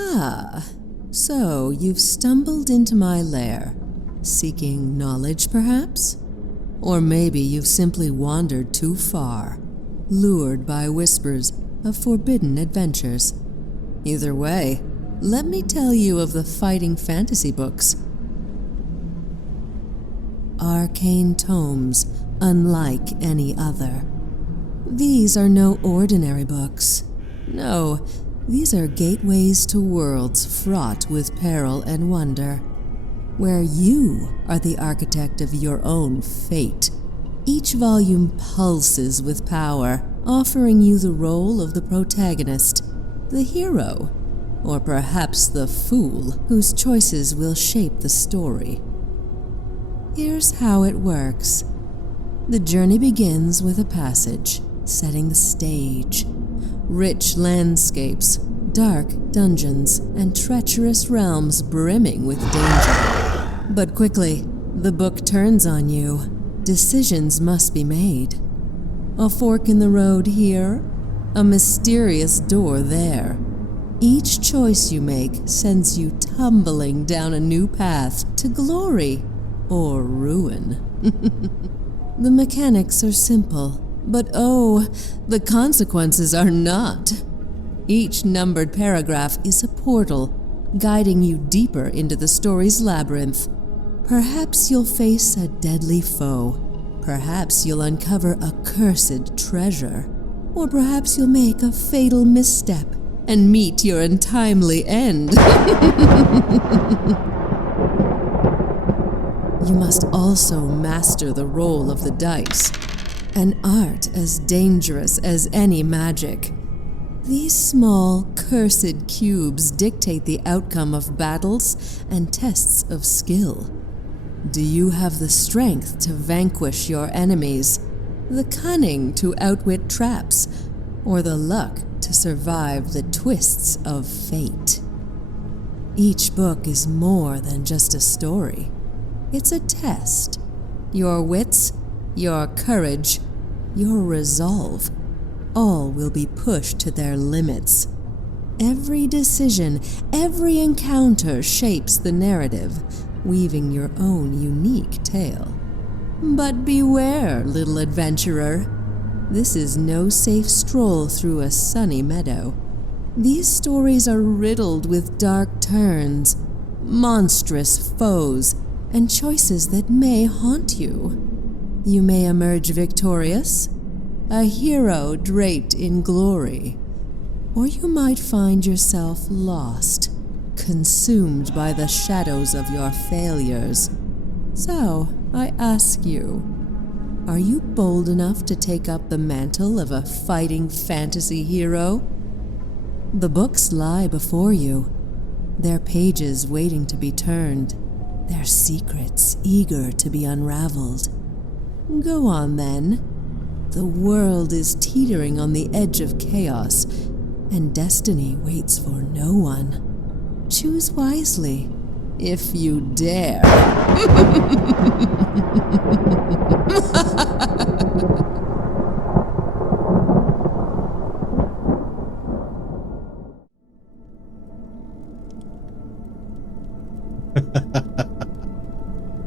Ah, so you've stumbled into my lair, seeking knowledge perhaps? Or maybe you've simply wandered too far, lured by whispers of forbidden adventures. Either way, let me tell you of the fighting fantasy books. Arcane tomes unlike any other. These are no ordinary books. No, these are gateways to worlds fraught with peril and wonder, where you are the architect of your own fate. Each volume pulses with power, offering you the role of the protagonist, the hero, or perhaps the fool whose choices will shape the story. Here's how it works. The journey begins with a passage, setting the stage. Rich landscapes, dark dungeons, and treacherous realms brimming with danger. But quickly, the book turns on you. Decisions must be made. A fork in the road here, a mysterious door there. Each choice you make sends you tumbling down a new path to glory or ruin. The mechanics are simple, but oh, the consequences are not. Each numbered paragraph is a portal, guiding you deeper into the story's labyrinth. Perhaps you'll face a deadly foe. Perhaps you'll uncover a cursed treasure. Or perhaps you'll make a fatal misstep and meet your untimely end. You must also master the roll of the dice, an art as dangerous as any magic. These small, cursed cubes dictate the outcome of battles and tests of skill. Do you have the strength to vanquish your enemies, the cunning to outwit traps, or the luck to survive the twists of fate? Each book is more than just a story. It's a test. Your wits, your courage, your resolve, all will be pushed to their limits. Every decision, every encounter shapes the narrative, weaving your own unique tale. But beware, little adventurer. This is no safe stroll through a sunny meadow. These stories are riddled with dark turns, monstrous foes, and choices that may haunt you. You may emerge victorious, a hero draped in glory, or you might find yourself lost, consumed by the shadows of your failures. So, I ask you, are you bold enough to take up the mantle of a fighting fantasy hero? The books lie before you, their pages waiting to be turned, their secrets eager to be unraveled. Go on then. The world is teetering on the edge of chaos, and destiny waits for no one. Choose wisely, if you dare.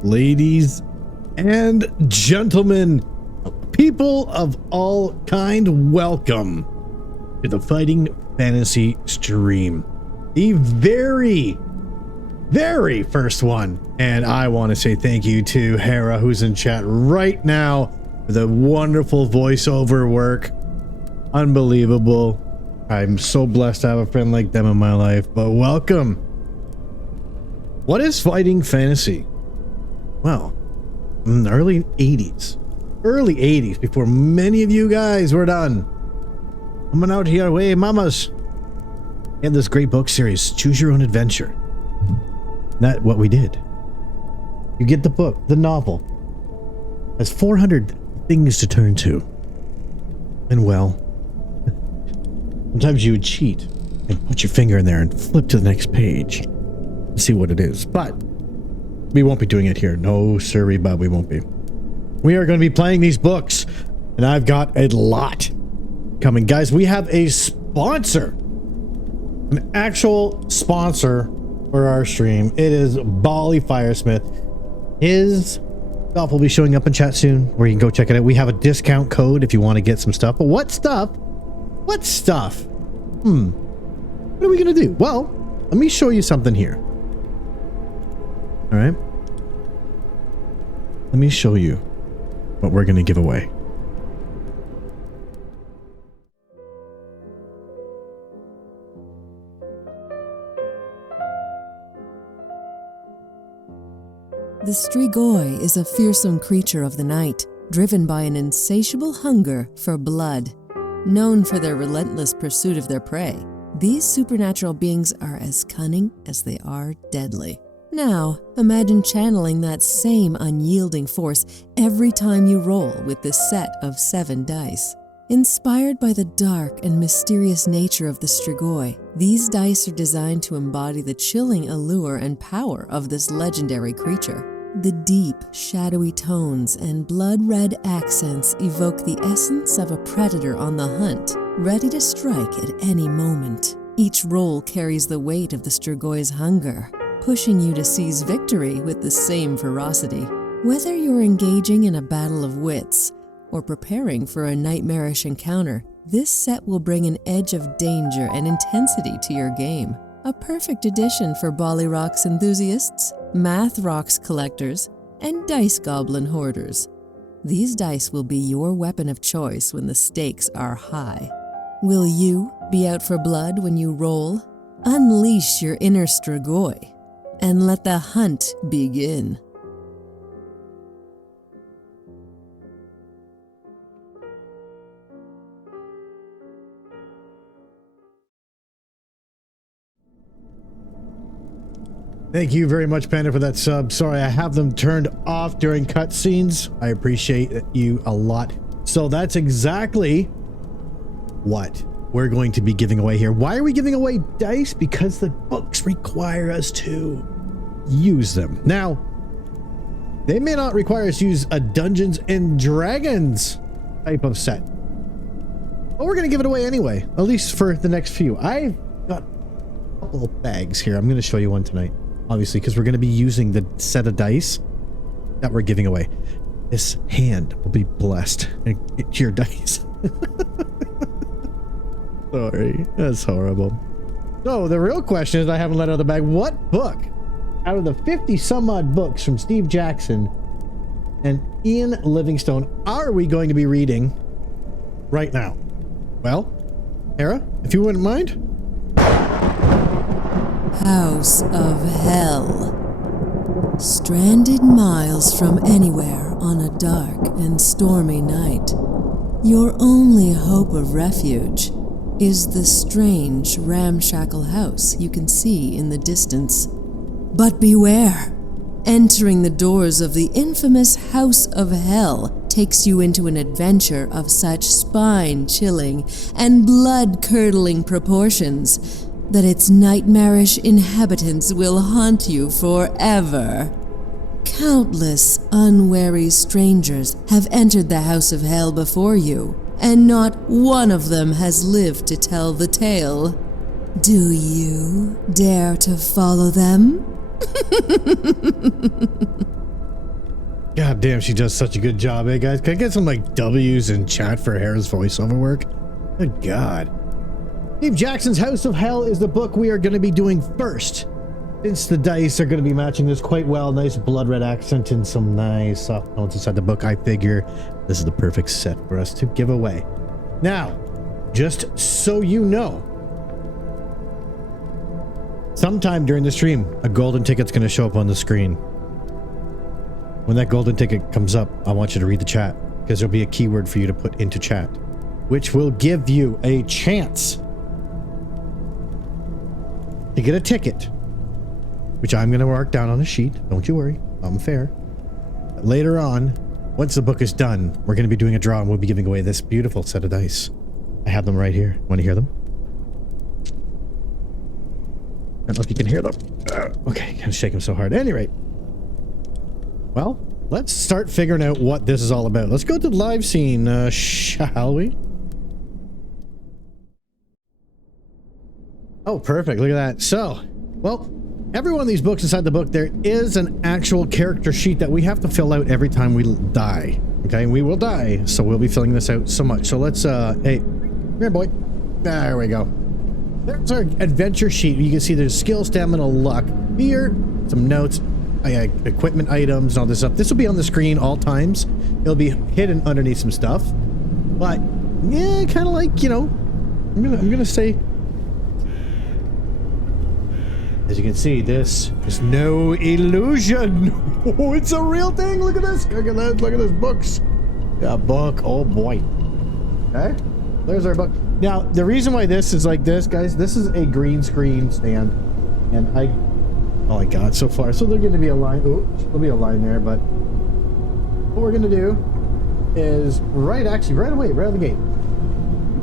Ladies and gentlemen, people of all kind, welcome to the Fighting Fantasy stream. The very first one. And I want to say thank you to Hera, who's in chat right now, for the wonderful voiceover work. Unbelievable. I'm so blessed to have a friend like them in my life. But welcome. What is Fighting Fantasy? Well, in the early 80s, before many of you guys were done. Coming out here, way mamas. We had this great book series, Choose Your Own Adventure. That's what we did. You get the book, the novel. Has 400 things to turn to. And well, sometimes you would cheat and put your finger in there and flip to the next page to see what it is. But we won't be doing it here. No, sirree, but we won't be. We are going to be playing these books, and I've got a lot coming. Guys, we have a sponsor. an actual sponsor for our stream. It is Bali Firesmith. His stuff will be showing up in chat soon, where you can go check it out. We have a discount code if you want to get some stuff. But what stuff? What stuff? What are we gonna do? Well, let me show you something here. All right. Let me show you what we're gonna give away. The strigoi is a fearsome creature of the night, driven by an insatiable hunger for blood. Known for their relentless pursuit of their prey, these supernatural beings are as cunning as they are deadly. Now, imagine channeling that same unyielding force every time you roll with this set of 7 dice. Inspired by the dark and mysterious nature of the strigoi, these dice are designed to embody the chilling allure and power of this legendary creature. The deep, shadowy tones and blood-red accents evoke the essence of a predator on the hunt, ready to strike at any moment. Each roll carries the weight of the strigoi's hunger, pushing you to seize victory with the same ferocity. Whether you're engaging in a battle of wits or preparing for a nightmarish encounter, this set will bring an edge of danger and intensity to your game. A perfect addition for Bali Rocks enthusiasts, Math Rocks collectors, and Dice Goblin hoarders. These dice will be your weapon of choice when the stakes are high. Will you be out for blood when you roll? Unleash your inner strigoi and let the hunt begin. Thank you very much, Panda, for that sub. Sorry, I have them turned off during cutscenes. I appreciate you a lot. So that's exactly what we're going to be giving away here. Why are we giving away dice? Because the books require us to use them. Now, they may not require us to use a Dungeons and Dragons type of set, but we're going to give it away anyway, at least for the next few. I've got a couple of bags here. I'm going to show you one tonight, obviously, because we're going to be using the set of dice that we're giving away. This hand will be blessed. And it's your dice. Sorry, that's horrible. So the real question is, I haven't let out of the bag. What book out of the 50 some odd books from Steve Jackson and Ian Livingstone are we going to be reading right now? Well, Hera, if you wouldn't mind. House of Hell. Stranded miles from anywhere on a dark and stormy night, your only hope of refuge is the strange, ramshackle house you can see in the distance. But beware! Entering the doors of the infamous House of Hell takes you into an adventure of such spine-chilling and blood-curdling proportions that its nightmarish inhabitants will haunt you forever. Countless unwary strangers have entered the House of Hell before you, and not one of them has lived to tell the tale. Do you dare to follow them? God damn, she does such a good job, eh, guys? Can I get some, like, W's in chat for Hera's voiceover work? Good God. Steve Jackson's House of Hell is the book we are going to be doing first. Since the dice are going to be matching this quite well, nice blood red accent and some nice soft notes inside the book, I figure this is the perfect set for us to give away. Now, just so you know, sometime during the stream, a golden ticket's going to show up on the screen. When that golden ticket comes up, I want you to read the chat, because there'll be a keyword for you to put into chat, which will give you a chance to get a ticket, which I'm going to mark down on a sheet. Don't you worry, I'm fair. Later on, once the book is done, we're going to be doing a draw and we'll be giving away this beautiful set of dice. I have them right here. Want to hear them? I don't know if you can hear them. Okay, can't shake them so hard. At any rate, well, let's start figuring out what this is all about. Let's go to the live scene, shall we? Oh, perfect. Look at that. So, well, every one of these books inside the book, there is an actual character sheet that we have to fill out every time we die. Okay, we will die, so we'll be filling this out so much. So let's, hey, come here, boy. There we go. There's our adventure sheet. You can see there's skill, stamina, luck, fear, some notes, equipment items, and all this stuff. This will be on the screen all times. It'll be hidden underneath some stuff. But, yeah, kind of like, you know, I'm gonna say... As you can see, this is no illusion. Oh, it's a real thing. Look at this. Look at this. Look at this books. A book. Oh boy. Okay. There's our book. Now, the reason why this is like this, guys, this is a green screen stand. And oh my God, so far. So there's going to be a line. Oops, there'll be a line there. But what we're going to do is right away, right out the gate.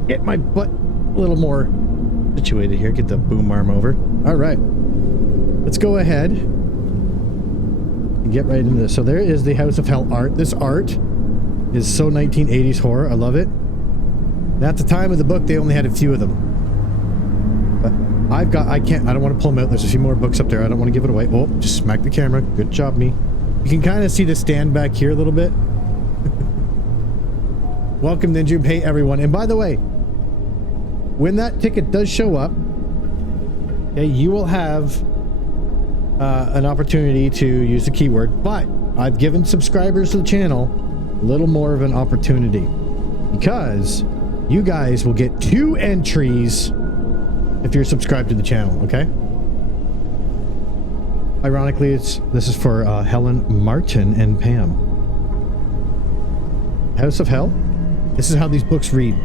Get my butt a little more situated here. Get the boom arm over. All right. Let's go ahead and get right into this. So there is the House of Hell art. This art is so 1980s horror. I love it. And at the time of the book, they only had a few of them. But I don't want to pull them out. There's a few more books up there. I don't want to give it away. Oh, just smack the camera. Good job, me. You can kind of see the stand back here a little bit. Welcome, Ninja. Hey, everyone. And by the way, when that ticket does show up, okay, you will have an opportunity to use the keyword, but I've given subscribers to the channel a little more of an opportunity because you guys will get 2 entries if you're subscribed to the channel, okay? Ironically, this is for Helen, Martin, and Pam. House of Hell. This is how these books read.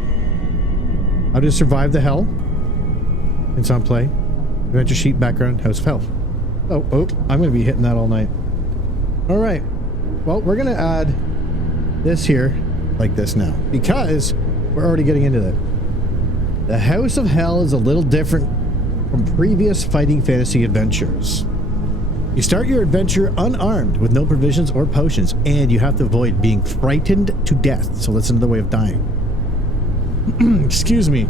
How to survive the hell. It's on play. Adventure sheet, background, House of Hell. Oh, I'm going to be hitting that all night. All right. Well, we're going to add this here like this now because we're already getting into that. The House of Hell is a little different from previous fighting fantasy adventures. You start your adventure unarmed with no provisions or potions, and you have to avoid being frightened to death. So that's another way of dying. Excuse me.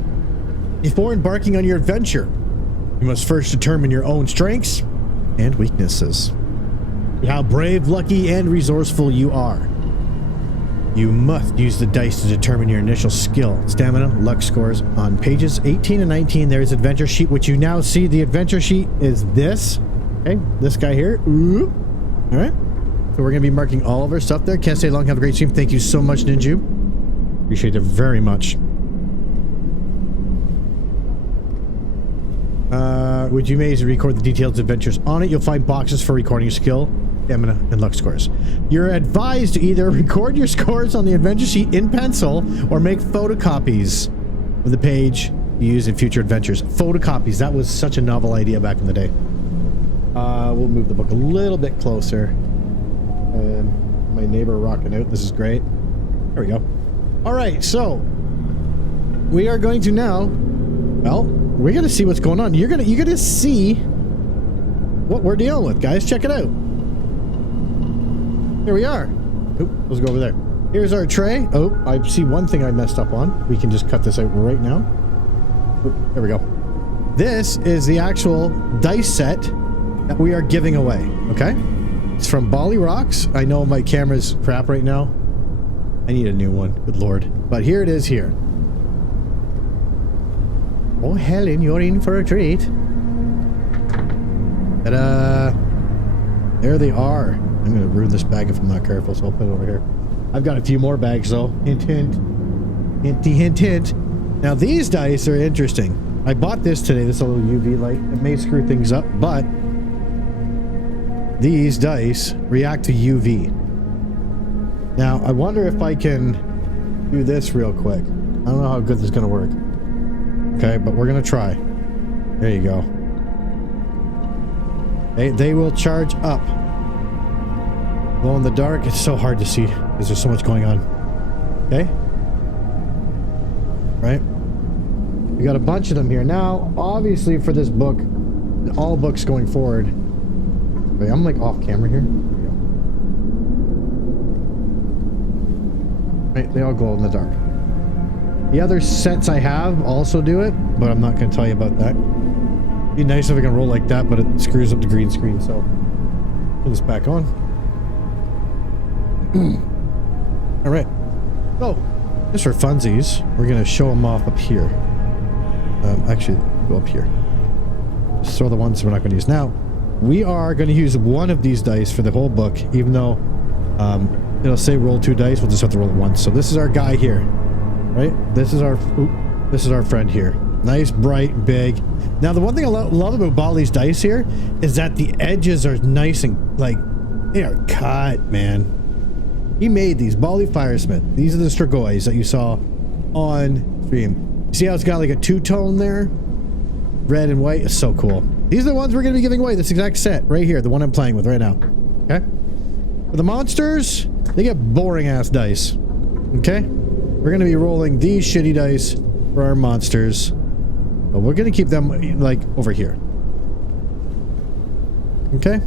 Before embarking on your adventure, you must first determine your own strengths and weaknesses. How brave, lucky, and resourceful you are. You must use the dice to determine your initial skill, stamina, luck scores. On pages 18 and 19, there is adventure sheet, which you now see. The adventure sheet is this. Okay, this guy here. Ooh. All right. So we're going to be marking all of our stuff there. Can't stay long. Have a great stream. Thank you so much, Ninju. Appreciate it very much. Would you maybe record the detailed adventures on it? You'll find boxes for recording your skill, stamina, and luck scores. You're advised to either record your scores on the adventure sheet in pencil or make photocopies of the page you use in future adventures. Photocopies, that was such a novel idea back in the day. We'll move the book a little bit closer. And my neighbor rocking out. This is great. There we go. All right, so we are going to now, well, we're going to see what's going on. You're going to see what we're dealing with, guys. Check it out. Here we are. Oop, let's go over there. Here's our tray. Oh, I see one thing I messed up on. We can just cut this out right now. Oop, there we go. This is the actual dice set that we are giving away, okay? It's from Bali Rocks. I know my camera's crap right now. I need a new one. Good Lord. But here it is here. Oh, Helen, you're in for a treat. Ta-da! There they are. I'm going to ruin this bag if I'm not careful, so I'll put it over here. I've got a few more bags, though. Hint, hint. Hinty, hint, hint. Now, these dice are interesting. I bought this today. This little UV light. It may screw things up, but these dice react to UV. Now, I wonder if I can do this real quick. I don't know how good this is going to work. Okay, but we're going to try. There you go. They will charge up. Glow in the dark. It's so hard to see because there's so much going on. Okay? Right? We got a bunch of them here. Now, obviously for this book, and all books going forward. Wait, I'm like off camera here. Right, they all glow in the dark. The other sets I have also do it, but I'm not going to tell you about that. Be nice if I can roll like that, but it screws up the green screen, so put this back on. All right. So, just for funsies, we're gonna show them off up here. Actually, go up here. Just throw the ones we're not gonna use now. We are gonna use one of these dice for the whole book, even though it'll say roll 2 dice. We'll just have to roll it once. So this is our guy here, right? This is our friend here. Nice, bright, big. Now, the one thing I love about Bali's dice here is that the edges are nice and, like, they are cut, man. He made these. Bali Firesmith. These are the Strigoi that you saw on stream. You see how it's got, like, a two-tone there? Red and white. It's so cool. These are the ones we're going to be giving away. This exact set right here. The one I'm playing with right now. Okay? For the monsters, they get boring-ass dice. Okay? We're going to be rolling these shitty dice for our monsters. But we're going to keep them, like, over here. Okay?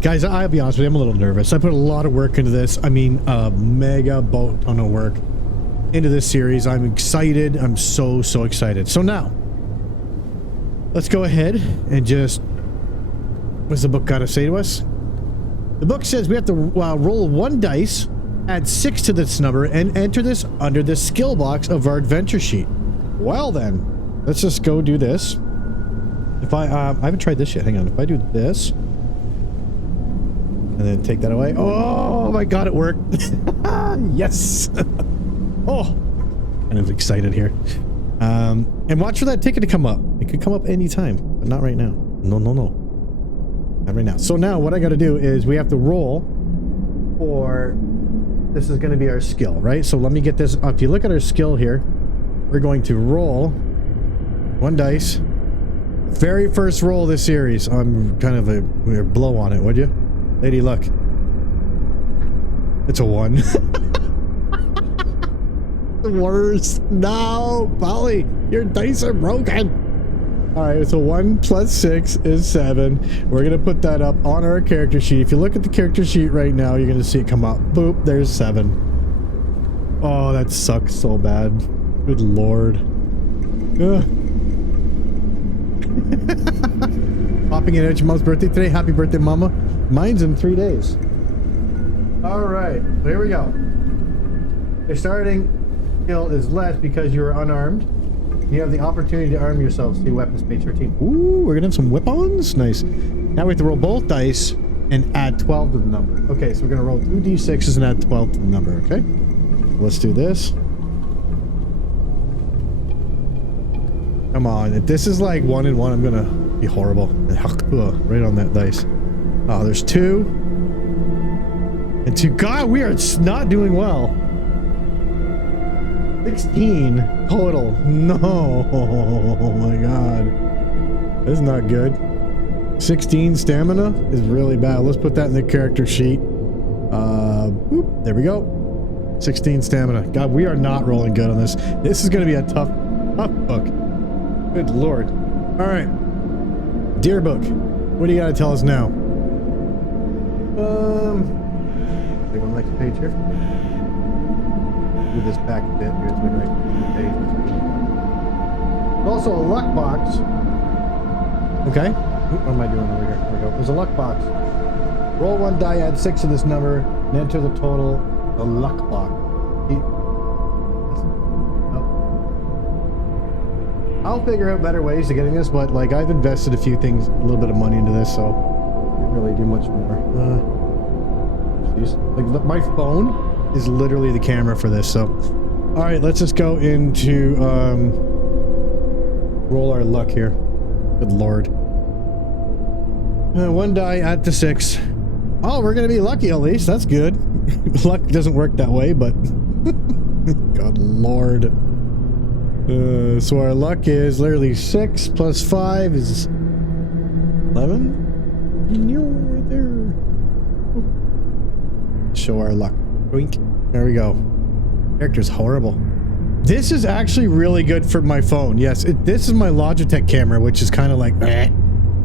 Guys, I'll be honest with you, I'm a little nervous. I put a lot of work into this. I mean, a mega boat ton of work into this series. I'm excited. I'm so excited. So now, let's go ahead and just... What's the book got to say to us? The book says we have to roll 1 dice, add 6 to this number, and enter this under the skill box of our adventure sheet. Well then, let's just go do this. If I haven't tried this yet. Hang on. If I do this, and then take that away. Oh my god, it worked. Yes. Oh, kind of excited here. And watch for that ticket to come up. It could come up anytime, but not right now. No. Not right now. So now what I got to do is we have to roll for... This is going to be our skill, right? So let me get this. If you look at our skill here, we're going to roll 1 dice. Very first roll of this series. I'm kind of a weird blow on it, would you? Lady luck. It's a 1. The worst. No, Polly, your dice are broken. All right, so 1 plus 6 is 7. We're gonna put that up on our character sheet. If you look at the character sheet right now, you're gonna see it come up. Boop, there's 7. Oh, that sucks so bad. Good lord. Ugh. Popping in at your mom's birthday today. Happy birthday, mama. Mine's in 3 days. All right, so here we go. Your starting skill is less because you're unarmed. You have the opportunity to arm yourself. See weapons page 13. Ooh, we're gonna have some weapons. Nice. Now we have to roll both dice and add 12 to the number. Okay, so we're gonna roll 2 d6s and add 12 to the number. Okay. Let's do this. Come on. If this is like 1 and 1, I'm gonna be horrible. Right on that dice. Oh, there's 2 and 2. God, we are not doing well. 16 total. No. Oh my god. This is not good. 16 stamina is really bad. Let's put that in the character sheet. Boop, there we go. 16 stamina. God, we are not rolling good on this. This is going to be a tough book. Good lord. All right. Dear book, what do you got to tell us now? Click on the next page here. Do this back a bit. Here's the next page. There's also a luck box. Okay. What am I doing over here? There we go. There's a luck box. Roll 1 die, add 6 to this number, and enter the total. The luck box. I'll figure out better ways to getting this, but like I've invested a few things, a little bit of money into this, so I can't really do much more. Like my phone is literally the camera for this, so all right, let's just go into roll our luck here. Good lord. 1 die, add to 6. Oh, we're gonna be lucky at least. That's good. Luck doesn't work that way, but God lord. So our luck is literally 6 plus 5 is 11. Right there. Show our luck. Wink. There we go. Character's horrible. This is actually really good for my phone. Yes, this is my Logitech camera, which is kind of like eh.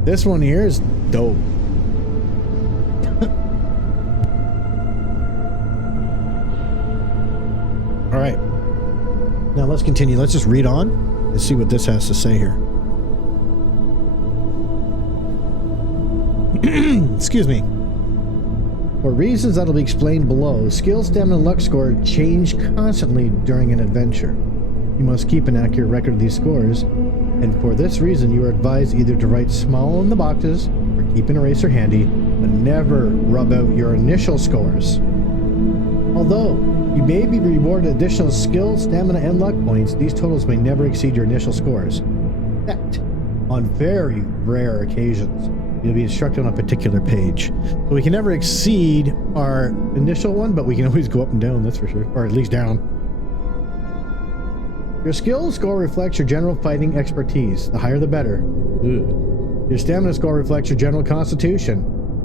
This one here is dope. All right. Now let's continue. Let's just read on. Let's see what this has to say here. Excuse me. For reasons that'll be explained below, skill, stamina, and luck score change constantly during an adventure. You must keep an accurate record of these scores, and for this reason you are advised either to write small in the boxes or keep an eraser handy, but never rub out your initial scores. Although you may be rewarded additional skill, stamina, and luck points, these totals may never exceed your initial scores. Except on very rare occasions, you'll be instructed on a particular page. So we can never exceed our initial one, but we can always go up and down, that's for sure. Or at least down. Your skill score reflects your general fighting expertise. The higher the better. Ugh. Your stamina score reflects your general constitution.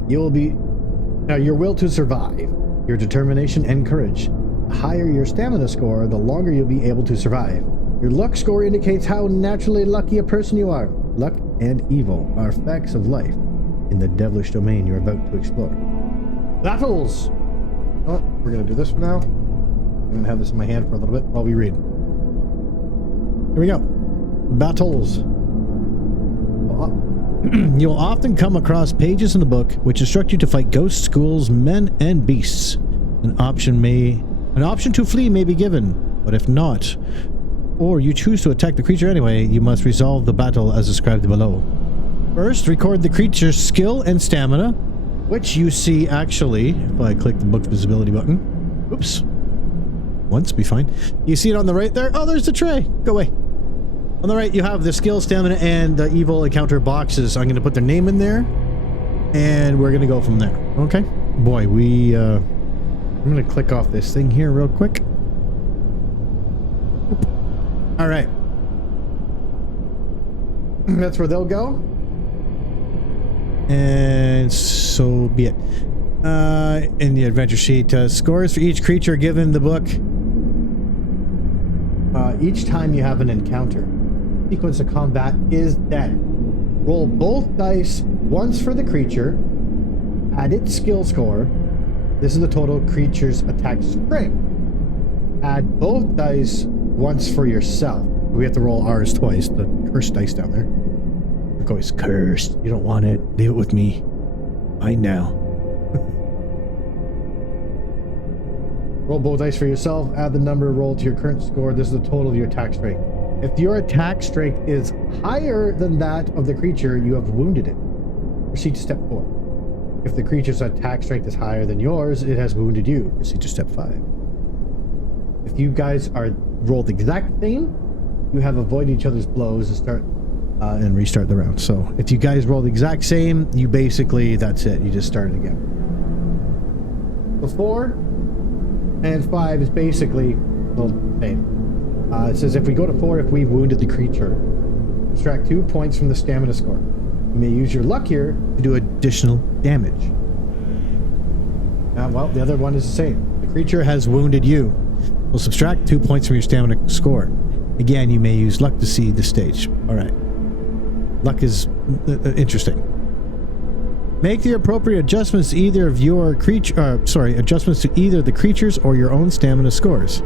Your will to survive, your determination and courage. The higher your stamina score, the longer you'll be able to survive. Your luck score indicates how naturally lucky a person you are. Luck and evil are facts of life in the devilish domain you're about to explore. Battles! Oh, we're going to do this for now. I'm going to have this in my hand for a little bit while we read. Here we go. Battles. You'll often come across pages in the book which instruct you to fight ghosts, ghouls, men, and beasts. An option to flee may be given, but if not, or you choose to attack the creature anyway, you must resolve the battle as described below. First, record the creature's skill and stamina, which you see actually, if I click the book visibility button. Oops. Once, be fine. You see it on the right there? Oh, there's the tray. Go away. On the right, you have the skill, stamina, and the evil encounter boxes. I'm going to put their name in there, and we're going to go from there. Okay? Boy, I'm going to click off this thing here real quick. All right. That's where they'll go. And so be it. In the adventure sheet, scores for each creature given the book. Each time you have an encounter, sequence of combat is dead. Roll both dice once for the creature, add its skill score. This is the total creature's attack strength. Add both dice once for yourself. We have to roll ours twice, the cursed dice down there. We're always cursed. You don't want it. Leave it with me. I know. Roll both dice for yourself. Add the number rolled to your current score. This is the total of your attack strength. If your attack strength is higher than that of the creature, you have wounded it. Proceed to step 4. If the creature's attack strength is higher than yours, it has wounded you. Proceed to step 5. If you guys are rolled the exact same, you have avoided each other's blows and start and restart the round. So if you guys roll the exact same, you basically, that's it. You just start it again. The 4 and 5 is basically the same. It says if we go to 4, if we've wounded the creature, subtract 2 points from the stamina score. You may use your luck here to do additional damage. Well, the other one is the same. The creature has wounded you. We'll subtract 2 points from your stamina score. Again, you may use luck to see the stage. All right. Luck is interesting. Make the appropriate adjustments to either of your adjustments to either the creatures or your own stamina scores.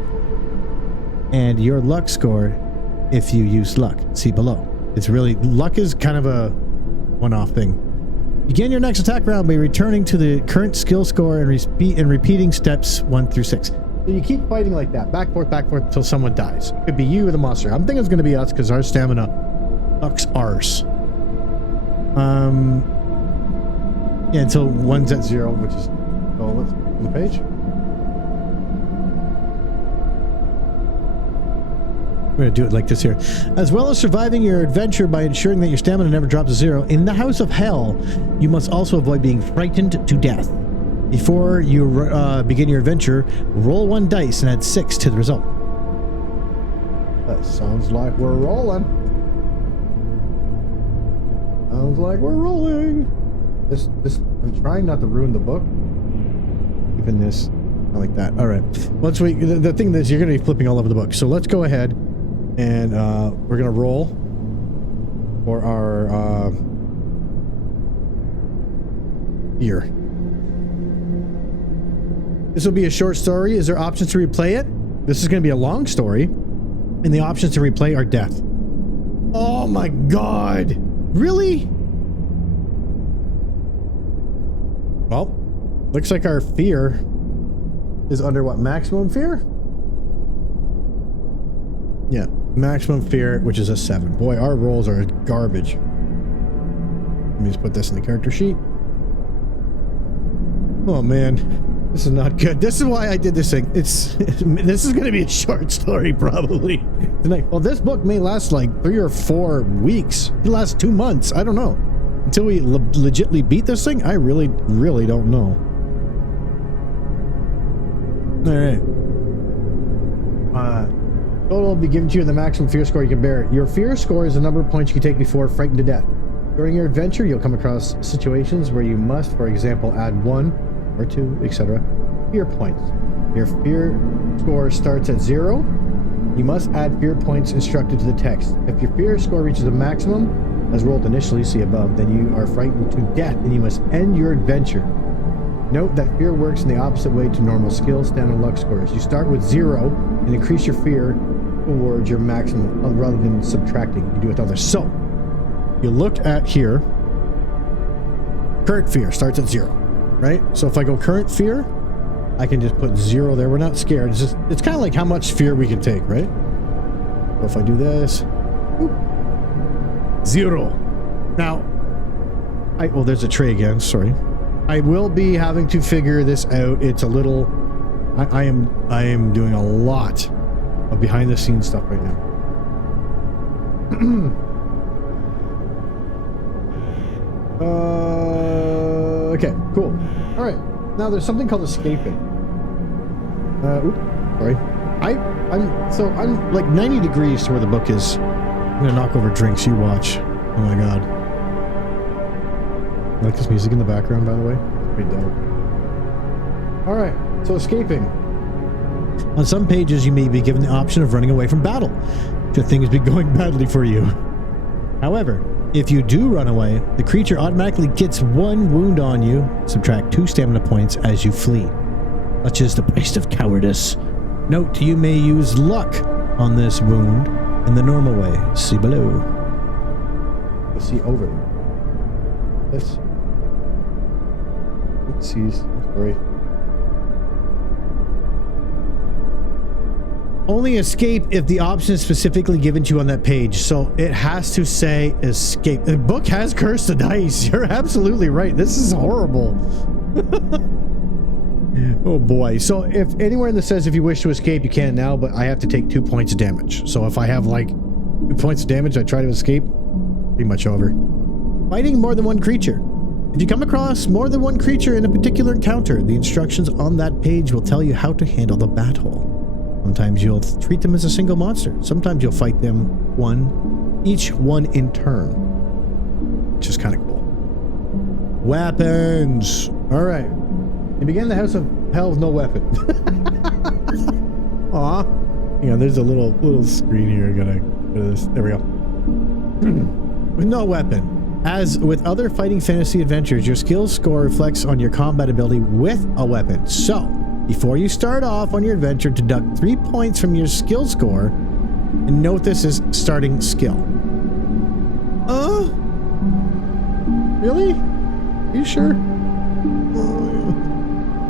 And your luck score if you use luck. See below. It's really, luck is kind of a one-off thing. Begin your next attack round by returning to the current skill score and repeating steps 1 through 6. So you keep fighting like that, back forth, until someone dies. It could be you or the monster. I'm thinking it's going to be us because our stamina sucks ours. Yeah, until one's at 0, which is, oh, let's on the page. We're going to do it like this here. As well as surviving your adventure by ensuring that your stamina never drops to 0, in the House of Hell, you must also avoid being frightened to death. Before you begin your adventure, roll 1 dice and add 6 to the result. That sounds like we're rolling. Sounds like we're rolling. This, I'm trying not to ruin the book. Even this, I like that. All right. Once we, the thing is, you're going to be flipping all over the book. So let's go ahead and we're going to roll for our here. This will be a short story. Is there options to replay it? This is going to be a long story, and the options to replay are death. Oh my god. Really? Well, looks like our fear is under what? Maximum fear? Yeah, maximum fear, which is a 7. Boy, our rolls are garbage. Let me just put this in the character sheet. Oh man, this is not good. This is why I did this thing. This is going to be a short story probably tonight. Well, this book may last like 3 or 4 weeks. It lasts 2 months. I don't know. Until we legitimately beat this thing, I really don't know. All right. Total will be given to you the maximum fear score you can bear. Your fear score is the number of points you can take before frightened to death. During your adventure, you'll come across situations where you must, for example, add 1 or 2, etc. fear points. Your fear score starts at 0. You must add fear points instructed to the text. If your fear score reaches a maximum, as rolled initially, see above, then you are frightened to death and you must end your adventure. Note that fear works in the opposite way to normal skill, stamina, and luck scores. You start with 0 and increase your fear towards your maximum rather than subtracting. You do it with others. So, you look at here, current fear starts at 0, right? So if I go current fear, I can just put 0 there. We're not scared. It's kind of like how much fear we can take, right? So if I do this, whoop, 0. Now, well, there's a tray again. Sorry. I will be having to figure this out. It's a little, I am doing a lot of behind the scenes stuff right now. Okay, cool. All right. Now there's something called escaping. Oops, sorry. I'm like 90 degrees to where the book is. I'm gonna knock over drinks. You watch. Oh my god. I like this music in the background, by the way. It's pretty dope. All right. So escaping. On some pages, you may be given the option of running away from battle should things be going badly for you. However, if you do run away, the creature automatically gets 1 wound on you. Subtract 2 stamina points as you flee. Such is the price of cowardice. Note, you may use luck on this wound in the normal way. See below. See over. This. Oopsies. Sorry. Only escape if the option is specifically given to you on that page. So it has to say escape. The book has cursed the dice. You're absolutely right. This is horrible. Oh boy. So if anywhere that says if you wish to escape, you can now, but I have to take 2 points of damage. So if I have like 2 points of damage, I try to escape, pretty much over. Fighting more than one creature. If you come across more than one creature in a particular encounter, the instructions on that page will tell you how to handle the battle. Sometimes you'll treat them as a single monster. Sometimes you'll fight them each one in turn, which is kind of cool. Weapons. All right. You begin the House of Hell with no weapon. Aw. Hang on, there's a little screen here. I gotta go to this. There we go. With no weapon. As with other fighting fantasy adventures, your skill score reflects on your combat ability with a weapon. So, before you start off on your adventure, deduct 3 points from your skill score, and note this is starting skill. Really? Are you sure?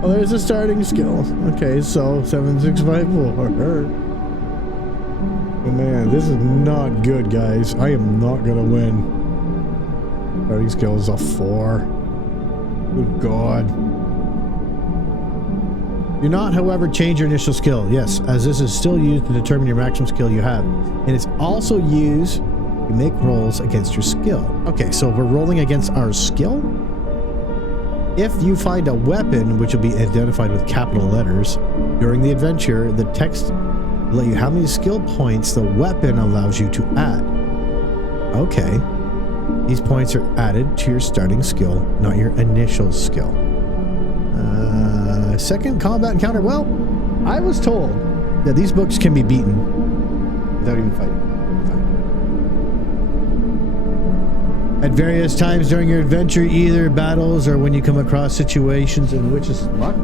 Oh, there's a starting skill. Okay, so 7654. Oh man, this is not good, guys. I am not gonna win. Starting skill is a 4. Good God. Do not, however, change your initial skill. Yes, as this is still used to determine your maximum skill you have. And it's also used to make rolls against your skill. Okay, so we're rolling against our skill. If you find a weapon, which will be identified with capital letters, during the adventure, the text will let you how many skill points the weapon allows you to add. Okay. These points are added to your starting skill, not your initial skill. Second combat encounter. Well, I was told that these books can be beaten without even fighting. At various times during your adventure, either battles or when you come across situations in which it's luck.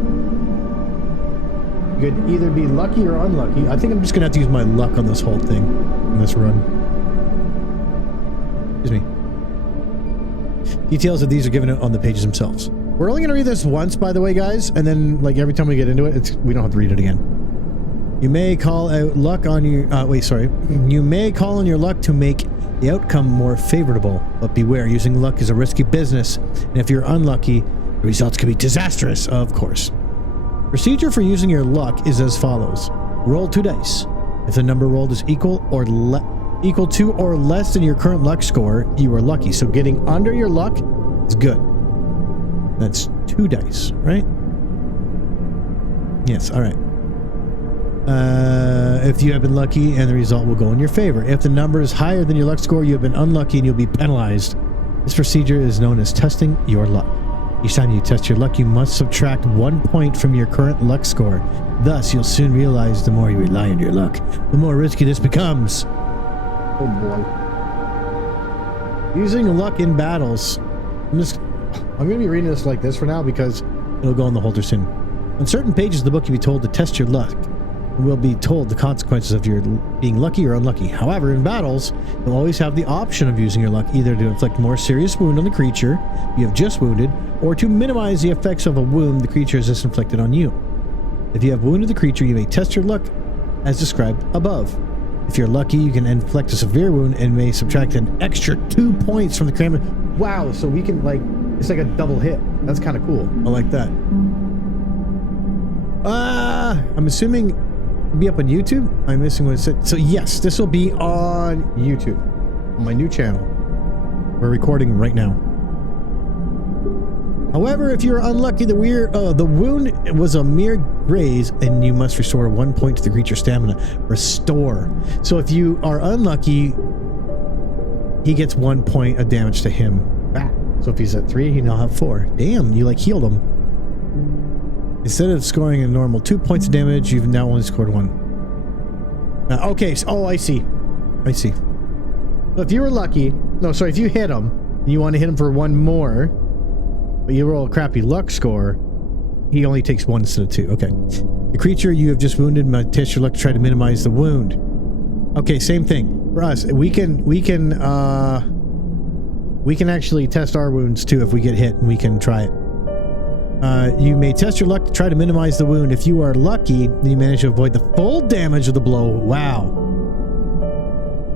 You could either be lucky or unlucky. I think I'm just going to have to use my luck on this whole thing, on this run. Excuse me. Details of these are given on the pages themselves. We're only going to read this once, by the way, guys, and then like every time we get into it, we don't have to read it again. You may call out luck on your You may call on your luck to make the outcome more favorable, but beware, using luck is a risky business, and if you're unlucky, the results can be disastrous, of course. Procedure for using your luck is as follows. Roll 2 dice. If the number rolled is equal to or less than your current luck score, you are lucky. So getting under your luck is good. That's 2 dice, right? Yes, all right. If you have been lucky, and the result will go in your favor. If the number is higher than your luck score, you have been unlucky and you'll be penalized. This procedure is known as testing your luck. Each time you test your luck, you must subtract 1 point from your current luck score. Thus, you'll soon realize the more you rely on your luck, the more risky this becomes. Oh boy. Using luck in battles. I'm going to be reading this like this for now because it'll go in the holder soon. On certain pages of the book, you'll be told to test your luck. You will be told the consequences of your being lucky or unlucky. However, in battles, you'll always have the option of using your luck either to inflict more serious wound on the creature you have just wounded, or to minimize the effects of a wound the creature has just inflicted on you. If you have wounded the creature, you may test your luck as described above. If you're lucky, you can inflict a severe wound and may subtract an extra 2 points from the crammer. Wow, so we can it's like a double hit. That's kind of cool. I like that. I'm assuming it'll be up on YouTube. I'm missing what it said. So yes, this will be on YouTube, on my new channel. We're recording right now. However, if you're unlucky, the wound was a mere graze, and you must restore 1 point to the creature's stamina. Restore. So if you are unlucky, he gets 1 point of damage to him back. So if he's at 3, he now have 4. Damn, you healed him. Instead of scoring a normal 2 points of damage, you've now only scored 1. Okay, so, I see. So if you were lucky, if you hit him, and you want to hit him for 1 more, but you roll a crappy luck score, he only takes 1 instead of 2. Okay. The creature you have just wounded might test your luck to try to minimize the wound. Okay, same thing. For us, we can actually test our wounds too if we get hit, and we can try it. You may test your luck to try to minimize the wound. If you are lucky, you manage to avoid the full damage of the blow. Wow.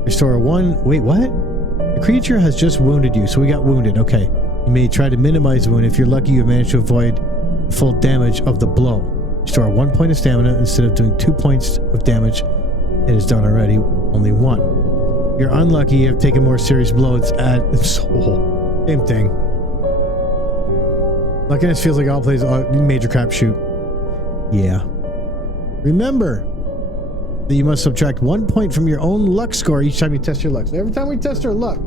Restore 1. Wait, what? The creature has just wounded you, so we got wounded. Okay. You may try to minimize the wound. If you're lucky, you manage to avoid the full damage of the blow. Restore 1 point of stamina instead of doing 2 points of damage. It is done already. Only 1. If you're unlucky, you have taken more serious blows at soul. Same thing. Luckiness feels like all plays major crapshoot. Yeah. Remember that you must subtract 1 point from your own luck score each time you test your luck. So every time we test our luck,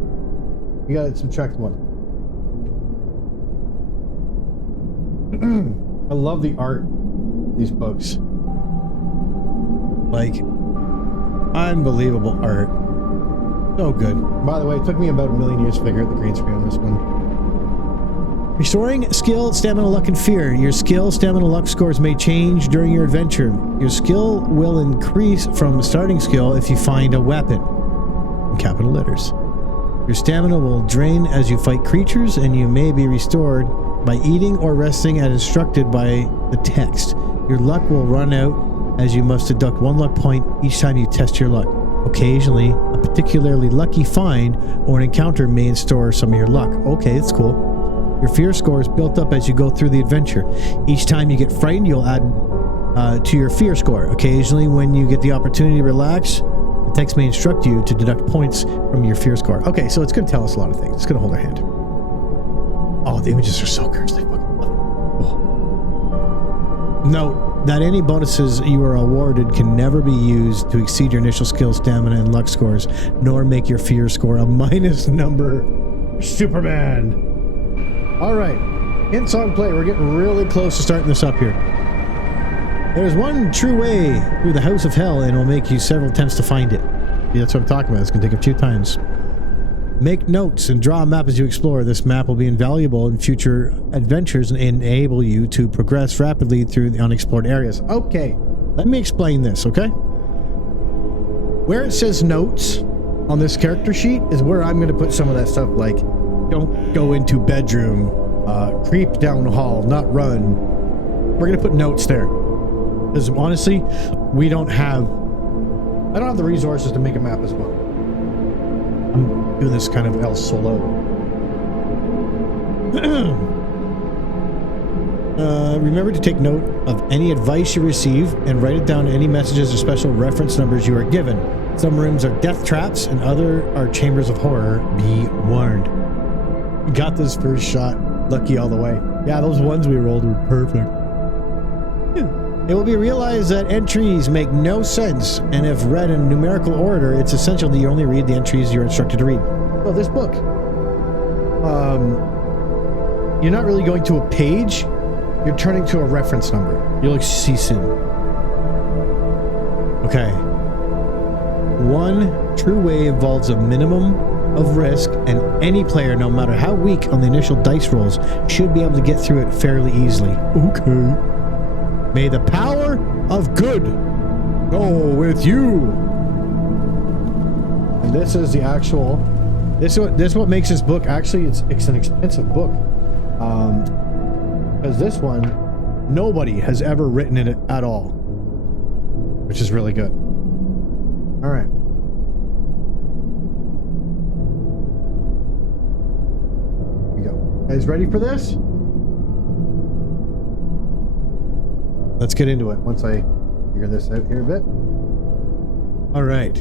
you gotta subtract 1. I love the art of these books. Unbelievable art. So good. By the way, it took me about 1,000,000 years to figure out the green screen on this one. Restoring skill, stamina, luck, and fear. Your skill, stamina, luck scores may change during your adventure. Your skill will increase from starting skill if you find a weapon. In capital letters. Your stamina will drain as you fight creatures, and you may be restored by eating or resting as instructed by the text. Your luck will run out as you must deduct 1 luck point each time you test your luck. Occasionally, a particularly lucky find or an encounter may restore some of your luck. Okay, that's cool. Your fear score is built up as you go through the adventure. Each time you get frightened, you'll add to your fear score. Occasionally, when you get the opportunity to relax, the text may instruct you to deduct points from your fear score. Okay, so it's going to tell us a lot of things. It's going to hold our hand. Oh, the images are so cursed. I fucking love it. Oh. Note that any bonuses you are awarded can never be used to exceed your initial skill, stamina, and luck scores, nor make your fear score a minus number. Superman. All right, hints on play. We're getting really close to starting this up here. There's one true way through the House of Hell, and it'll make you several attempts to find it. Yeah, that's what I'm talking about. It's going to take a few times. Make notes and draw a map as you explore. This map will be invaluable in future adventures and enable you to progress rapidly through the unexplored areas. Okay, let me explain this, okay? Where it says notes, on this character sheet is where I'm going to put some of that stuff, like don't go into bedroom, creep down hall, not run. We're going to put notes there. Because honestly, I don't have the resources to make a map as well. I'm doing this kind of El Solo. Remember to take note of any advice you receive and write it down any messages or special reference numbers you are given. Some rooms are death traps and other are chambers of horror. Be warned. We got this first shot. Lucky all the way. Yeah, those ones we rolled were perfect. It will be realized that entries make no sense, and if read in numerical order, it's essential that you only read the entries you're instructed to read. Oh, this book. You're not really going to a page. You're turning to a reference number. You'll see soon. Okay. One true way involves a minimum of risk, and any player, no matter how weak on the initial dice rolls, should be able to get through it fairly easily. Okay. May the power of good go with you. And this is the actual. This is what makes this book. Actually, it's an expensive book. Because this one, nobody has ever written in it at all, which is really good. All right. Here we go. Guys, ready for this? Let's get into it once I figure this out here a bit. All right.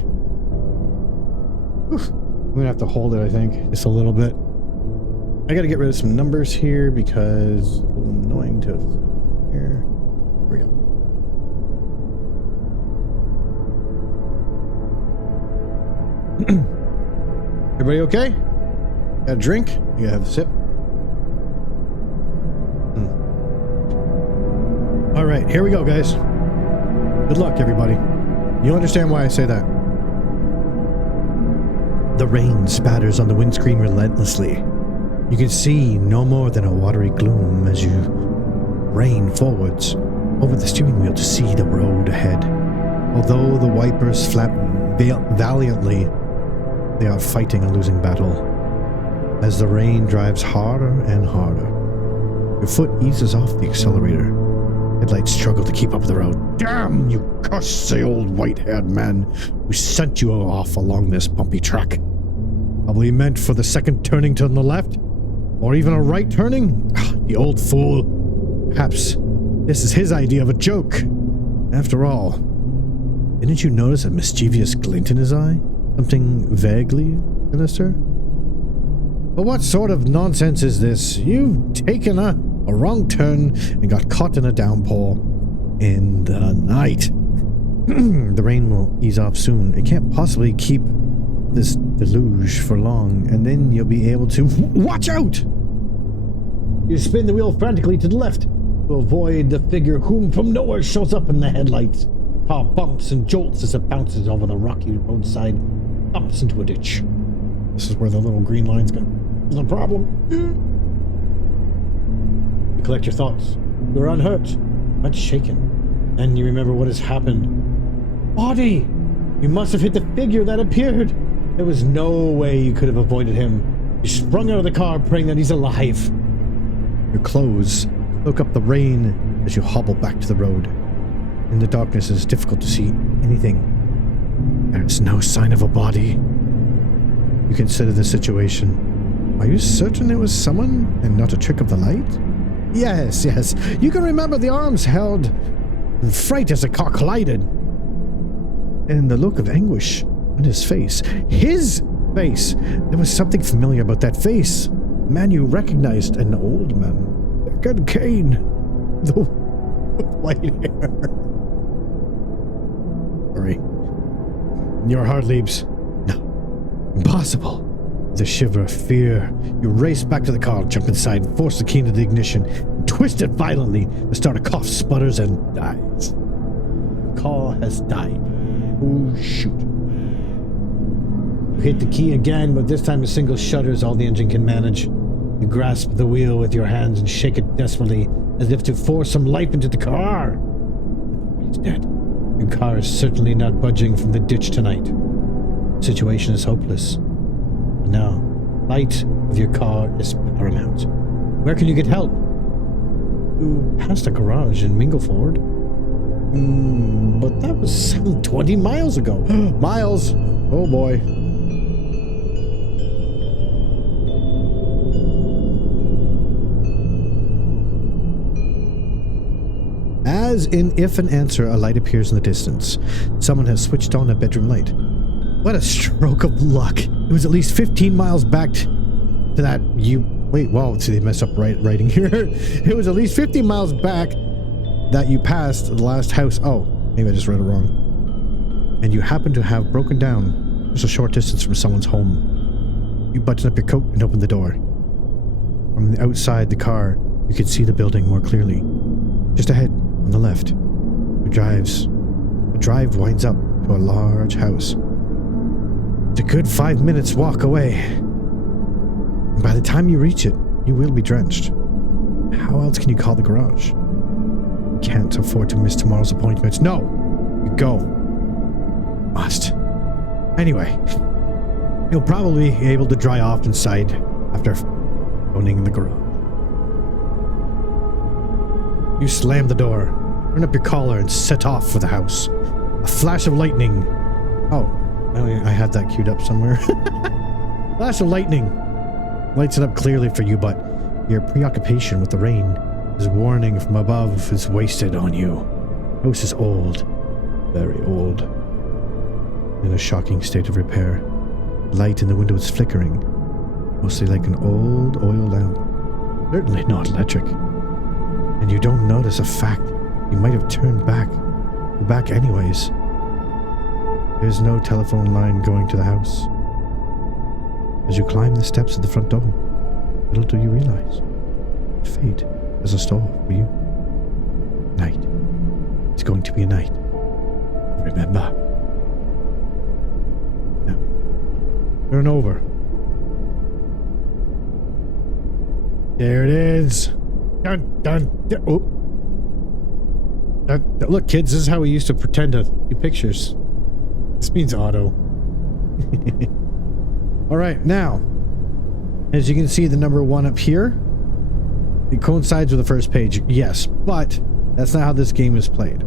Oof. I'm gonna have to hold it, I think, just a little bit. I gotta get rid of some numbers here because it's a little annoying to here. Here we go. Everybody okay? Got a drink? You gotta have a sip. All right, here we go, guys. Good luck, everybody. You'll understand why I say that. The rain spatters on the windscreen relentlessly. You can see no more than a watery gloom as you rain forwards over the steering wheel to see the road ahead. Although the wipers flap valiantly, they are fighting a losing battle. As the rain drives harder and harder, your foot eases off the accelerator. Headlights struggle to keep up with the road. Damn, you cussy old white-haired man who sent you off along this bumpy track. Probably meant for the second turning to the left, or even a right turning. The old fool. Perhaps this is his idea of a joke. After all, didn't you notice a mischievous glint in his eye? Something vaguely sinister? But what sort of nonsense is this? You've taken a wrong turn and got caught in a downpour in the night. The rain will ease off soon. It can't possibly keep this deluge for long, and then you'll be able to... Watch out! You spin the wheel frantically to the left to avoid the figure whom from nowhere shows up in the headlights. Car bumps and jolts as it bounces over the rocky roadside, bumps into a ditch. This is where the little green lines go. There's a problem. You collect your thoughts. You're unhurt, but shaken. Then you remember what has happened. Body! You must have hit the figure that appeared. There was no way you could have avoided him. You sprung out of the car praying that he's alive. Your clothes soak up the rain as you hobble back to the road. In the darkness, it is difficult to see anything. There's no sign of a body. You consider the situation. Are you certain it was someone and not a trick of the light? Yes. You can remember the arms held in fright as the car collided. And the look of anguish on his face. His face! There was something familiar about that face. A man you recognized, an old man. Deckard Cain. The white hair. Sorry. Your heart leaps. No. Impossible. With a shiver of fear, you race back to the car, jump inside, force the key into the ignition, and twist it violently. The starter coughs, sputters, and dies. The car has died. Oh, shoot. You hit the key again, but this time a single shutter is all the engine can manage. You grasp the wheel with your hands and shake it desperately, as if to force some life into the car. He's dead. Your car is certainly not budging from the ditch tonight. situation is hopeless. Now, light of your car is paramount. Where can you get help? You passed a garage in Mingleford. But that was some 20 miles ago. Miles! Oh boy. As in if an answer, a light appears in the distance. Someone has switched on a bedroom light. What a stroke of luck. It was at least 15 miles back to that you... Wait, wow, see, they messed up writing here. It was at least 15 miles back that you passed the last house. Oh, maybe I just read it wrong. And you happen to have broken down just a short distance from someone's home. You button up your coat and open the door. From the outside the car, you can see the building more clearly. Just ahead, on the left, the drive winds up to a large house. It's a good 5 minutes walk away. And by the time you reach it, you will be drenched. How else can you call the garage? You can't afford to miss tomorrow's appointments. No! You go. Must. Anyway, you'll probably be able to dry off inside after owning the garage. You slam the door, turn up your collar, and set off for the house. A flash of lightning. Oh, I have that queued up somewhere. Flash of lightning lights it up clearly for you, but your preoccupation with the rain is warning from above is wasted on you. The house is old, very old, in a shocking state of repair. The light in the window is flickering, mostly like an old oil lamp. Certainly not electric. And you don't notice a fact you might have turned back anyways. There's no telephone line going to the house. As you climb the steps of the front door, little do you realize, fate has a store for you. Night. It's going to be a night. Remember. Now, turn over. There it is. Dun, dun, dun. Oh. Look, kids, this is how we used to pretend to do pictures. This means Otto. All right, now, as you can see, the number 1 up here, it coincides with the first page. Yes, but that's not how this game is played.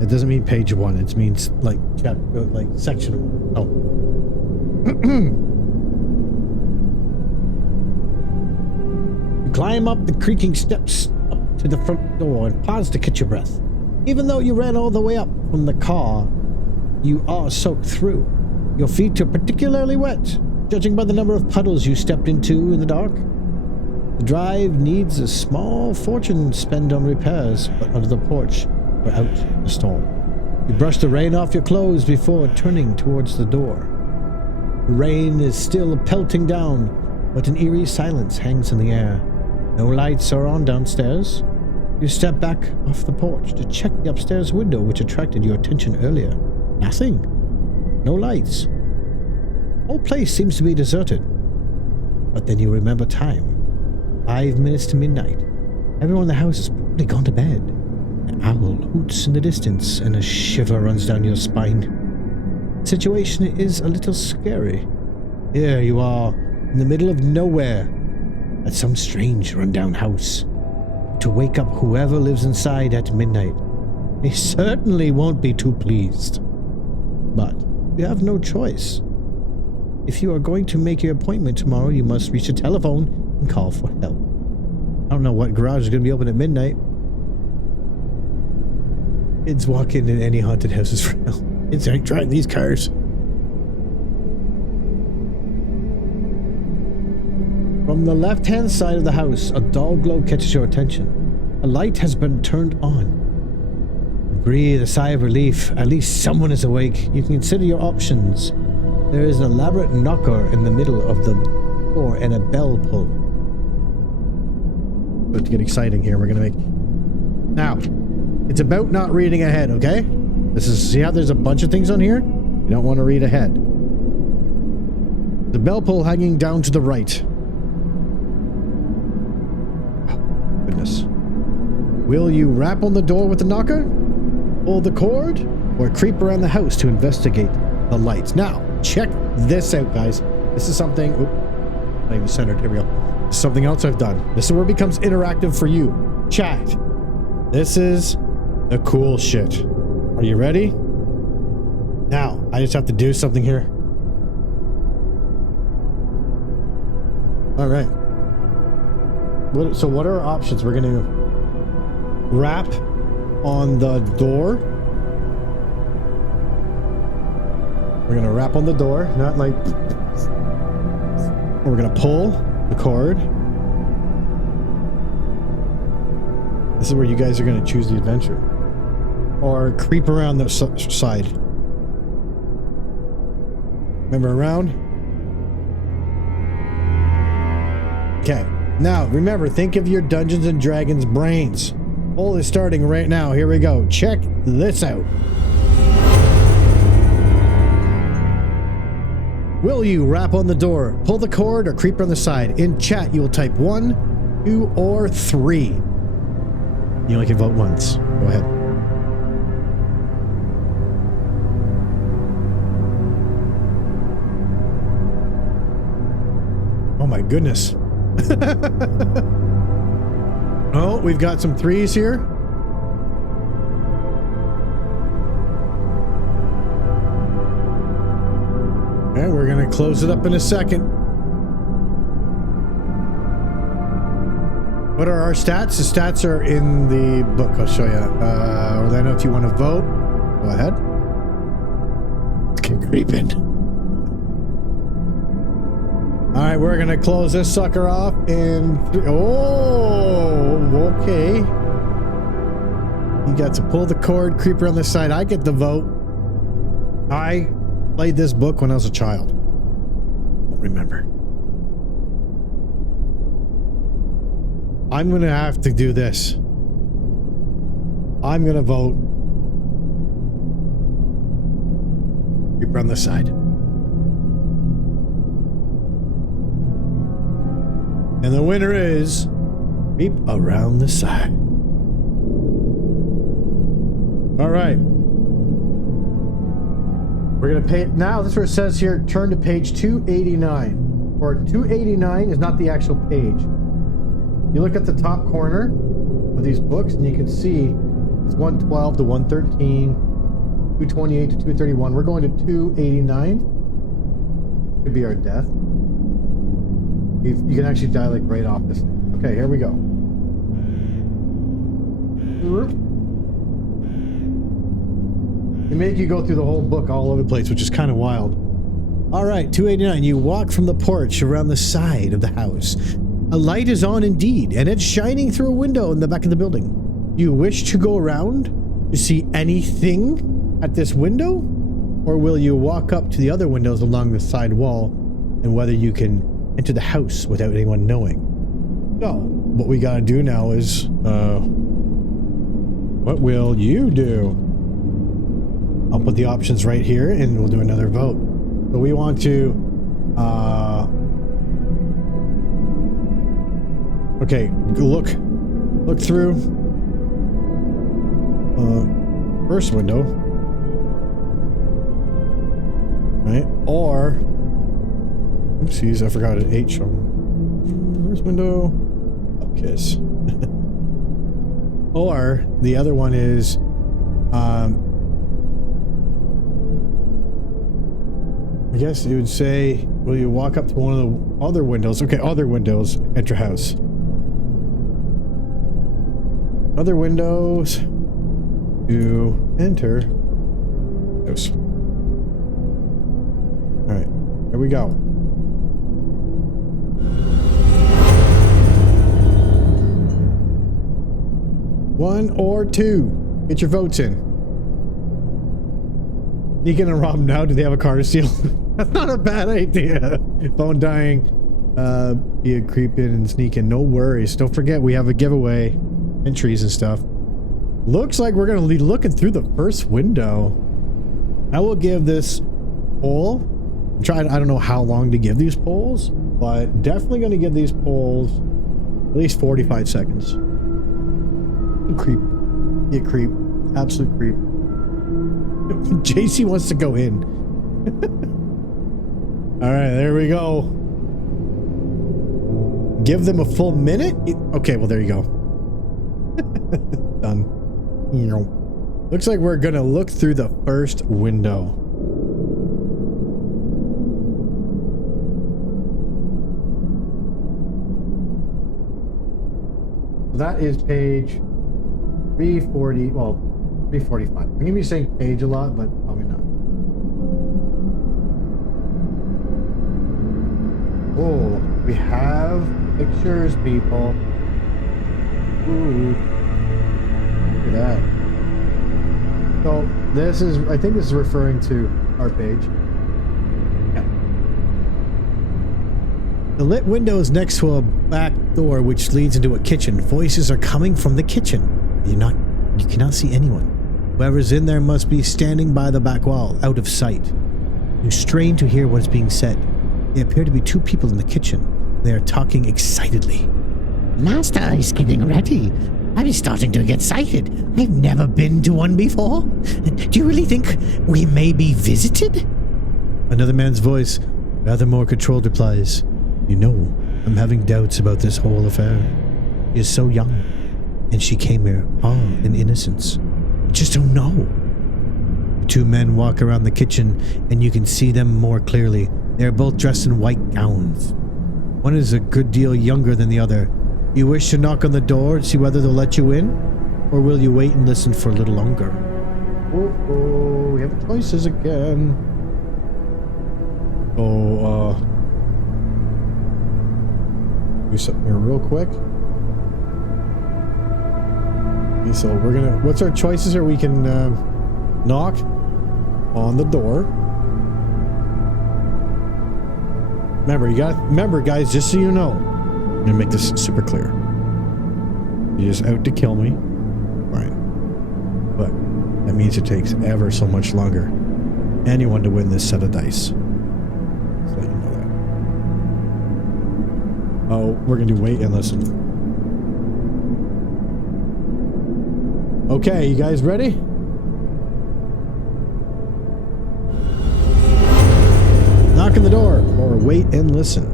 It doesn't mean page 1. It means like chapter, like section. Oh. Climb up the creaking steps up to the front door and pause to catch your breath. Even though you ran all the way up from the car, you are soaked through. Your feet are particularly wet, judging by the number of puddles you stepped into in the dark. The drive needs a small fortune spent on repairs, but under the porch, we're out a storm. You brush the rain off your clothes before turning towards the door. The rain is still pelting down, but an eerie silence hangs in the air. No lights are on downstairs. You step back off the porch to check the upstairs window which attracted your attention earlier. Nothing. No lights. The whole place seems to be deserted. But then you remember time. 5 minutes to midnight. Everyone in the house has probably gone to bed. An owl hoots in the distance and a shiver runs down your spine. The situation is a little scary. Here you are, in the middle of nowhere, at some strange rundown house. To wake up whoever lives inside at midnight, they certainly won't be too pleased. But you have no choice. If you are going to make your appointment tomorrow, you must reach the telephone and call for help. I don't know what garage is going to be open at midnight. Kids walk in any haunted houses for help. Kids ain't driving these cars. From the left-hand side of the house, a dull glow catches your attention. A light has been turned on. You breathe a sigh of relief. At least someone is awake. You can consider your options. There is an elaborate knocker in the middle of the door and a bell pull. About to get exciting here. We're gonna make... Now, it's about not reading ahead, okay? This is... See how there's a bunch of things on here? You don't want to read ahead. The bell pull hanging down to the right. Goodness. Will you rap on the door with the knocker? Pull the cord? Or creep around the house to investigate the lights. Now, check this out, guys. This is something... Oop, not even centered. Here we go. This is something else I've done. This is where it becomes interactive for you. Chat. This is the cool shit. Are you ready? Now, I just have to do something here. All right. So what are our options? We're going to rap on the door. We're going to rap on the door, not like... We're going to pull the cord. This is where you guys are going to choose the adventure. Or creep around the side. Remember, around? Okay. Now, remember, think of your Dungeons and Dragons brains. Poll is starting right now. Here we go. Check this out. Will you rap on the door, pull the cord, or creep on the side? In chat, you will type 1, 2, or 3. You only can vote once. Go ahead. Oh my goodness. Oh, we've got some 3s here. Okay, we're gonna close it up in a second. What are our stats? The stats are in the book. I'll show you. Orlando, if you want to vote, go ahead. Let's get creeping. All right, we're gonna close this sucker off in. Oh, okay. You got to pull the cord, creep around the side. I get the vote. I played this book when I was a child. Don't remember. I'm gonna have to do this. I'm gonna vote. Creep around the side. And the winner is creep around the side. All right. We're going to pay it now. This is where it says here, turn to page 289. Or 289 is not the actual page. You look at the top corner of these books and you can see it's 112 to 113, 228 to 231. We're going to 289. Could be our death. You can actually die like right off this thing. Okay, here we go. They make you go through the whole book all over the place, which is kind of wild. All right, 289. You walk from the porch around the side of the house. A light is on indeed, and it's shining through a window in the back of the building. Do you wish to go around to see anything at this window? Or will you walk up to the other windows along the side wall and whether you can enter the house without anyone knowing? So, what we gotta do now is, what will you do? I'll put the options right here and we'll do another vote. So we want to, okay, look through, first window, right? Or, oopsies, I forgot an H on first window, upkiss. Or the other one is, I guess it would say, will you walk up to one of the other windows? Okay, other windows, enter house. Other windows to enter house. All right, here we go. One or two. Get your votes in. You gonna rob them now? Do they have a car to steal? That's not a bad idea. Phone dying. Be a creep in and sneak in. No worries. Don't forget we have a giveaway. Entries and stuff. Looks like we're gonna be looking through the first window. I will give this poll. I don't know how long to give these polls, but definitely gonna give these polls at least 45 seconds. Creep. Yeah, creep. Absolute creep. JC wants to go in. All right, there we go. Give them a full minute? Okay, well, there you go. Done. Looks like we're gonna look through the first window. That is page 340, well, 345. I'm gonna be saying page a lot, but probably not. Oh, we have pictures, people. Ooh, look at that. So this is, I think this is referring to our page. Yeah. The lit window is next to a back door which leads into a kitchen. Voices are coming from the kitchen. You cannot see anyone. Whoever's in there must be standing by the back wall, out of sight. You strain to hear what is being said. There appear to be two people in the kitchen. They are talking excitedly. Master is getting ready. I'm starting to get excited. I've never been to one before. Do you really think we may be visited? Another man's voice, rather more controlled, replies, "You know, I'm having doubts about this whole affair. She is so young, and she came here all in innocence. I just don't know." The two men walk around the kitchen, and you can see them more clearly. They are both dressed in white gowns. One is a good deal younger than the other. You wish to knock on the door and see whether they'll let you in? Or will you wait and listen for a little longer? Oh, we have choices again. Oh, do something here real quick. Okay, so we're gonna, what's our choices here? We can knock on the door. Remember guys, just so you know, I'm gonna make this super clear. You're just out to kill me. Fine. But that means it takes ever so much longer. Anyone to win this set of dice. Just let you know that. Oh, we're gonna do wait and listen. Okay, you guys ready? Knock on the door, or wait and listen.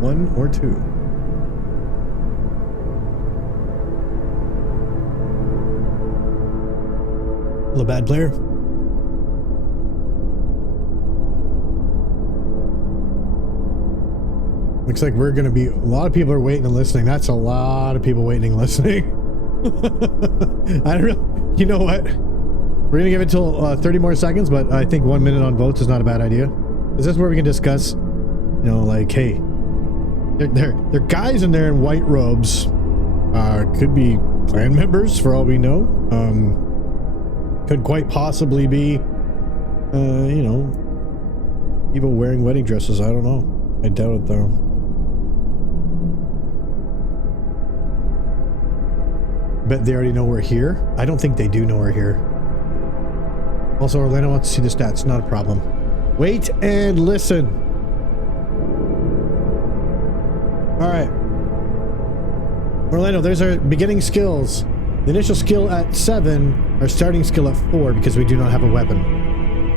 One or two. Hello, bad player. Looks like we're gonna be, a lot of people are waiting and listening. That's a lot of people waiting and listening. I don't know. You know what? We're gonna give it till 30 more seconds, but I think 1 minute on votes is not a bad idea. Is this where we can discuss, you know, like, hey, they're guys in there in white robes. Could be clan members for all we know. Could quite possibly be, you know, people wearing wedding dresses. I don't know. I doubt it though. Bet they already know we're here. I don't think they do know we're here. Also, Orlando wants to see the stats. Not a problem. Wait and listen. All right. Orlando, there's our beginning skills. The initial skill at 7, our starting skill at 4 because we do not have a weapon.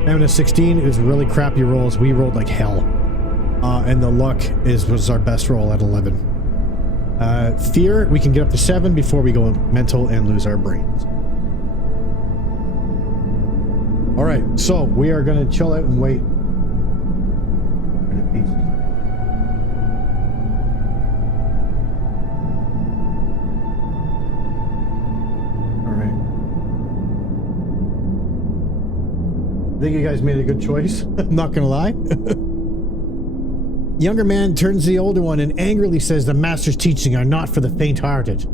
Having a 16 is really crappy rolls. We rolled like hell. And the luck was our best roll at 11. Fear, we can get up to 7 before we go mental and lose our brains. All right, so we are going to chill out and wait. All right. I think you guys made a good choice. I'm not going to lie. The younger man turns to the older one and angrily says the master's teaching are not for the faint-hearted.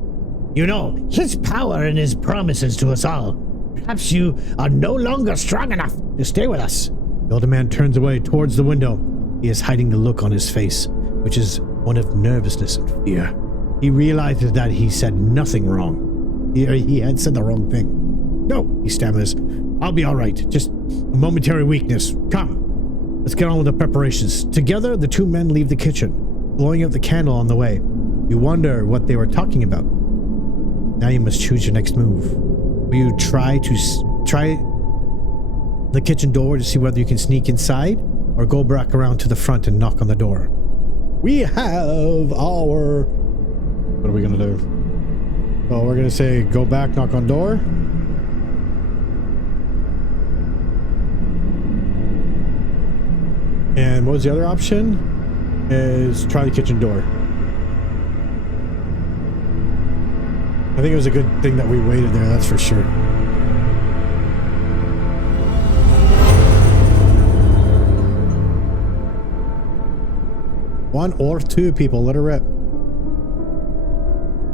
You know, his power and his promises to us all. Perhaps you are no longer strong enough to stay with us. The older man turns away towards the window. He is hiding the look on his face, which is one of nervousness and fear. He realizes that he said nothing wrong. He had said the wrong thing. No, he stammers. I'll be all right. Just a momentary weakness. Come. Let's get on with the preparations. Together, the two men leave the kitchen, blowing out the candle on the way. You wonder what they were talking about. Now you must choose your next move. Will you try the kitchen door to see whether you can sneak inside, or go back around to the front and knock on the door. We have our... What are we gonna do? Well, we're gonna say go back, knock on door. And what was the other option? Is try the kitchen door. I think it was a good thing that we waited there, that's for sure. One or two people, let her rip.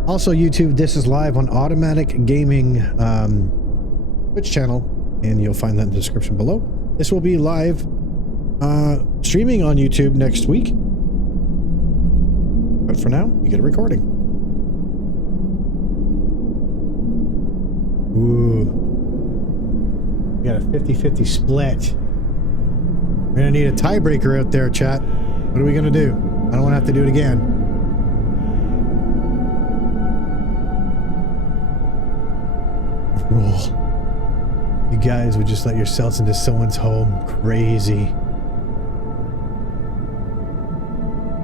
Also, YouTube, this is live on Ottomatik Gaming Twitch channel, and you'll find that in the description below. This will be live streaming on YouTube next week. But for now, you get a recording. Ooh. We got a 50-50 split. We're gonna need a tiebreaker out there, chat. What are we gonna do? I don't want to have to do it again. Roll. You guys would just let yourselves into someone's home. Crazy.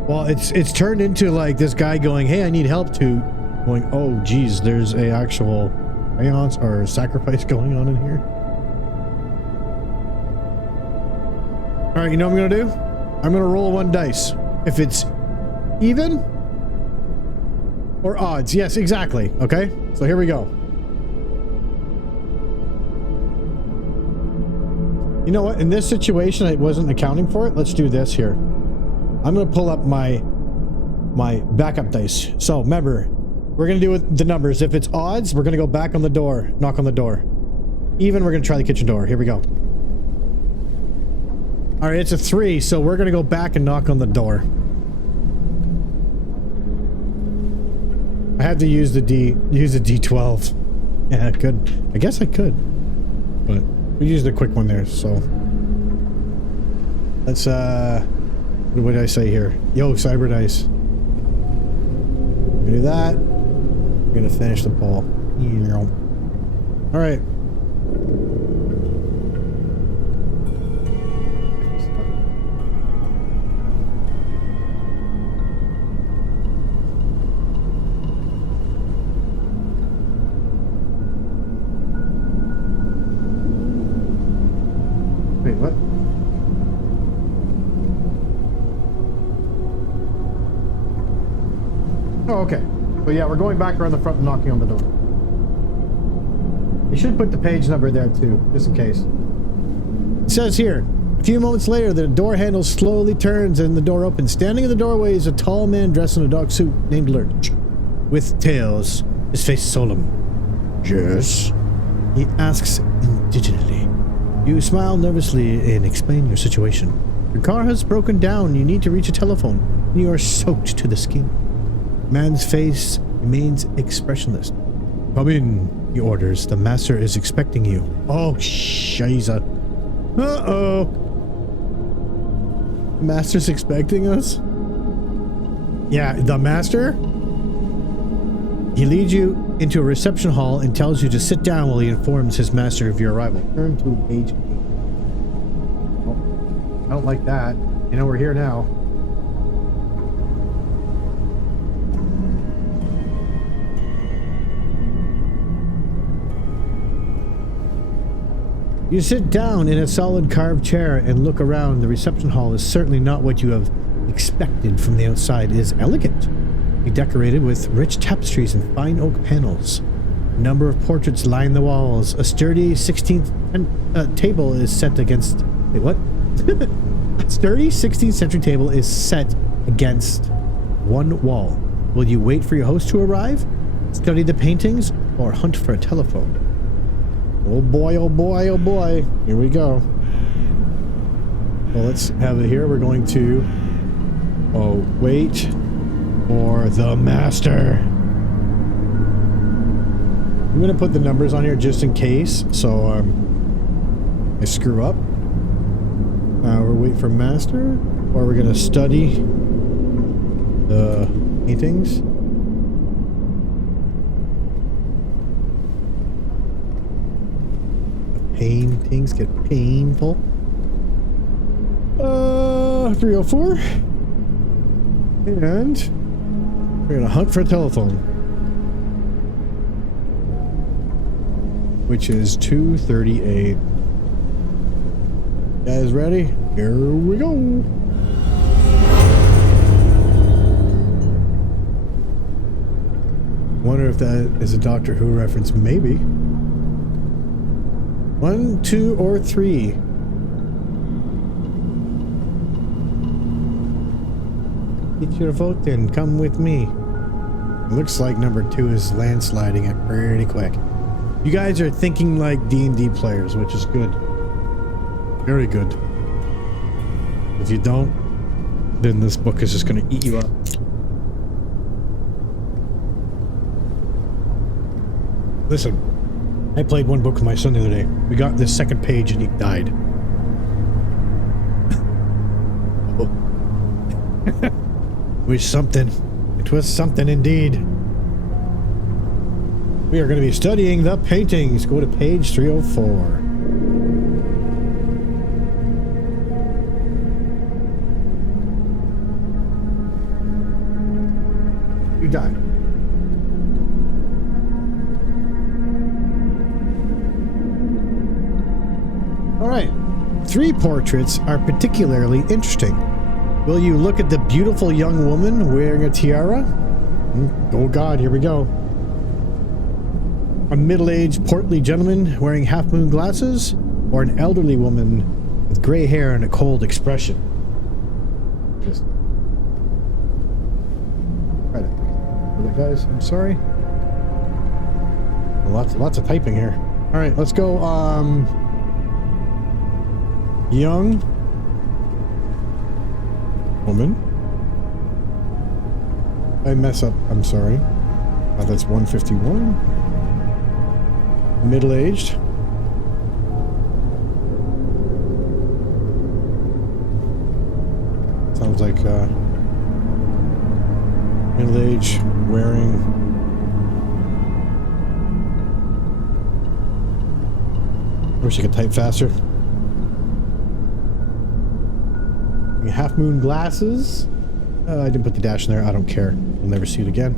Well, it's turned into like this guy going, "Hey, I need help," to going, "Oh, geez, there's a actual seance or sacrifice going on in here." All right, you know what I'm gonna do? I'm gonna roll one dice. If it's even or odds, yes, exactly. Okay, so here we go. You know what? In this situation, I wasn't accounting for it. Let's do this here. I'm gonna pull up my backup dice. So remember, we're gonna do with the numbers. If it's odds, we're gonna go back on the door, knock on the door. Even, we're gonna try the kitchen door. Here we go. All right, it's a 3, so we're gonna go back and knock on the door. I had to use the D12. Yeah, I could. I guess I could, but we used a quick one there. So let's what did I say here? Yo, Cyber Dice. We're gonna do that. We're gonna finish the poll. All right. Wait, what? Oh, okay. So yeah, we're going back around the front and knocking on the door. You should put the page number there too, just in case. It says here, a few moments later, the door handle slowly turns and the door opens. Standing in the doorway is a tall man dressed in a dark suit named Lurch, with tails, his face solemn. Yes? He asks indignantly. You smile nervously and explain your situation. Your car has broken down. You need to reach a telephone, and you are soaked to the skin. The man's face remains expressionless. Come in, he orders. The master is expecting you. Oh, shiza. Uh-oh. The master's expecting us? Yeah, the master? He leads you into a reception hall and tells you to sit down while he informs his master of your arrival. Turn to page 8. Oh, I don't like that. You know, we're here now. You sit down in a solid carved chair and look around. The reception hall is certainly not what you have expected from the outside. It is elegant. Decorated with rich tapestries and fine oak panels. A number of portraits line the walls. A sturdy 16th table is set against... Wait, what? A sturdy 16th century table is set against one wall. Will you wait for your host to arrive, study the paintings, or hunt for a telephone? Oh boy, oh boy, oh boy. Here we go. Well, let's have it here. We're going to... Oh, wait... for the master. I'm gonna put the numbers on here just in case, so I screw up. We're waiting for master, or we're gonna study the paintings. paintings get painful. 304. And we're gonna hunt for a telephone. Which is 238. Guys ready? Here we go. Wonder if that is a Doctor Who reference. Maybe. 1, 2, or 3. Get your vote in. Come with me. Looks like number 2 is landsliding it pretty quick. You guys are thinking like D&D players, which is good. Very good. If you don't, then this book is just going to eat you up. Listen, I played one book with my son the other day. We got this second page and he died. It was something. It was something indeed. We are going to be studying the paintings. Go to page 304. You died. All right. 3 portraits are particularly interesting. Will you look at the beautiful young woman wearing a tiara? Oh God, here we go. A middle-aged, portly gentleman wearing half-moon glasses, or an elderly woman with gray hair and a cold expression? Just right. Guys, I'm sorry. Lots of typing here. All right, let's go. Young woman. I mess up. I'm sorry. That's 151. Middle-aged. Sounds like middle-aged, wearing. Wish I could type faster. Half-moon glasses. I didn't put the dash in there. I don't care. We'll never see it again.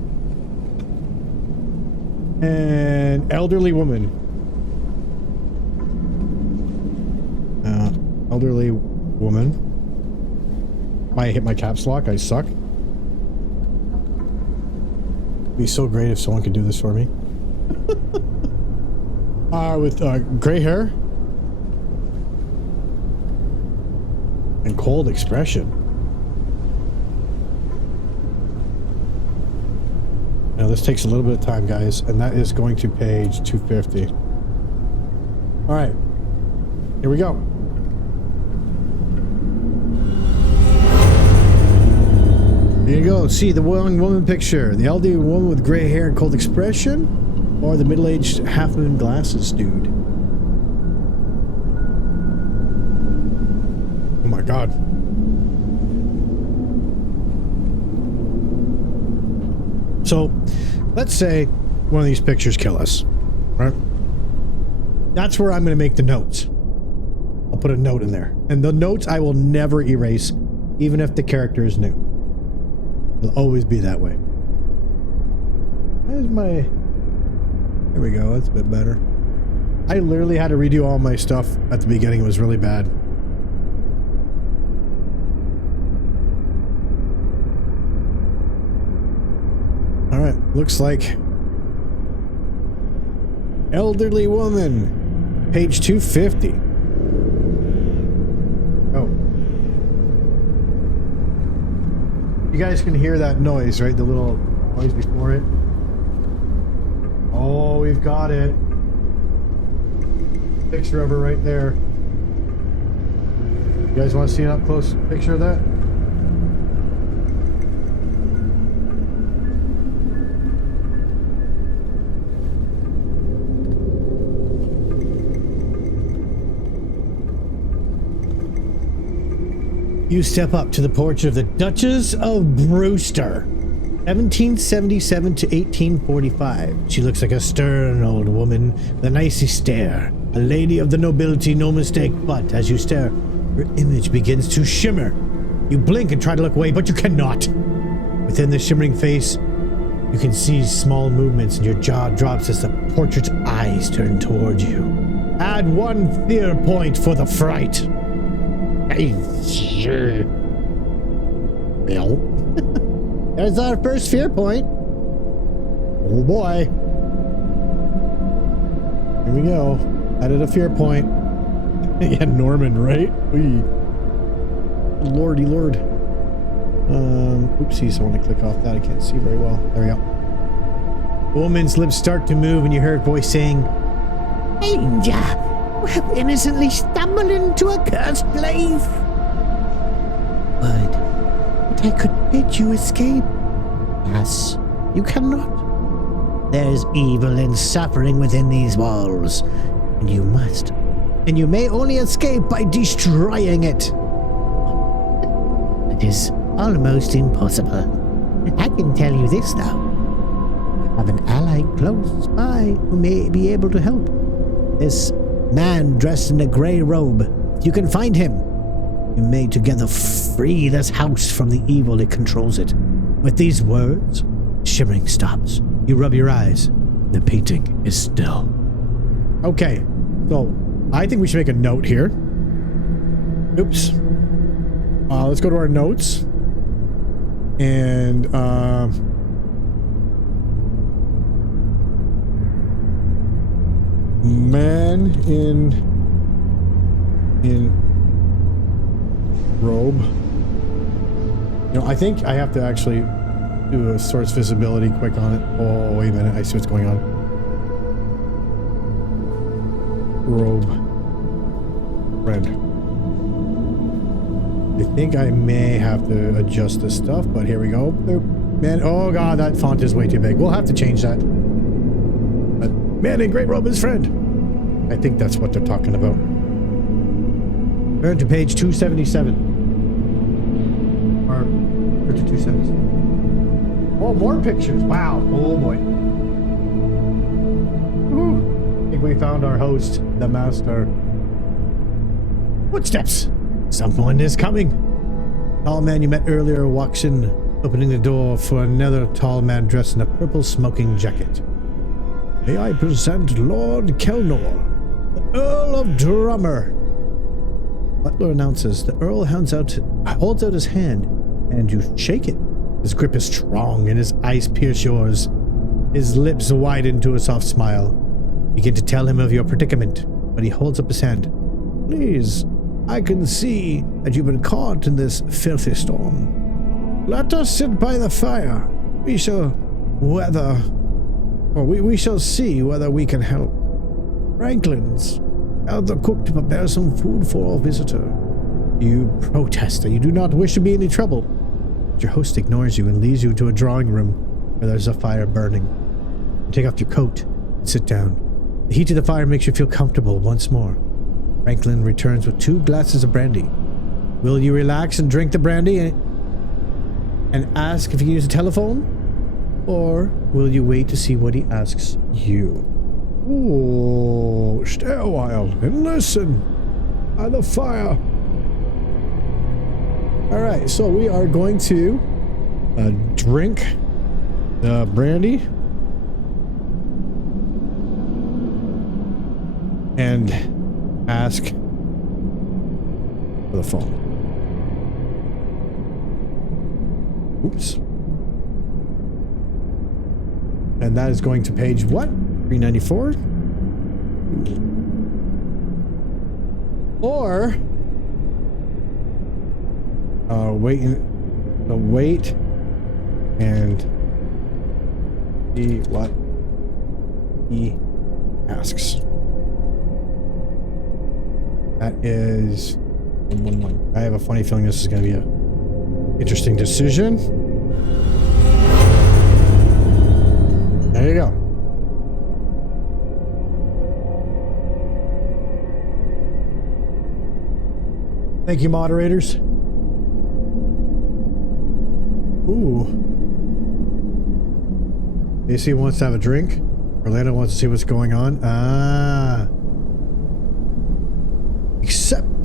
An elderly woman. Elderly woman. I hit my caps lock. I suck. It'd be so great if someone could do this for me. With gray hair and cold expression. Now this takes a little bit of time, guys, and that is going to page 250. All right, here we go. Here you go. See the young woman picture, the elderly woman with gray hair and cold expression, or the middle-aged half-moon glasses dude. Oh my God. So, let's say one of these pictures kill us, right? That's where I'm going to make the notes. I'll put a note in there. And the notes I will never erase, even if the character is new. It'll always be that way. Where's my... There we go, that's a bit better. I literally had to redo all my stuff at the beginning. It was really bad. Alright, looks like elderly woman, page 250. Oh. You guys can hear that noise, right? The little noise before it. Oh, we've got it. Picture of her right there. You guys want to see an up close picture of that? You step up to the porch of the Duchess of Brewster, 1777 to 1845. She looks like a stern old woman with an icy stare A lady of the nobility, no mistake, but as you stare, her image begins to shimmer. You blink and try to look away, but you cannot. Within the shimmering face, you can see small movements and your jaw drops as the portrait's eyes turn towards you. Add 1 fear point for the fright. Well, there's our first fear point. Oh boy. Here we go. Added a fear point. Yeah, Norman, right? Oy. Lordy lord. Oopsies, I want to click off that. I can't see very well. There we go. The woman's lips start to move and you hear a voice saying, Danger! We have innocently stumbled into a cursed place. But I could bid you escape. Yes, you cannot. There's evil and suffering within these walls, and you must. And you may only escape by destroying it. It is almost impossible. I can tell you this now. I have an ally close by who may be able to help. This man dressed in a grey robe. You can find him. You may together free this house from the evil that controls it. With these words, shimmering stops. You rub your eyes. The painting is still. Okay, so I think we should make a note here. Oops. Let's go to our notes. And, man in robe. You know, I think I have to actually do a source visibility quick on it. Oh, wait a minute. I see what's going on. Robe. Red. I think I may have to adjust this stuff, but here we go. Man, oh god, that font is way too big. We'll have to change that. Man in gray robe is friend. I think that's what they're talking about. Turn to page 277. Or to 277. Oh, more pictures. Wow. Oh boy. Woo. I think we found our host, the master. Footsteps. Someone is coming. Tall man you met earlier walks in, opening the door for another tall man dressed in a purple smoking jacket. May I present Lord Kelnor, the Earl of Drummer. Butler announces. The Earl holds out his hand, and you shake it. His grip is strong, and his eyes pierce yours. His lips widen to a soft smile. You begin to tell him of your predicament, but he holds up his hand. Please, I can see that you've been caught in this filthy storm. Let us sit by the fire. We shall we shall see whether we can help. Franklin's held the cook to prepare some food for our visitor. You protest that you do not wish to be in any trouble. But your host ignores you and leads you to a drawing room where there's a fire burning. You take off your coat and sit down. The heat of the fire makes you feel comfortable once more. Franklin returns with 2 glasses of brandy. Will you relax and drink the brandy and ask if you can use the telephone? Or will you wait to see what he asks you? Oh, stay a while and listen by the fire. Alright, so we are going to drink the brandy and ask for the phone. Oops. And that is going to page what? 394? Or wait and see what he asks. That is 111. I have a funny feeling this is going to be a interesting decision. There you go. Thank you, moderators. Ooh. AC wants to have a drink. Orlando wants to see what's going on. Ah.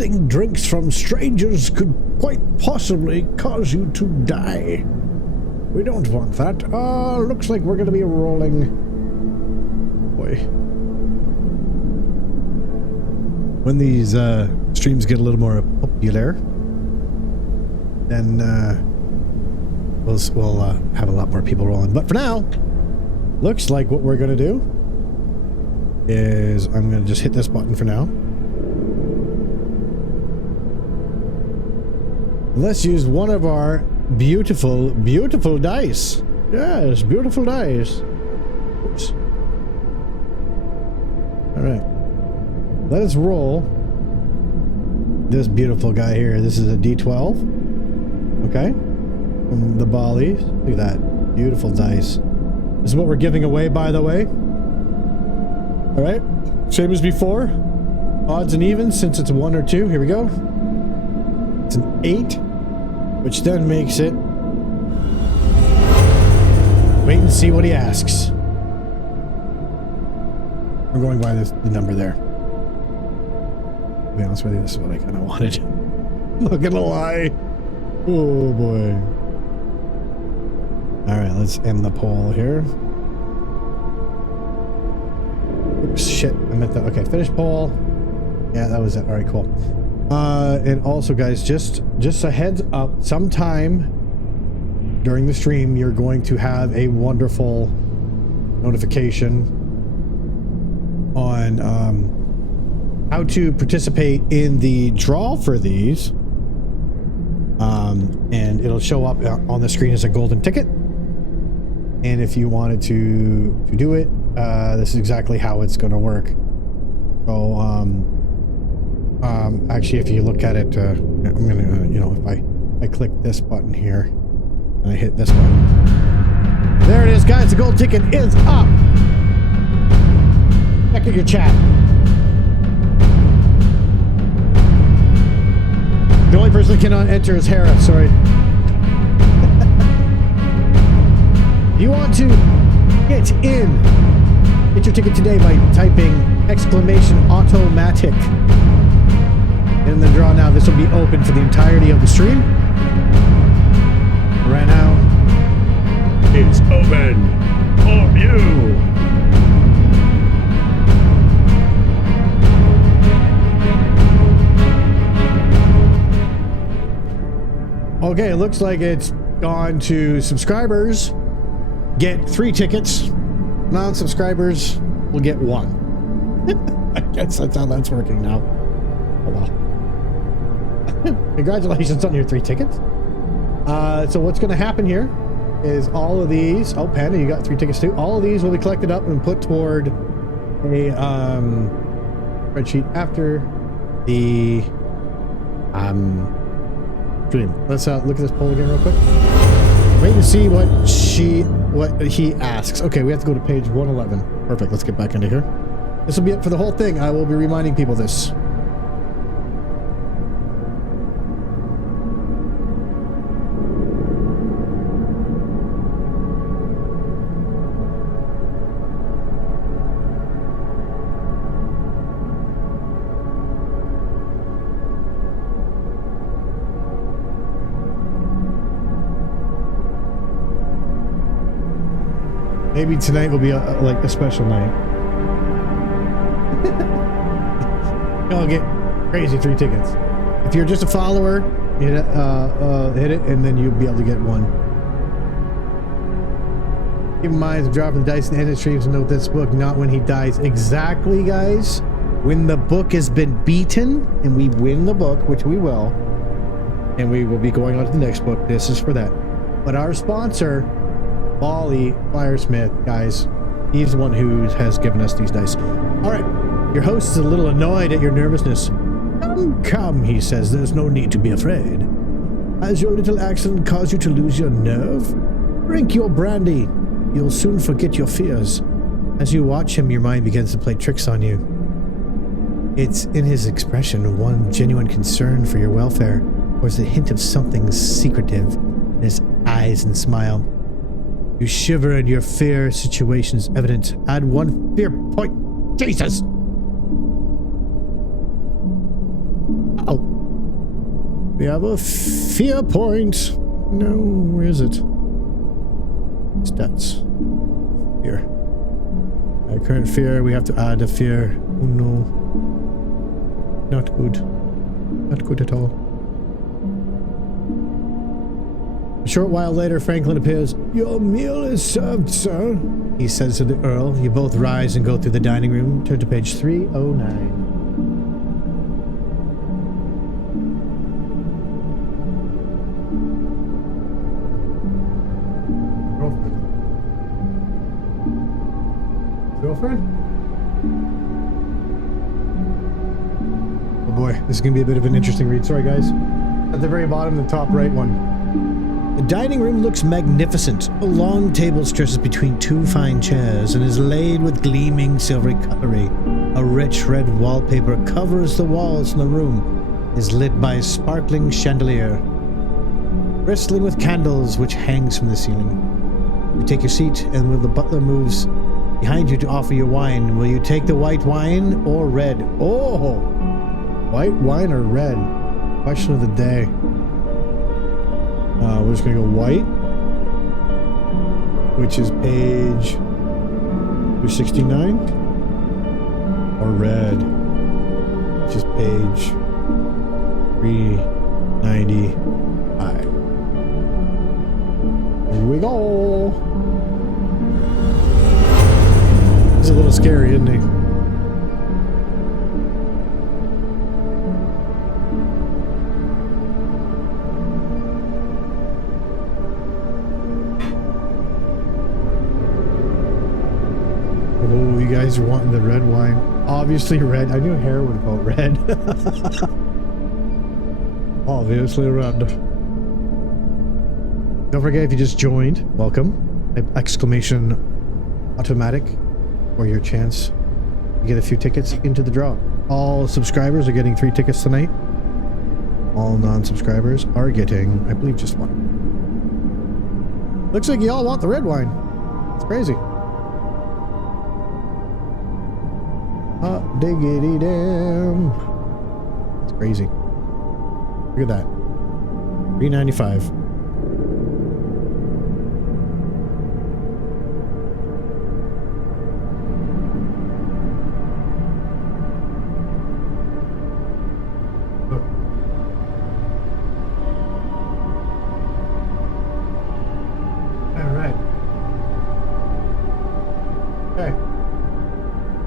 accepting drinks from strangers could quite possibly cause you to die. We don't want that. Looks like we're going to be rolling. Boy. When these streams get a little more popular, then we'll have a lot more people rolling. But for now, looks like what we're going to do is I'm going to just hit this button for now. Let's use one of our beautiful, beautiful dice. Yes, beautiful dice. Oops. All right. Let us roll this beautiful guy here. This is a D12. Okay. From the Bali. Look at that. Beautiful dice. This is what we're giving away, by the way. All right. Same as before. Odds and evens, since it's 1 or 2. Here we go. It's an 8, which then makes it... Wait and see what he asks. We're going by the number there. To be honest with you, this is what I kind of wanted. I'm not gonna lie. Oh boy. Alright, let's end the poll here. Oops, shit. I meant that. Okay, finish poll. Yeah, that was it. Alright, cool. And also, guys, just a heads up, sometime during the stream, you're going to have a wonderful notification on how to participate in the draw for these. And it'll show up on the screen as a golden ticket. And if you wanted to do it, this is exactly how it's going to work. So, actually, if you look at it, I'm gonna, you know, if I click this button here and I hit this button, there it is, guys. The gold ticket is up. Check out your chat. The only person that cannot enter is Hera. Sorry. You want to get in? Get your ticket today by typing !Ottomatik. In the draw now. This will be open for the entirety of the stream. Right now, it's open for you. Okay, it looks like it's gone to subscribers. Get 3 tickets. Non-subscribers will get 1. I guess that's how that's working now. Oh well. Congratulations on your 3 tickets. So what's going to happen here is all of these... Oh, Panda, you got 3 tickets too. All of these will be collected up and put toward a spreadsheet after the stream. Let's look at this poll again real quick. Wait to see what he asks. Okay, we have to go to page 111. Perfect. Let's get back into here. This will be it for the whole thing. I will be reminding people this. Maybe tonight will be like a special night. I'll get crazy 3 tickets. If you're just a follower, hit it, and then you'll be able to get 1. Keep in mind, dropping the dice in the end of streams and note this book, not when he dies. Exactly, guys. When the book has been beaten and we win the book, which we will, and we will be going on to the next book. This is for that. But our sponsor, Bali Firesmith, guys, he's the one who has given us these dice. All right, your host is a little annoyed at your nervousness. Come, he says, there's no need to be afraid. Has your little accident caused you to lose your nerve? Drink your brandy. You'll soon forget your fears. As you watch him, your mind begins to play tricks on you. It's in his expression one genuine concern for your welfare, or is it a hint of something secretive in his eyes and smile? You shiver and your fear situation is evident. Add 1 fear point. Jesus! Oh. We have a fear point. No, where is it? Stats. Fear. Current fear, we have to add a fear. Oh no. Not good. Not good at all. A short while later, Franklin appears. Your meal is served, sir, he says to the Earl. You both rise and go through the dining room. Turn to page 309. Girlfriend? Oh boy, this is going to be a bit of an interesting read. Sorry, guys. At the very bottom, the top right one. The dining room looks magnificent. A long table stretches between two fine chairs and is laid with gleaming silvery cutlery. A rich red wallpaper covers the walls, and the room is lit by a sparkling chandelier, bristling with candles which hangs from the ceiling. You take your seat, and when the butler moves behind you to offer you wine, will you take the white wine or red? Oh! White wine or red? Question of the day. We're just gonna go white, which is page 269, or red, which is page 395. Here we go. He's a little scary, isn't he? Oh, you guys are wanting the red wine. Obviously red. I knew Hair would vote red. Obviously red. Don't forget, if you just joined, welcome. Exclamation Ottomatik for your chance to get a few tickets into the draw. All subscribers are getting 3 tickets tonight. All non-subscribers are getting, I believe, just 1. Looks like you all want the red wine. It's crazy. Hot diggity damn. It's crazy. Look at that. $3.95.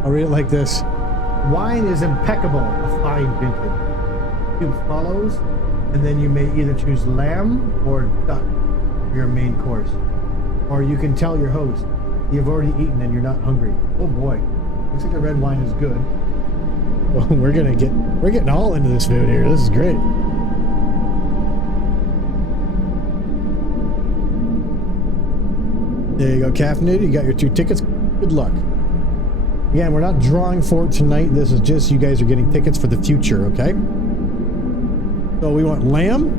I'll read it like this. Wine is impeccable, a fine vintage. Cube follows, and then you may either choose lamb or duck for your main course. Or you can tell your host you've already eaten and you're not hungry. Oh boy, looks like the red wine is good. Well, we're getting all into this food here. This is great. There you go, caffeinated. You got your 2 tickets. Good luck. Again, we're not drawing for it tonight. This is just you guys are getting tickets for the future, okay? So we want lamb.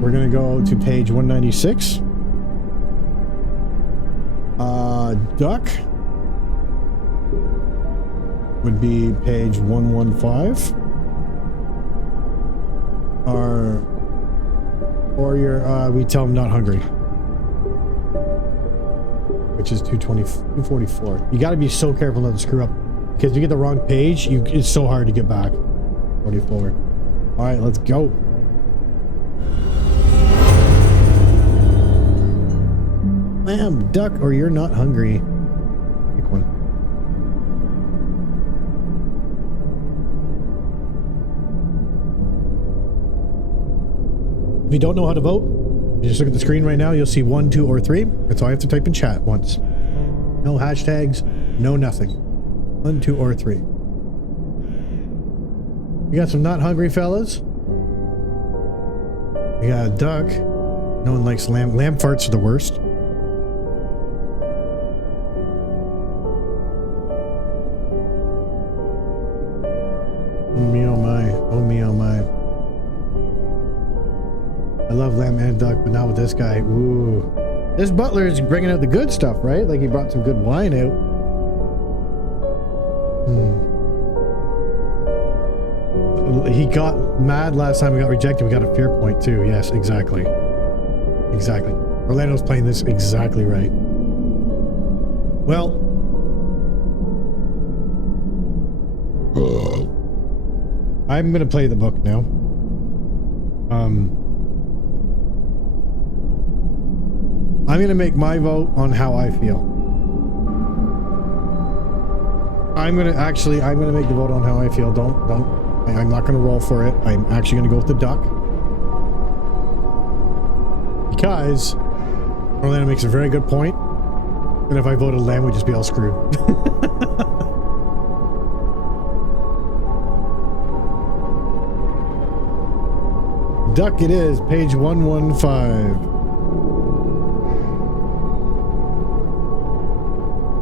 We're going to go to page 196. Duck would be page 115. Or your we tell them not hungry, which is 244. You got to be so careful not to screw up, because if you get the wrong page, it's so hard to get back. 44. All right, let's go. Lamb, duck, or you're not hungry. Pick one. If you don't know how to vote, you just look at the screen right now. You'll see 1, 2, or 3. That's all you have to type in chat once. No hashtags, no nothing. 1, 2, or 3. You got some not hungry fellas. You got a duck. No one likes lamb. Lamb farts are the worst. Oh me, oh my. Oh me, oh my. I love lamb and duck, but not with this guy. Ooh. This butler is bringing out the good stuff, right? Like he brought some good wine out. he got mad last time we got rejected. We got a fear point too. Yes, exactly. Exactly. Orlando's playing this exactly right. Well, I'm gonna play the book now. I'm gonna make my vote on how I feel. I'm gonna make the vote on how I feel. I'm not gonna roll for it. I'm actually gonna go with the duck. Because Orlando makes a very good point. And if I voted lamb, we'd just be all screwed. Duck it is, page 115.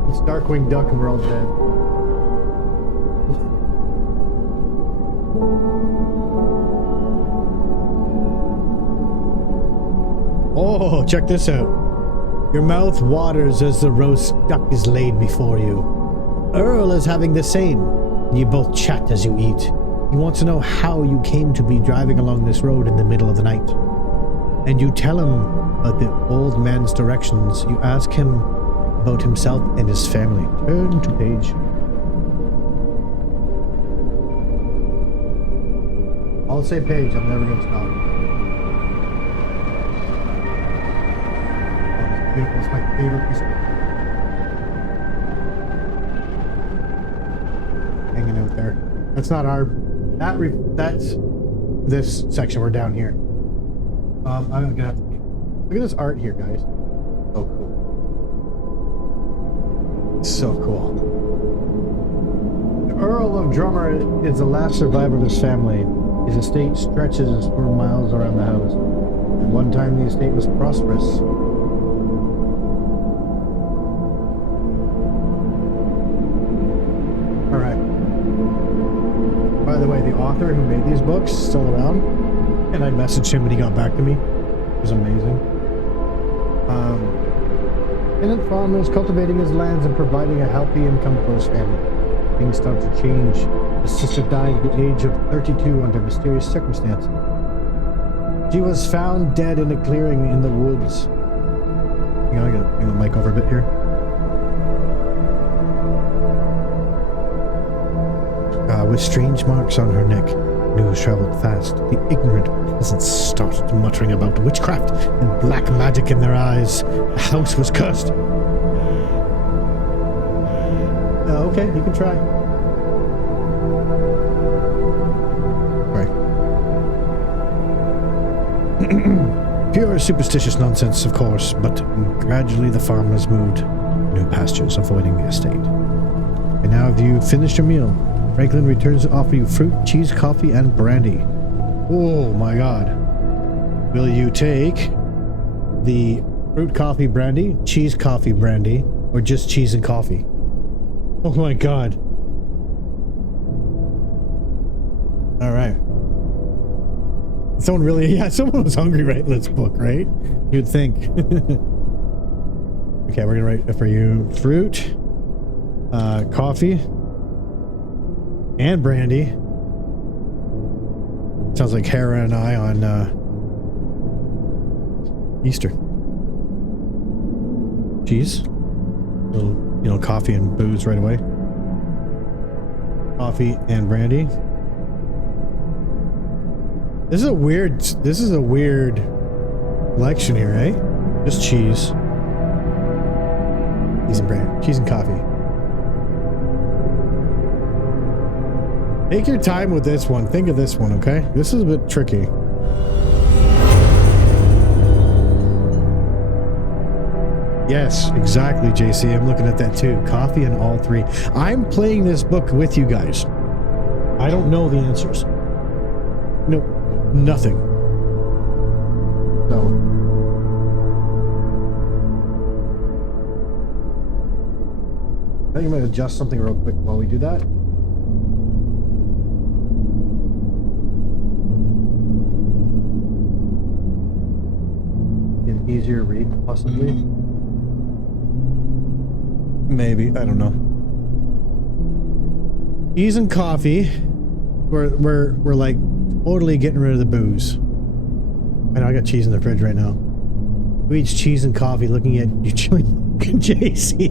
It's Darkwing Duck and we're all dead. Oh, check this out. Your mouth waters as the roast duck is laid before you. Earl is having the same. You both chat as you eat. He wants to know how you came to be driving along this road in the middle of the night. And you tell him about the old man's directions. You ask him about himself and his family. Turn to page. I'll say page. I'm never going to stop. Beautiful. It's my favorite piece of hanging out there. That's not our. That's this section. We're down here. I'm gonna have to look at this art here, guys. So cool. So cool. The Earl of Drummer is the last survivor of his family. His estate stretches for miles around the house. At one time, the estate was prosperous. By the way, the author who made these books is still around, and I messaged him when he got back to me. It was amazing. Tenant farmer is cultivating his lands and providing a healthy income for his family. Things start to change. His sister died at the age of 32 under mysterious circumstances. She was found dead in a clearing in the woods. Hang on, I gotta bring the mic over a bit here. With strange marks on her neck, news traveled fast. The ignorant peasants started muttering about witchcraft and black magic in their eyes. The house was cursed. Okay, you can try. Right. Pure superstitious nonsense, of course, but gradually the farmers moved to new pastures, avoiding the estate. And now have you finished your meal? Franklin returns to offer you fruit, cheese, coffee, and brandy. Oh my god. Will you take the fruit, coffee, brandy, cheese, coffee, brandy, or just cheese and coffee? Oh my god. Alright. Someone really, yeah, someone was hungry writing this book, right? You'd think. Okay, we're gonna write for you fruit, coffee, and brandy. Sounds like Hera and I on Easter. Cheese. Little, coffee and booze right away. Coffee and brandy. This is a weird election here, eh? Just cheese. Cheese and brandy. Cheese and coffee. Take your time with this one. Think of this one, okay? This is a bit tricky. Yes, exactly, JC. I'm looking at that too. Coffee and all three. I'm playing this book with you guys. I don't know the answers. Nope. Nothing. So. I think I'm going to adjust something real quick while we do that. An easier read, possibly. Maybe. I don't know. Cheese and coffee. we're like totally getting rid of the booze. I know I got cheese in the fridge right now. Who eats cheese and coffee looking at you chewing JC?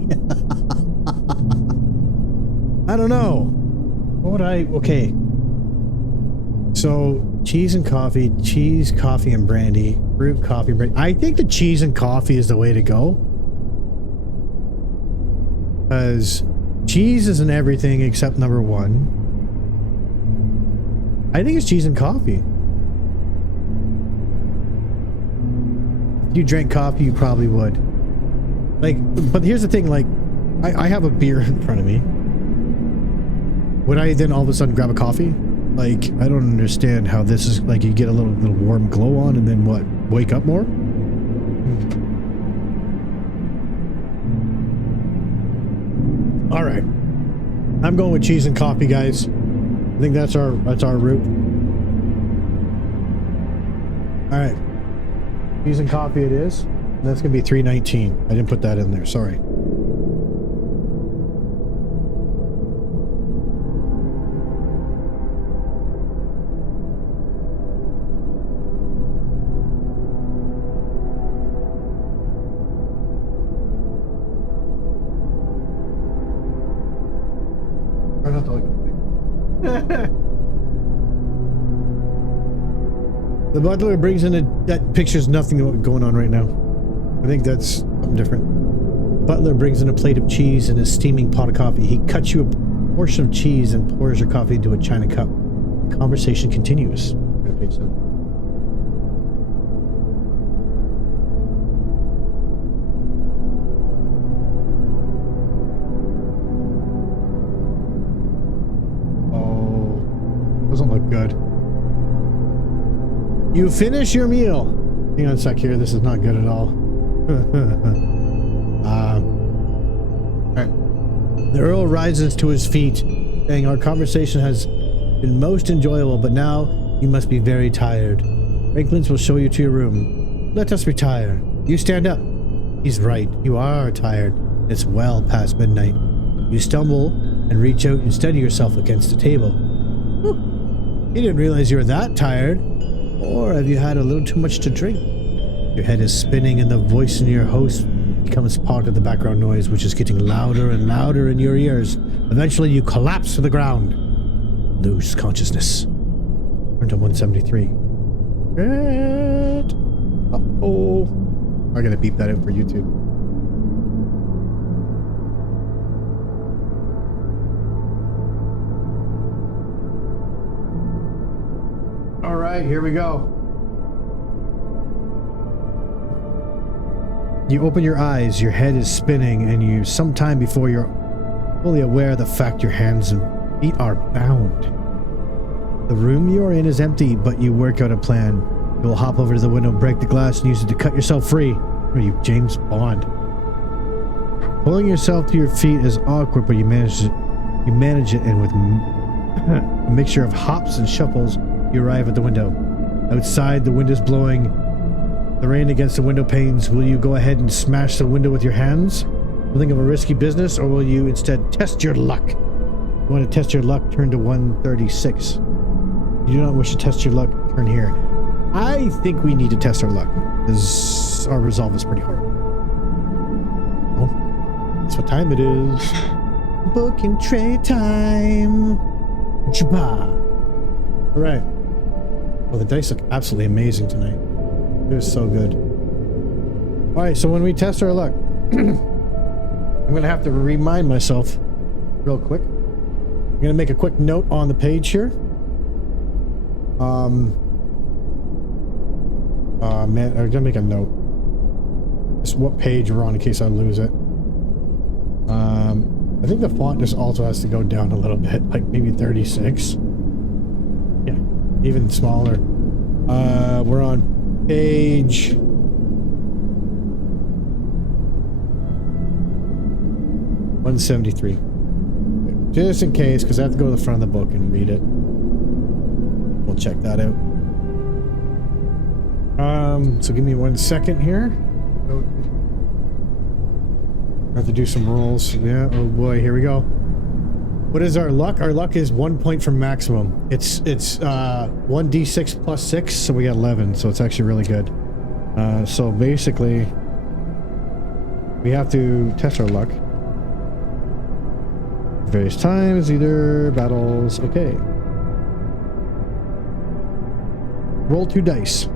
I don't know. What would I... Okay. So, cheese and coffee, and brandy, fruit, coffee, brandy. I think the cheese and coffee is the way to go. Because cheese is in everything except number 1. I think it's cheese and coffee. If you drank coffee, you probably would. Like, but here's the thing, like, I have a beer in front of me. Would I then all of a sudden grab a coffee? Like, I don't understand how this is, like, you get a little warm glow on and then what, wake up more? All right. I'm going with cheese and coffee, guys. I think that's our route. All right. Cheese and coffee it is. And that's going to be $3.19. I didn't put that in there. Sorry. Try not to look at the thing. The butler brings in that picture's nothing to what's going on right now. I think that's something different. Butler brings in a plate of cheese and a steaming pot of coffee. He cuts you a portion of cheese and pours your coffee into a china cup. The conversation continues. Page 7. Oh, doesn't look good. You finish your meal. Hang on a sec here. This is not good at all. Alright. The Earl rises to his feet, saying, "Our conversation has been most enjoyable, but now you must be very tired. Franklin's will show you to your room. Let us retire. You stand up." He's right. You are tired. It's well past midnight. You stumble and reach out and steady yourself against a table. Whew. You didn't realize you were that tired. Or have you had a little too much to drink? Your head is spinning and the voice in your host becomes part of the background noise, which is getting louder and louder in your ears. Eventually you collapse to the ground. Lose consciousness. Turn to 173. Uh-oh. I gotta beep that out for YouTube. All right, here we go. You open your eyes, your head is spinning, and you sometime before you're fully aware of the fact your hands and feet are bound. The room you're in is empty, but you work out a plan. You will hop over to the window, break the glass, and use it to cut yourself free. Or you, James Bond. Pulling yourself to your feet is awkward, but you manage it. You manage it, and with a mixture of hops and shuffles, you arrive at the window. Outside, the wind is blowing the rain against the window panes. Will you go ahead and smash the window with your hands? Something of a risky business, or will you instead test your luck? If you want to test your luck, turn to 136. If you do not wish to test your luck, turn here. I think we need to test our luck, because our resolve is pretty hard. Oh, that's what time it is. Booking tray time. Jabba. All right. Well, the dice look absolutely amazing tonight. They're so good. All right, so when we test our luck, I'm going to have to remind myself real quick. I'm going to make a quick note on the page here. Man, I'm going to make a note. Just what page we're on in case I lose it. I think the font just also has to go down a little bit, like maybe 36. Yeah, even smaller. We're on page 173. Just in case, because I have to go to the front of the book and read it. We'll check that out. So give me 1 second here. I have to do some rolls. Yeah, oh boy, here we go. What is our luck? Our luck is 1 point from maximum. It's 1d6 plus 6, so we got 11, so it's actually really good. So basically, we have to test our luck. Various times, either battles. Okay. Roll 2 dice.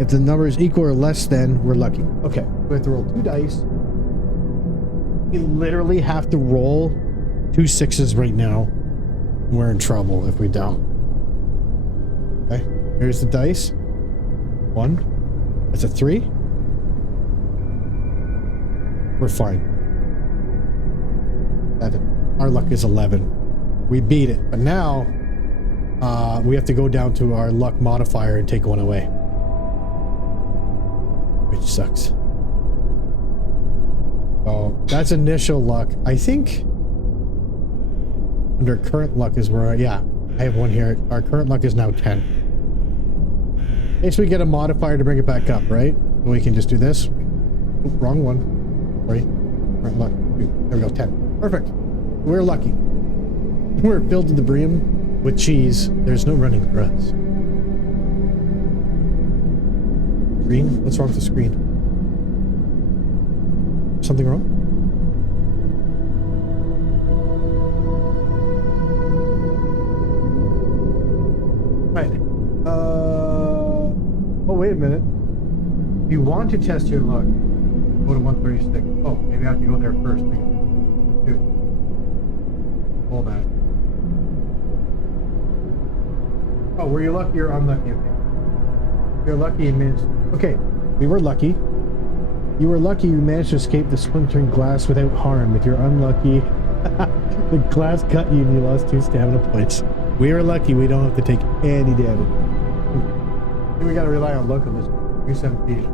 If the number is equal or less than, we're lucky. Okay, we have to roll 2 dice. We literally have to roll 2 6s right now. We're in trouble if we don't. Okay, here's the dice. 1. That's a 3. We're fine. Our luck is 11. We beat it, but now we have to go down to our luck modifier and take 1 away, which sucks. Oh, that's initial luck. I think under current luck is where, yeah, I have 1 here. Our current luck is now 10. In case we get a modifier to bring it back up, right? We can just do this. Oh, wrong one. Sorry. Current luck. There we go, 10. Perfect. We're lucky. We're filled to the brim with cheese. There's no running for us. Screen? What's wrong with the screen? Something wrong? Right. Oh, wait a minute. If you want to test your luck, go to 136. Oh, maybe I have to go there first. Dude. Hold that. Oh, were you lucky or unlucky? Okay. If you're lucky, it means... Okay, we were lucky. You were lucky you managed to escape the splintering glass without harm. If you're unlucky, the glass cut you and you lost 2 stamina points. We were lucky we don't have to take any damage. I think we gotta rely on luck on this one. 317.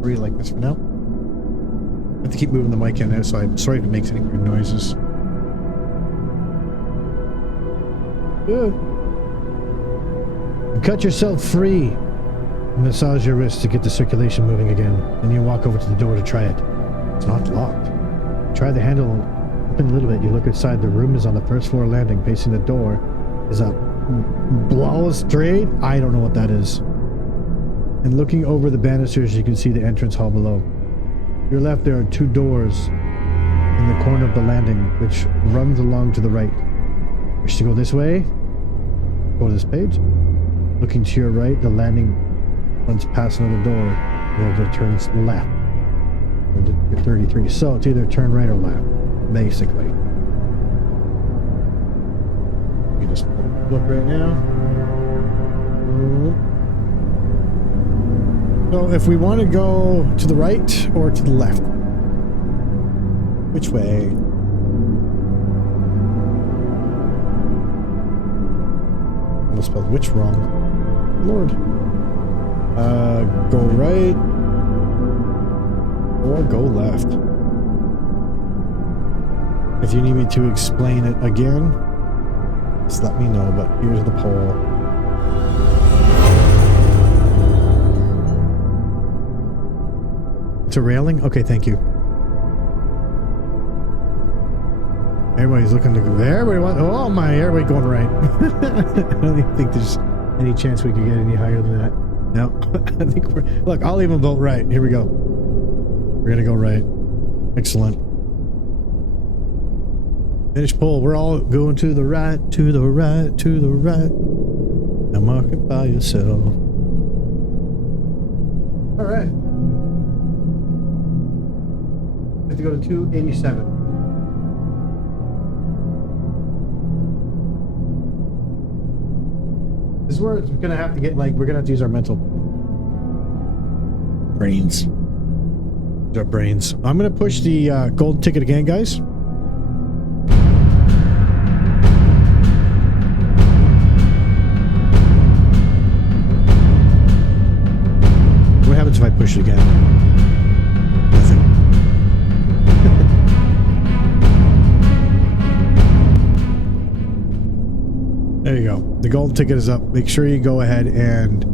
Read like this for now. I have to keep moving the mic in now, so I'm sorry if it makes any weird noises. Good. You cut yourself free. Massage your wrist to get the circulation moving again. Then you walk over to the door to try it. It's not locked. Try the handle open a little bit. You look outside. The room is on the first floor landing. Facing the door is a balustrade. I don't know what that is. And looking over the banisters, you can see the entrance hall below. To your left, there are 2 doors in the corner of the landing, which runs along to the right. Wish to go this way? Go to this page. Looking to your right, the landing runs past another door. And it turns left. 33. So it's either turn right or left, basically. You just look right now. So if we want to go to the right or to the left, which way? I almost spelled which wrong. Lord. Go right or go left. If you need me to explain it again, just let me know, but here's the poll. To railing? Okay, thank you. Everybody's looking to go there. Everybody wants, oh my, everybody going right. I don't even think there's any chance we could get any higher than that. No, I think we're, look, I'll even vote right. Here we go. We're gonna go right. Excellent. Finish poll. We're all going to the right, to the right, to the right. Now mark it by yourself. All right. We have to go to 287. This is where it's gonna have to get, like, we're gonna have to use our mental brains. Our brains. I'm gonna push the gold ticket again, guys. What happens if I push it again? Nothing. There you go. The gold ticket is up. Make sure you go ahead and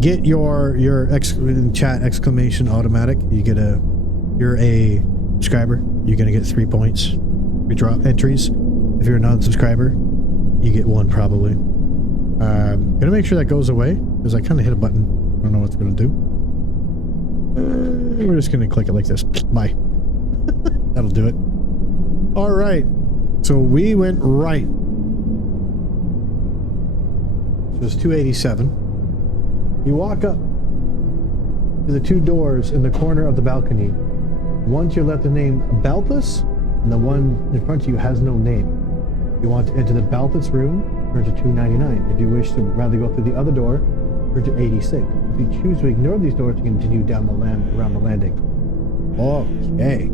get your in chat exclamation Ottomatik. You're a subscriber. You're gonna get 3 points. We drop entries. If you're a non-subscriber, you get 1 probably. Gonna make sure that goes away because I kind of hit a button. I don't know what it's gonna do. We're just gonna click it like this. Bye. That'll do it. All right. So we went right. So it's 287. You walk up to the 2 doors in the corner of the balcony. One to your left is named Balthus, and the one in front of you has no name. You want to enter the Balthus room, turn to 299. If you wish to rather go through the other door, turn to 86. If you choose to ignore these doors, you continue down around the landing. Okay.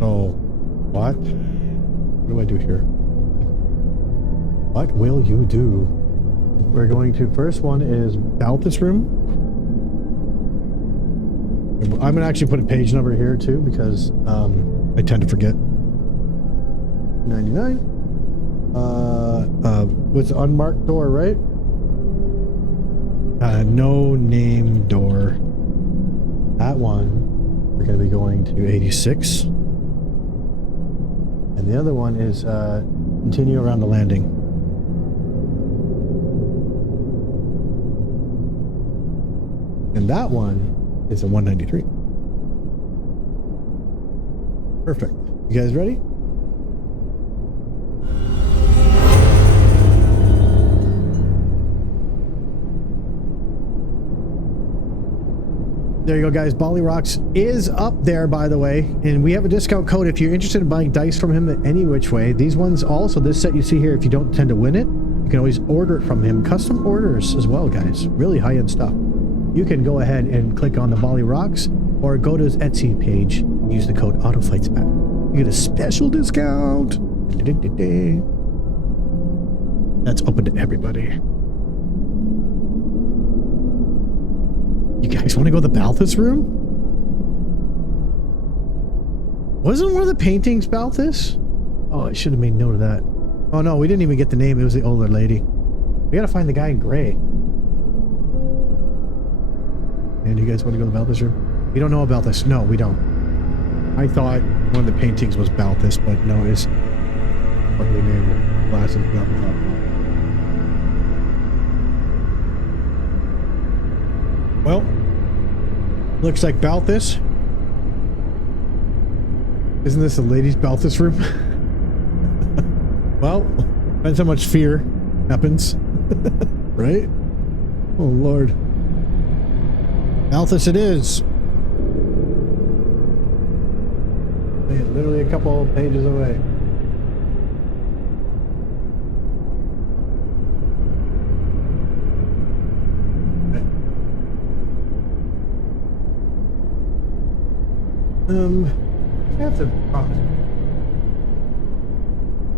So, what? What do I do here? What will you do? We're going to, first one is Balthus room. I'm gonna actually put a page number here too because I tend to forget. 99. What's the unmarked door, right? No name door. That one we're gonna be going to 86. And the other one is continue around the landing. And that one is a 193. Perfect. You guys ready? There you go, guys. Bally Rocks is up there, by the way, and we have a discount code if you're interested in buying dice from him any which way. These ones also, this set you see here, if you don't tend to win it, you can always order it from him. Custom orders as well, guys. Really high-end stuff. You can go ahead and click on the Bally Rocks or go to his Etsy page. Use the code AutoFightsBack. You get a special discount. That's open to everybody. You guys want to go to the Balthus room? Wasn't one of the paintings Balthus? Oh, I should have made note of that. Oh no, we didn't even get the name. It was the older lady. We gotta find the guy in gray. And you guys want to go to the Balthus room? We don't know about this. No, we don't. I thought one of the paintings was Balthus, but no, it's partly named glasses, blah, blah, blah. Well, looks like Balthus. Isn't this a ladies' Balthus room? Well, depends how much fear happens. Right? Oh, Lord. Balthus it is. Literally a couple pages away. I have to promise.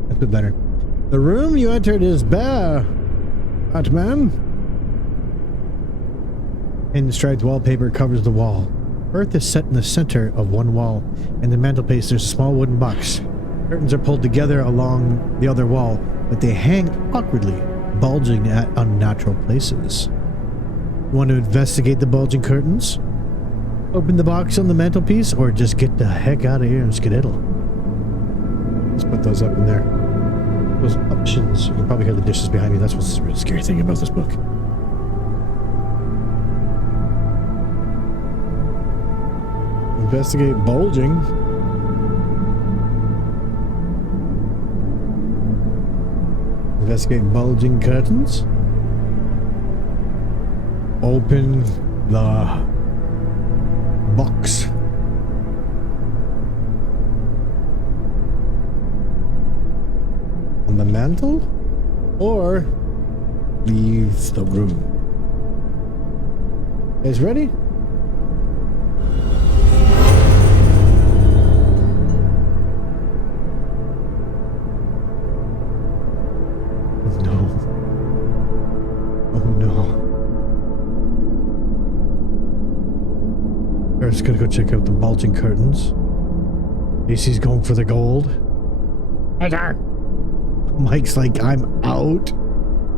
That's a bit better. The room you entered is bare, Batman. In-striped wallpaper covers the wall. Earth is set in the center of one wall. In the mantelpiece, there's a small wooden box. Curtains are pulled together along the other wall, but they hang awkwardly, bulging at unnatural places. You want to investigate the bulging curtains? Open the box on the mantelpiece, or just get the heck out of here and skedaddle. Let's put those up in there. Those options. You can probably hear the dishes behind me. That's what's the really scary thing about this book. Investigate bulging. Investigate bulging curtains. Open the box. On the mantle? Or leave the room. You guys ready? I'm just gonna go check out the bulging curtains. AC's going for the gold. Mike's like, I'm out.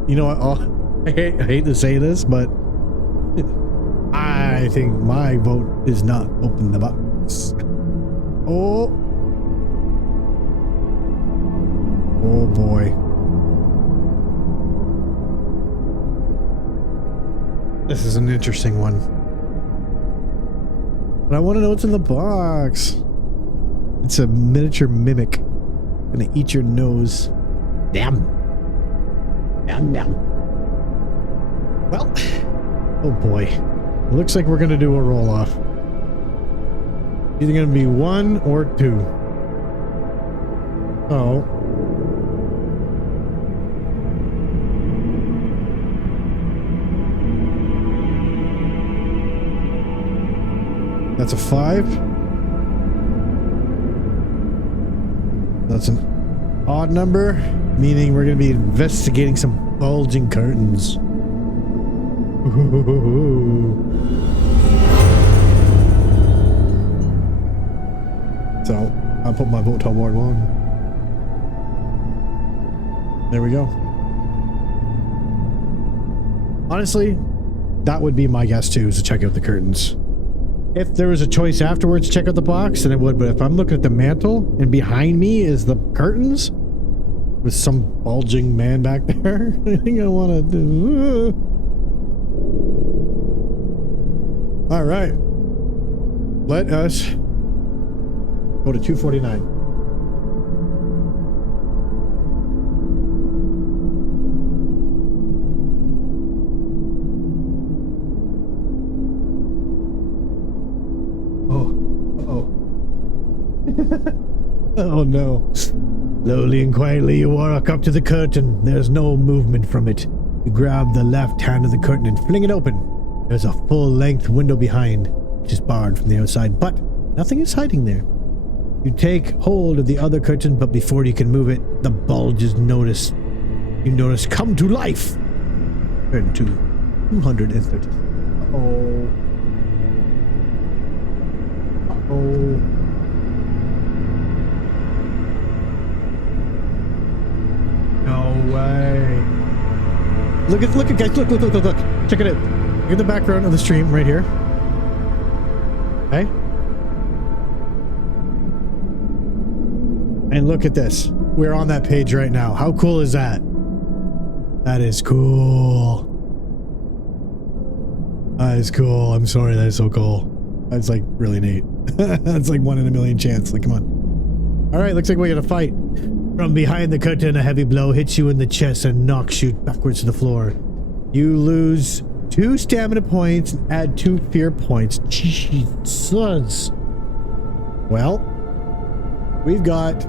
You know what? Oh, I hate to say this, but I think my vote is not open the box. Oh. Oh boy. This is an interesting one. But I want to know what's in the box. It's a miniature mimic. Gonna eat your nose. Damn. Damn, damn. Well. Oh boy. It looks like we're gonna do a roll off. Either gonna be 1 or 2. Oh. That's a 5. That's an odd number, meaning we're going to be investigating some bulging curtains. Ooh. So, I'll put my vote toward 1. There we go. Honestly, that would be my guess too, is to check out the curtains. If there was a choice afterwards to check out the box, then it would. But if I'm looking at the mantle and behind me is the curtains with some bulging man back there, I think I want to do. All right. Let us go to 249. Oh no. Slowly and quietly you walk up to the curtain. There's no movement from it. You grab the left hand of the curtain and fling it open. There's a full-length window behind, which is barred from the outside, but nothing is hiding there. You take hold of the other curtain, but before you can move it, the bulge is noticed. You notice come to life. Turn to 230. Uh-oh. Uh-oh. No way. Look at guys, look. Check it out. Look at the background of the stream right here. Okay. And look at this. We're on that page right now. How cool is that? That is cool. That is cool. I'm sorry, that is so cool. That's like really neat. That's like 1 in a million chance. Like, come on. All right, looks like we're gonna fight. From behind the curtain, a heavy blow hits you in the chest and knocks you backwards to the floor. You lose 2 stamina points and add 2 fear points. Jesus. Well, we've got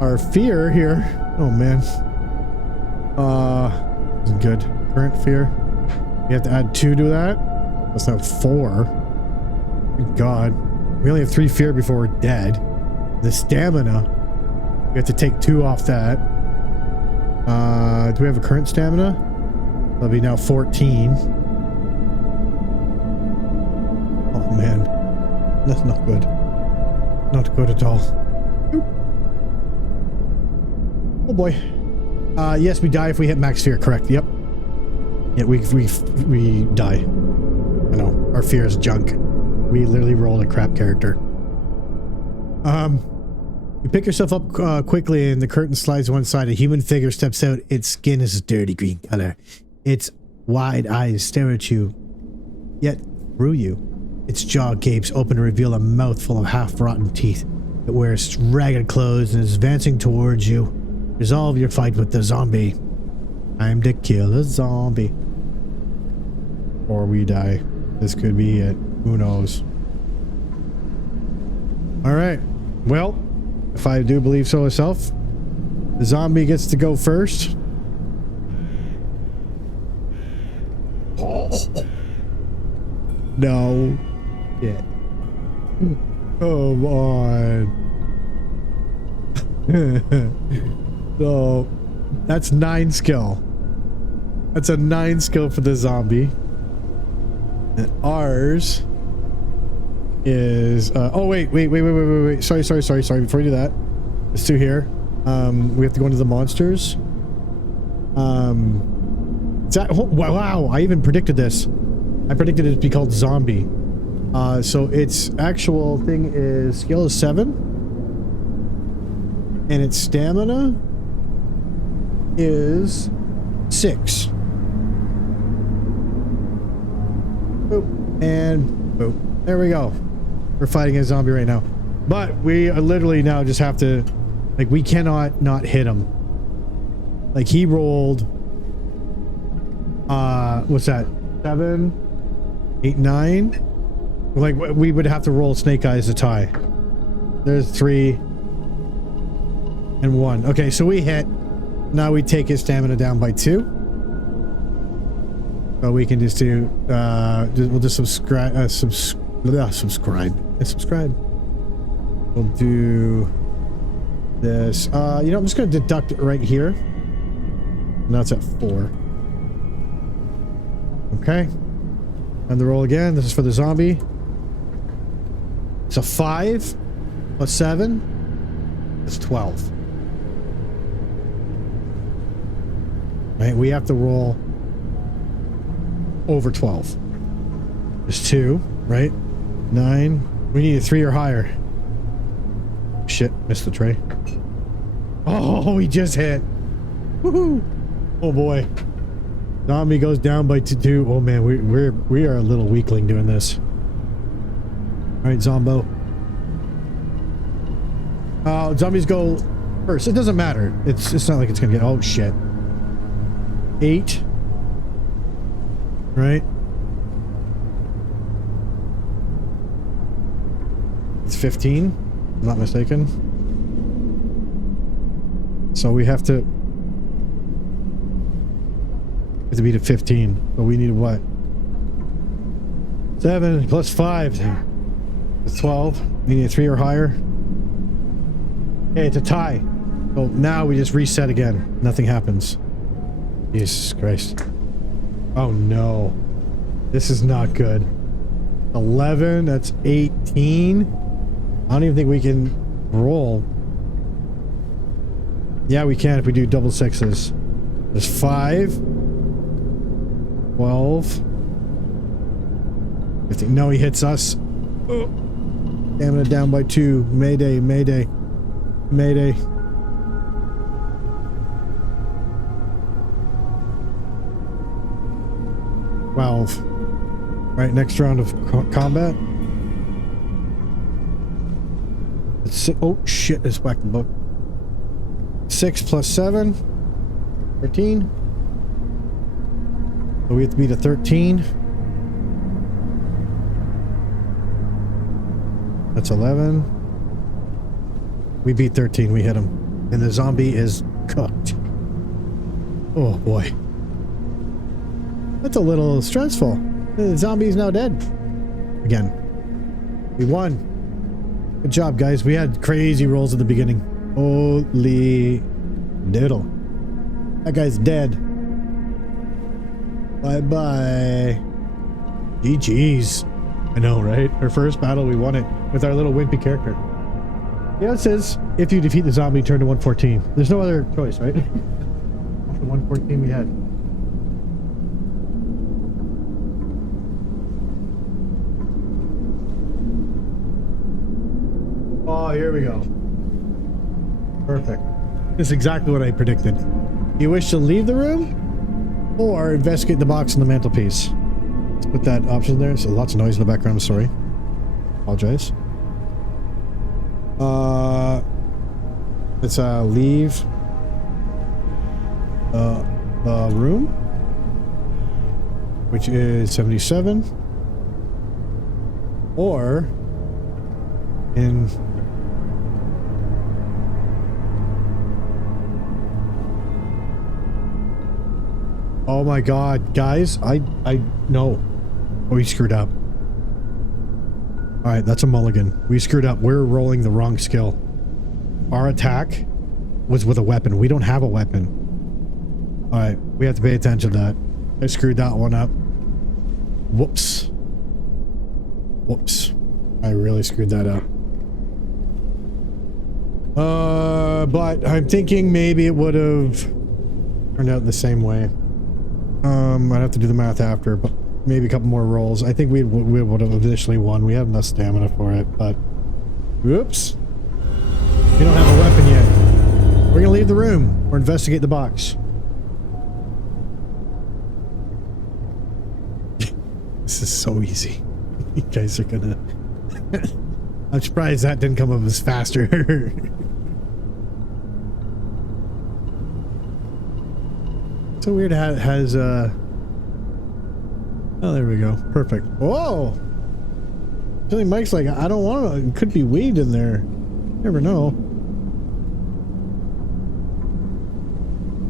our fear here. Oh man. Isn't good. Current fear. You have to add 2 to that. That's now 4. Good God. We only have 3 fear before we're dead. The stamina. We have to take 2 off that. Do we have a current stamina? That'll be now 14. Oh man. That's not good. Not good at all. Oh boy. Yes, we die if we hit max fear, correct. Yep. Yeah, we die. I know. Our fear is junk. We literally rolled a crap character. You pick yourself up quickly and the curtain slides to one side. A human figure steps out. Its skin is a dirty green color. Its wide eyes stare at you, yet through you. Its jaw gapes open to reveal a mouth full of half-rotten teeth. It wears ragged clothes and is advancing towards you. Resolve your fight with the zombie. Time to kill a zombie. Or we die. This could be it. Who knows? Alright. Well, if I do believe so myself, the zombie gets to go first. No. Yeah. Come on. So, that's 9 skill. That's a 9 skill for the zombie. And ours is oh wait. Sorry. Before we do that, let's do here. We have to go into the monsters. Is that, wow, I even predicted this. I predicted it to be called zombie. So its actual thing is skill is 7. And its stamina is 6. Boop. And boop. There we go. We're fighting a zombie right now. But we are literally now just have to... Like, we cannot not hit him. Like, he rolled... what's that? 7, 8, 9? Like, we would have to roll Snake Eyes to tie. There's 3 and 1. Okay, so we hit. Now we take his stamina down by 2. So we can just do, we'll just subscribe, subscribe. We'll do this. You know, I'm just going to deduct it right here. Now it's at 4. Okay. And the roll again. This is for the zombie. It's a 5 plus 7. It's 12. Right, we have to roll over 12. There's 2, right? 9. We need a 3 or higher. Shit, missed the tray. Oh, we just hit. Woohoo! Oh boy. Zombie goes down by 2. Oh man, we are a little weakling doing this. All right, Zombo. Zombies go first. It doesn't matter. It's not like it's gonna get. Oh shit. 8. Right. It's 15. I'm not mistaken. So we have to beat a 15. But we need a what? 7 plus 5. It's 12. We need a 3 or higher. Okay, it's a tie. So now we just reset again. Nothing happens. Jesus Christ. Oh no. This is not good. 11, that's 18. I don't even think we can roll. Yeah, we can if we do double 6s. There's 5. 12. 15. No, he hits us. Oh. Stamina down by 2. Mayday, mayday. Mayday. 12. Right, next round of combat. It's oh shit, it's back the book. 6 plus 7. 13. So we have to beat a 13. That's 11. We beat 13, we hit him. And the zombie is cooked. Oh boy. That's a little stressful. The zombie's now dead. Again. We won. Good job, guys. We had crazy rolls at the beginning. Holy diddle. That guy's dead. Bye-bye. GG's. I know, right? Our first battle, we won it with our little wimpy character. Yeah, it says, if you defeat the zombie, turn to 114. There's no other choice, right? The 114 we had. Oh, here we go. Perfect. This is exactly what I predicted. You wish to leave the room or investigate the box on the mantelpiece? Let's put that option there. So lots of noise in the background. Sorry. Apologize. Let's leave the room, which is 77, or in oh my god, guys, I no. Oh, we screwed up. Alright, that's a mulligan. We screwed up. We're rolling the wrong skill. Our attack was with a weapon. We don't have a weapon. Alright, we have to pay attention to that. I screwed that one up. Whoops. Whoops. I really screwed that up. But I'm thinking maybe it would have turned out the same way. I'd have to do the math after, but maybe a couple more rolls. I think we would have initially won. We have enough stamina for it, but whoops. We don't have a weapon yet. We're gonna leave the room or investigate the box. This is so easy. You guys are gonna... I'm surprised that didn't come up as faster. So weird how it has oh, there we go. Perfect. Whoa! Actually, Mike's like, I don't want to. It could be weed in there. Never know.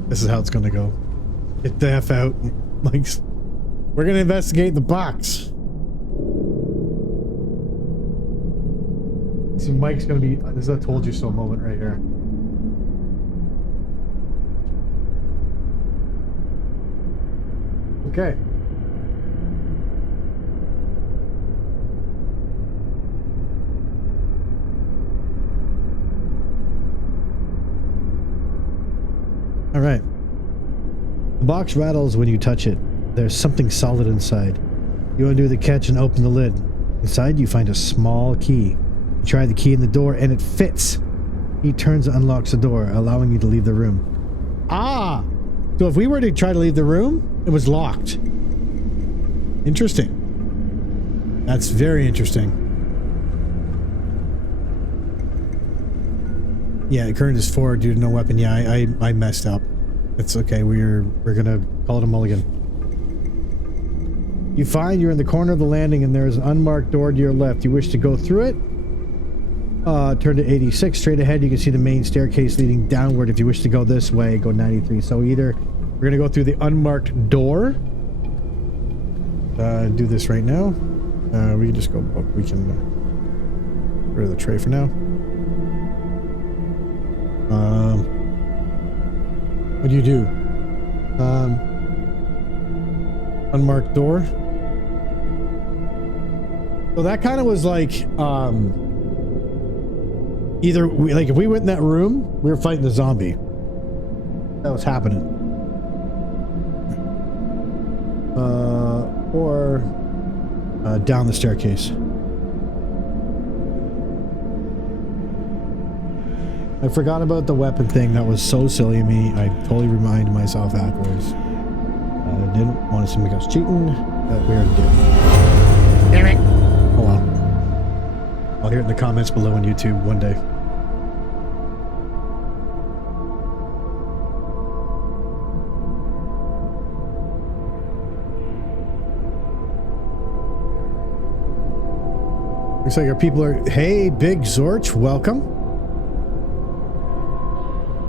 This is how it's gonna go. Get the F out. Mike's. We're gonna investigate the box. So Mike's gonna be. This is a told you so moment right here. Okay. All right. The box rattles when you touch it. There's something solid inside. You undo the catch and open the lid. Inside, you find a small key. You try the key in the door and it fits. He turns and unlocks the door, allowing you to leave the room. Ah! So if we were to try to leave the room, it was locked. Interesting. That's very interesting. Yeah, current is 4 due to no weapon. Yeah, I messed up. It's okay. We're gonna call it a mulligan. You find you're in the corner of the landing and there is an unmarked door to your left. You wish to go through it? Turn to 86. Straight ahead, you can see the main staircase leading downward. If you wish to go this way, go 93. So either we're gonna go through the unmarked door. Do this right now. We can just go. We can get rid of the tray for now. What do you do? Unmarked door. So that kind of was like, either like if we went in that room, we were fighting the zombie. That was happening. Or down the staircase. I forgot about the weapon thing. That was so silly of me. I totally reminded myself afterwards. I didn't want to make us cheating, but we already did. Damn it! Oh well. I'll hear it in the comments below on YouTube one day. Looks like our people are... Hey, Big Zorch, welcome.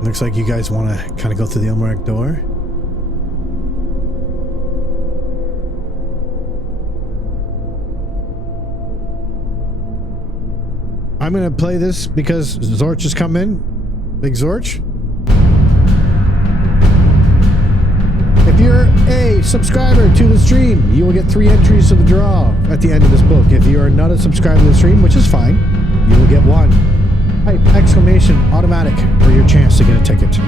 Looks like you guys want to kind of go through the unmarked door. I'm going to play this because Zorch has come in. Big Zorch. If you're a subscriber to the stream, you will get 3 entries to the draw at the end of this book. If you are not a subscriber to the stream, which is fine, you will get 1. Type exclamation Ottomatik for your chance to get a ticket.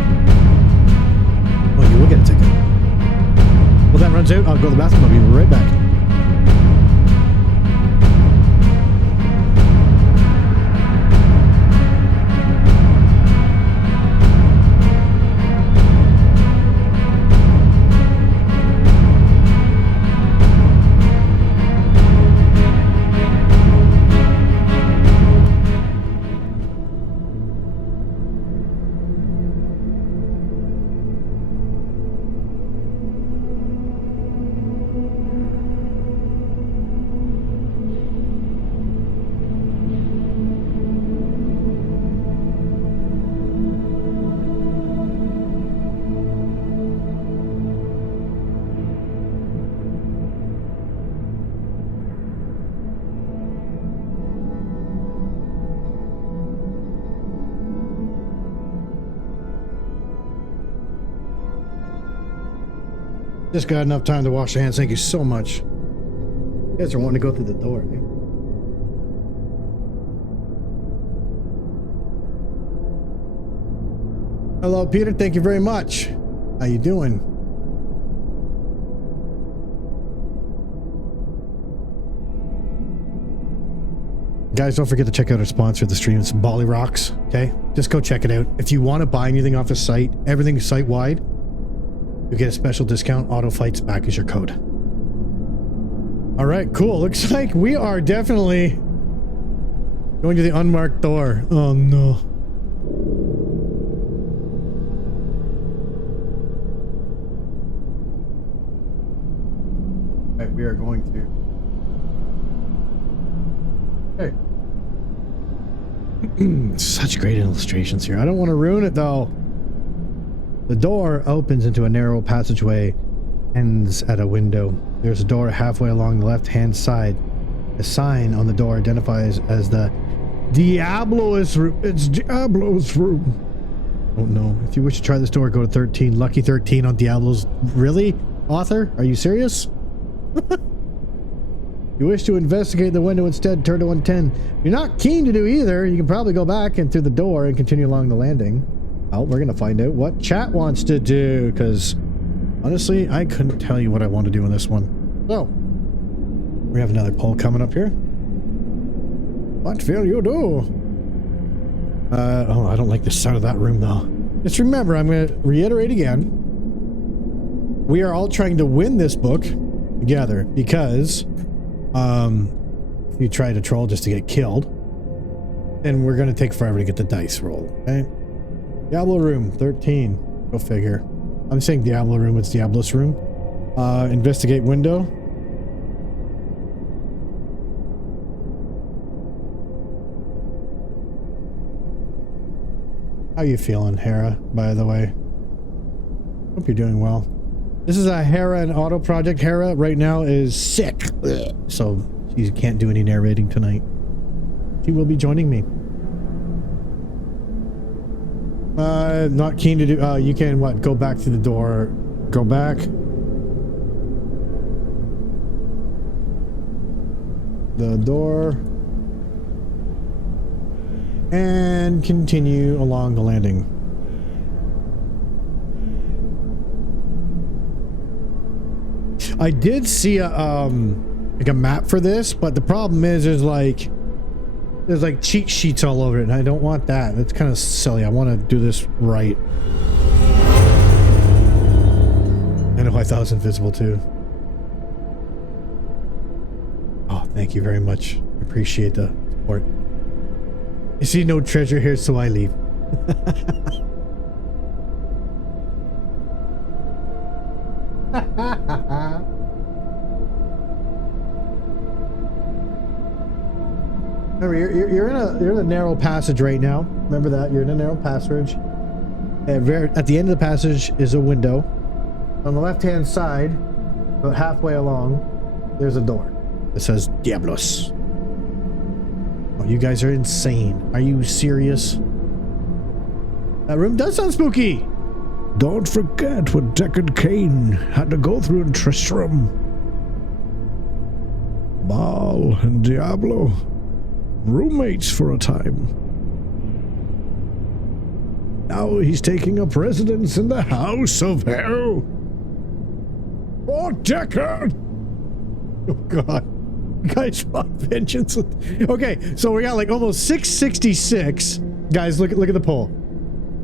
Oh, you will get a ticket. Well, that runs out. I'll go to the bathroom. I'll be right back. Just got enough time to wash your hands. Thank you so much. You guys are wanting to go through the door. Eh? Hello, Peter. Thank you very much. How you doing? Guys, don't forget to check out our sponsor of the stream. It's Bali Rocks. Okay, just go check it out. If you want to buy anything off the site, everything site wide, you get a special discount. Auto Fights back is your code. All right, cool. Looks like we are definitely going to the unmarked door. Oh no. Right, we are going to. Okay. Such great illustrations here. I don't want to ruin it though. The door opens into a narrow passageway, ends at a window. There's a door halfway along the left-hand side. The sign on the door identifies as the Diablo's room. It's Diablo's room. Oh no. If you wish to try this door, go to 13. Lucky 13 on Diablo's. Really? Author? Are you serious? You wish to investigate the window instead, turn to 110. You're not keen to do either. You can probably go back in through the door and continue along the landing. Well, we're going to find out what chat wants to do, because honestly, I couldn't tell you what I want to do in this one. So, we have another poll coming up here. What will you do? Oh, I don't like the sound of that room, though. Just remember, I'm going to reiterate again. We are all trying to win this book together, because if you try to troll just to get killed, then we're going to take forever to get the dice roll, okay? Diablo room 13. Go figure. I'm saying Diablo room, it's Diablo's room. Investigate window. How you feeling, Hera, by the way? Hope you're doing well. This is a Hera and Auto project. Hera right now is sick, so she can't do any narrating tonight. She will be joining me. Not keen to do. You can what? Go back to the door. Go back. The door. And continue along the landing. I did see a like a map for this, but the problem is there's like cheat sheets all over it, and I don't want that. That's kind of silly. I want to do this right. I know I thought it was invisible too. Oh, thank you very much. I appreciate the support. You see no treasure here, so I leave. Remember, you're in a narrow passage right now. Remember that you're in a narrow passage. At the end of the passage is a window. On the left-hand side, about halfway along, there's a door that says Diablos. Oh, you guys are insane. Are you serious? That room does sound spooky. Don't forget what Deckard Cain had to go through in Tristram. Baal and Diablo, roommates for a time. Now he's taking up residence in the House of Hell. Oh, Deckard! Oh, God. You guys want vengeance. Okay, so we got like almost 666. Guys, look at the poll.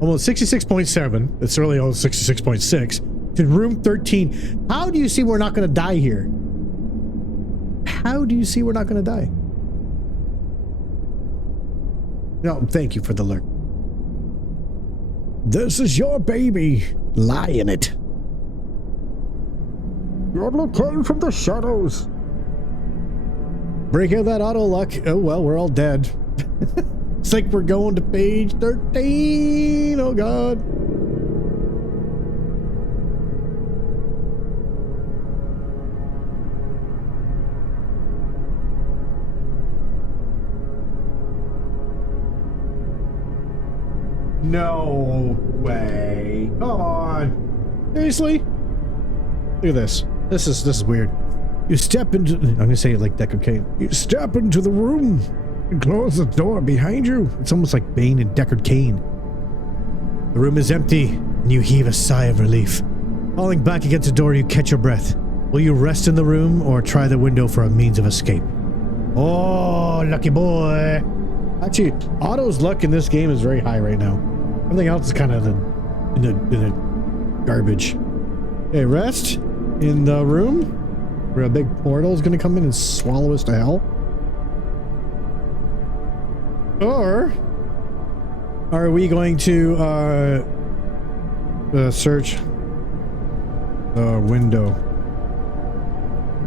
Almost 66.7. It's really almost 66.6. To room 13. How do you see we're not going to die here? How do you see we're not going to die? No, thank you for the alert. This is your baby. Lie in it. Diablo came from the shadows. Break out that auto luck. Oh, well, we're all dead. It's like we're going to page 13. Oh, God. No way. Come on. Seriously? Look at this. This is weird. You step into... I'm going to say it like Deckard Cain. You step into the room and close the door behind you. It's almost like Bane and Deckard Cain. The room is empty, and you heave a sigh of relief. Falling back against the door, you catch your breath. Will you rest in the room or try the window for a means of escape? Oh, lucky boy. Actually, Otto's luck in this game is very high right now. Everything else is kind of in the garbage. Okay, rest in the room where a big portal is going to come in and swallow us to hell. Or are we going to search the window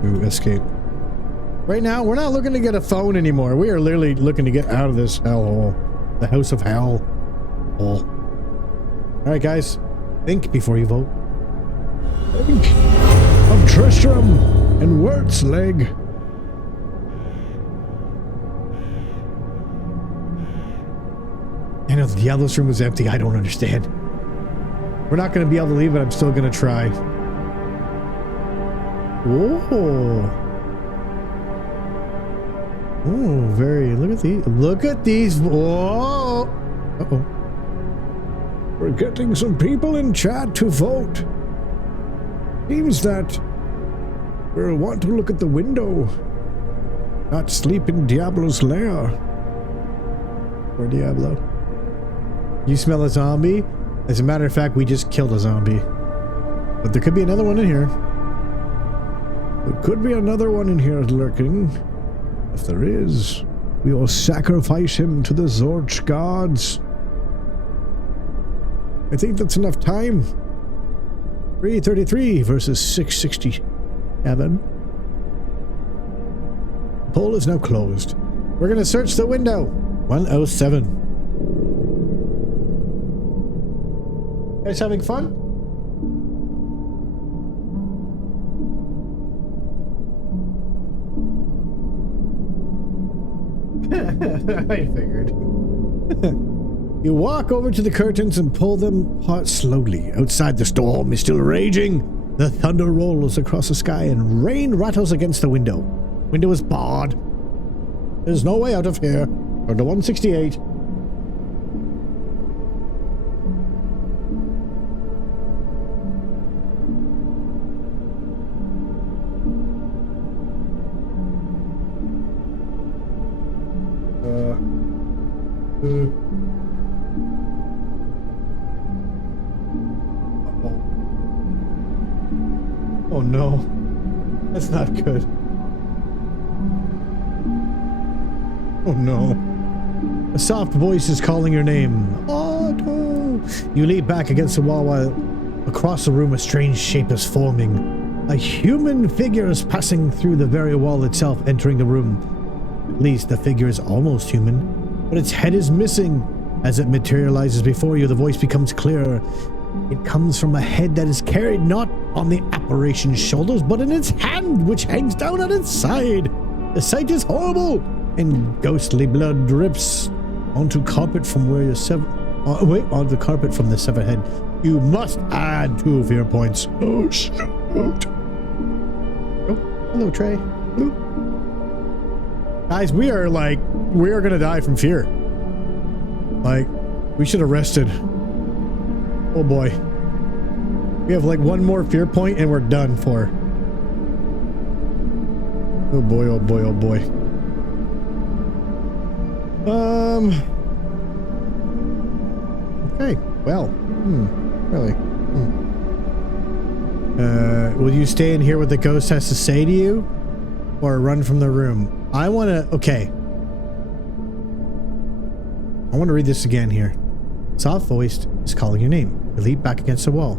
to escape? Right now, we're not looking to get a phone anymore. We are literally looking to get out of this hellhole. The house of hell hole. All right, guys. Think before you vote. Think of Tristram and Wirt's leg. I know the Diablo's room was empty. I don't understand. We're not going to be able to leave, but I'm still going to try. Whoa. Oh, very. Look at these. Look at these. Whoa. Uh-oh. We're getting some people in chat to vote. Seems that we'll want to look at the window, not sleep in Diablo's lair. Poor Diablo. You smell a zombie? As a matter of fact, we just killed a zombie. But there could be another one in here. There could be another one in here lurking. If there is, we will sacrifice him to the Zorch gods. I think that's enough time. 333 versus 667. The poll is now closed. We're going to search the window. 107. You guys having fun? I figured. You walk over to the curtains and pull them apart slowly. Outside, the storm is still raging. The thunder rolls across the sky and rain rattles against the window. Window is barred. There's no way out of here. Or the 168. Oh no. That's not good. Oh no. A soft voice is calling your name. Otto! You lean back against the wall while across the room a strange shape is forming. A human figure is passing through the very wall itself, entering the room. At least the figure is almost human, but its head is missing. As it materializes before you, the voice becomes clearer. It comes from a head that is carried not on the apparition's shoulders, but in its hand, which hangs down at its side. The sight is horrible, and ghostly blood drips onto carpet from where you onto the carpet from the severed head. You must add 2 fear points. Oh, shoot. Oh, hello, Trey. Hello. Guys, we are gonna die from fear. Like, we should have rested. Oh boy. We have like 1 more fear point and we're done for. Oh boy, oh boy, oh boy. Okay, well. Really? Will you stay in here what the ghost has to say to you? Or run from the room? I wanna, okay. I want to read this again here. Soft voiced is calling your name. You leap back against the wall.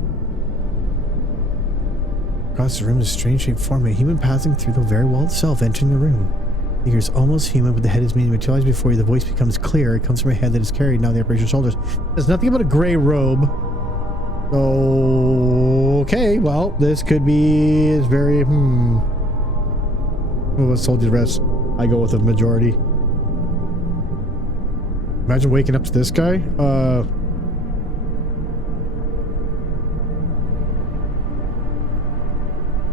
Across the room is a strange shape forming. A human passing through the very wall itself, entering the room. The figure is almost human, but the head is being materialized before you. The voice becomes clear. It comes from a head that is carried now the apparition's shoulders. There's nothing about a gray robe. Okay, well, this could be is very Well, let's hold the rest. I go with the majority. Imagine waking up to this guy.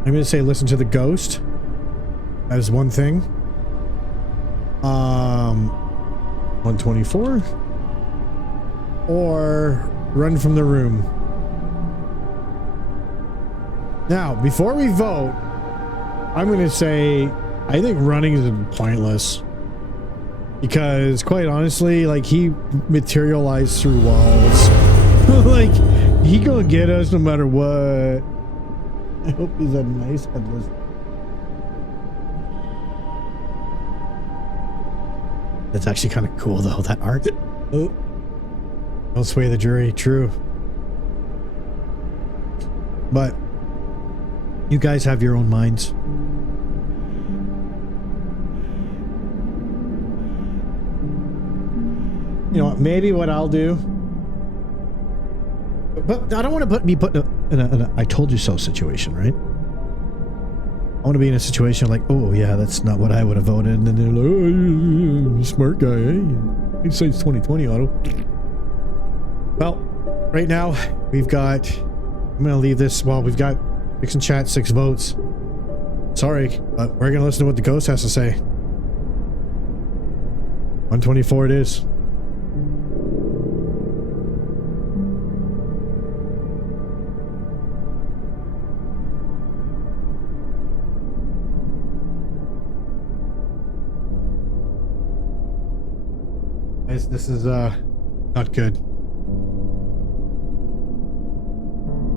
I'm gonna say listen to the ghost as one thing. 124 or run from the room. Now, before we vote, I'm gonna say I think running is pointless. Because, quite honestly, like, he materialized through walls. Like, he gonna get us no matter what. I hope he's a nice headless. That's actually kind of cool, though, that art. Oh. Don't sway the jury, true. But, you guys have your own minds. You know what, maybe what I'll do, but I don't want to be put in a I told you so situation, right? I want to be in a situation like, oh yeah, that's not what I would have voted, and then they're like, oh, smart guy, eh? He says 2020 Otto. Well, right now we've got, I'm gonna leave this, well, we've got 6 in chat, 6 votes. Sorry, but we're gonna listen to what the ghost has to say. 124 it is. This is not good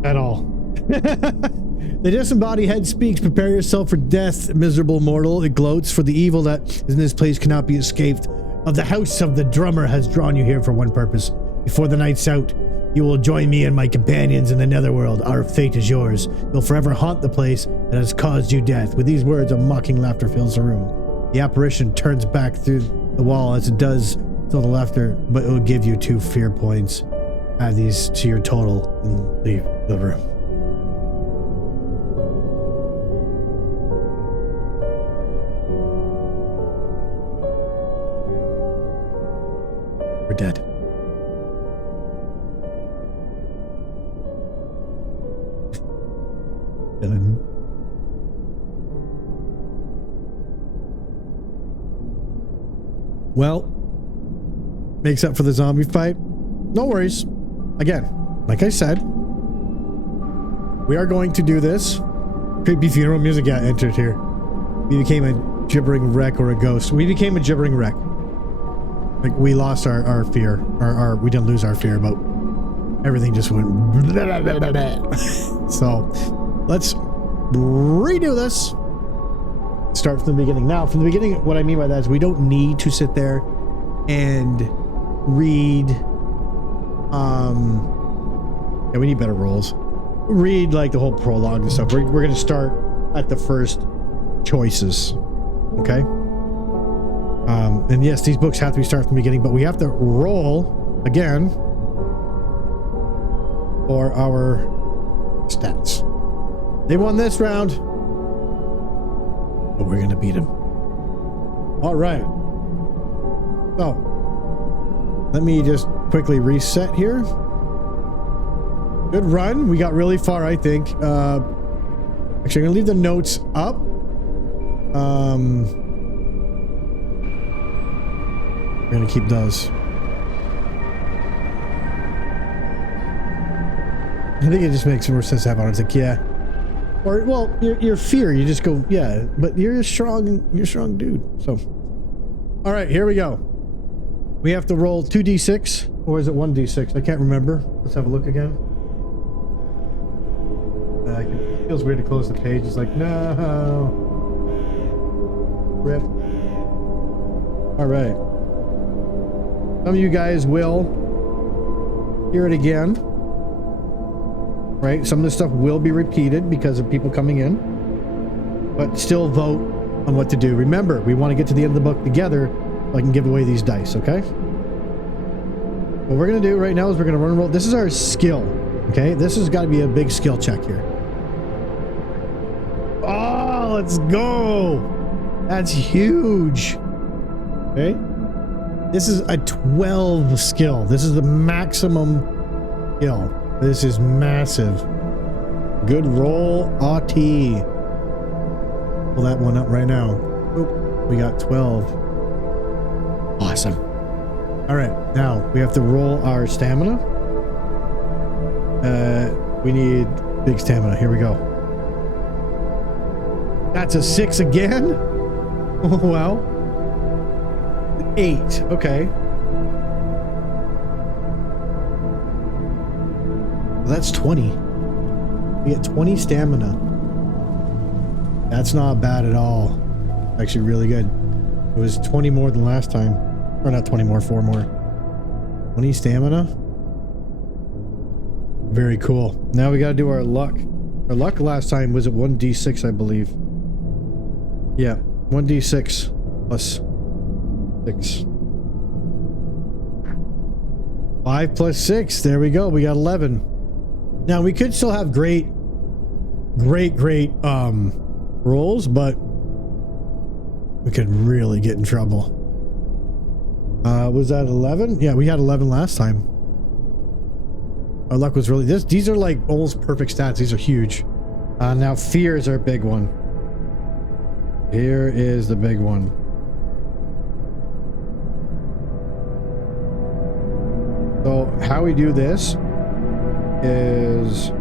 at all. The disembodied head speaks. Prepare yourself for death, miserable mortal. It gloats, for the evil that is in this place cannot be escaped. Of the house of the drummer has drawn you here for one purpose. Before the night's out, you will join me and my companions in the netherworld. Our fate is yours. You'll forever haunt the place that has caused you death. With these words, a mocking laughter fills the room. The apparition turns back through the wall as it does. So the laughter, but it will give you 2 fear points. Add these to your total and leave the room. We're dead. Done. Well, makes up for the zombie fight. No worries. Again, like I said, we are going to do this. Creepy funeral music got entered here. We became a gibbering wreck or a ghost. We became a gibbering wreck. Like, we lost our fear. We didn't lose our fear, but everything just went so let's redo this. Start from the beginning. Now, from the beginning, what I mean by that is we don't need to sit there and read, yeah, we need better rolls. Read like the whole prologue and stuff. We're going to start at the first choices. Okay. And yes, these books have to be started from the beginning, but we have to roll again for our stats. They won this round, but we're going to beat them. All right. So let me just quickly reset here. Good run. We got really far, I think. Actually, I'm gonna leave the notes up. We're gonna keep those. I think it just makes more sense to have on. It's like, yeah. Or, well, your fear, you just go, yeah, but you're a strong dude. So, all right, here we go. We have to roll 2d6, or is it 1d6? I can't remember. Let's have a look again. It feels weird to close the page. It's like, no. Rip. All right. Some of you guys will hear it again. Right? Some of this stuff will be repeated because of people coming in. But still vote on what to do. Remember, we want to get to the end of the book together so I can give away these dice, okay? What we're going to do right now is we're going to run and roll. This is our skill, okay? This has got to be a big skill check here. Oh, let's go! That's huge. Okay? This is a 12 skill. This is the maximum skill. This is massive. Good roll, Autie. Pull that one up right now. Oop, we got 12. Awesome. All right, now we have to roll our stamina. We need big stamina. Here we go. That's a 6 again. Oh, wow. 8. Okay. That's 20. We get 20 stamina. That's not bad at all. Actually really good. It was 20 more than last time. Or not 20 more, 4 more. 20 stamina. Very cool. Now we gotta do our luck. Our luck last time was at 1d6, I believe. Yeah, 1d6 plus 6. 5 plus 6. There we go. We got 11. Now we could still have great rolls, but we could really get in trouble. Was that 11? Yeah, we had 11 last time. Our luck was really these are like almost perfect stats. These are huge. Now fear is our big one. Here is the big one. So how we do this is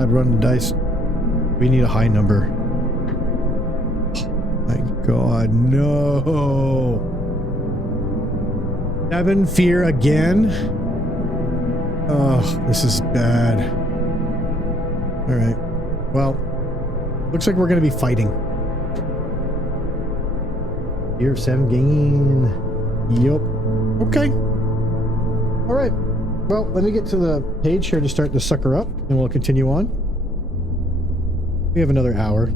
I'd run the dice. We need a high number. My God, no. 7 fear again. Oh, this is bad. All right. Well, looks like we're going to be fighting. Fear of 7 gain. Yup. Okay. All right. Well, let me get to the page here to start the sucker up, and we'll continue on. We have another hour.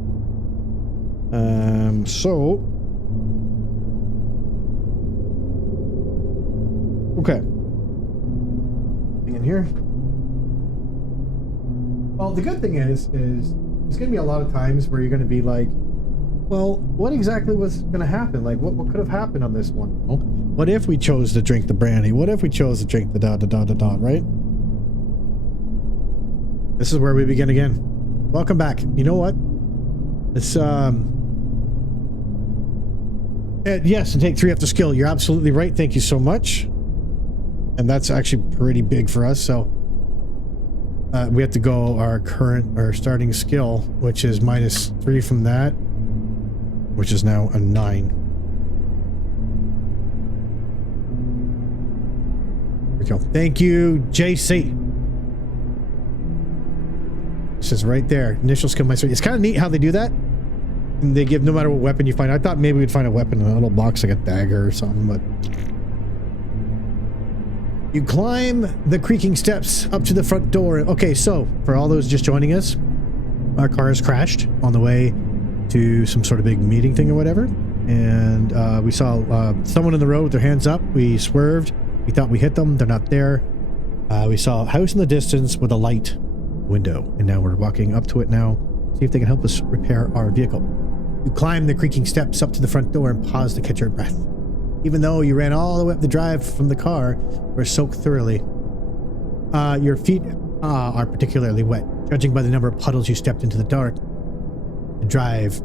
Okay. In here. Well, the good thing is there's gonna be a lot of times where you're gonna be like, well, what exactly was gonna happen? Like, what could have happened on this one? Well, what if we chose to drink the brandy? What if we chose to drink the dot, right? This is where we begin again. Welcome back. You know what? It's yes, and take 3 after skill. You're absolutely right. Thank you so much. And that's actually pretty big for us. So we have to go our starting skill, which is -3 from that, which is now a 9. There we go. Thank you, JC. This is right there. Initial skill -3. It's kind of neat how they do that. And they give no matter what weapon you find. I thought maybe we'd find a weapon in a little box like a dagger or something, but you climb the creaking steps up to the front door. Okay, so for all those just joining us, our car has crashed on the way to some sort of big meeting thing or whatever. And we saw someone in the road with their hands up. We swerved. We thought we hit them. They're not there. We saw a house in the distance with a light window. And now we're walking up to it now. See if they can help us repair our vehicle. You climb the creaking steps up to the front door and pause to catch your breath. Even though you ran all the way up the drive from the car, we're soaked thoroughly. Your feet are particularly wet, judging by the number of puddles you stepped into the dark. The drive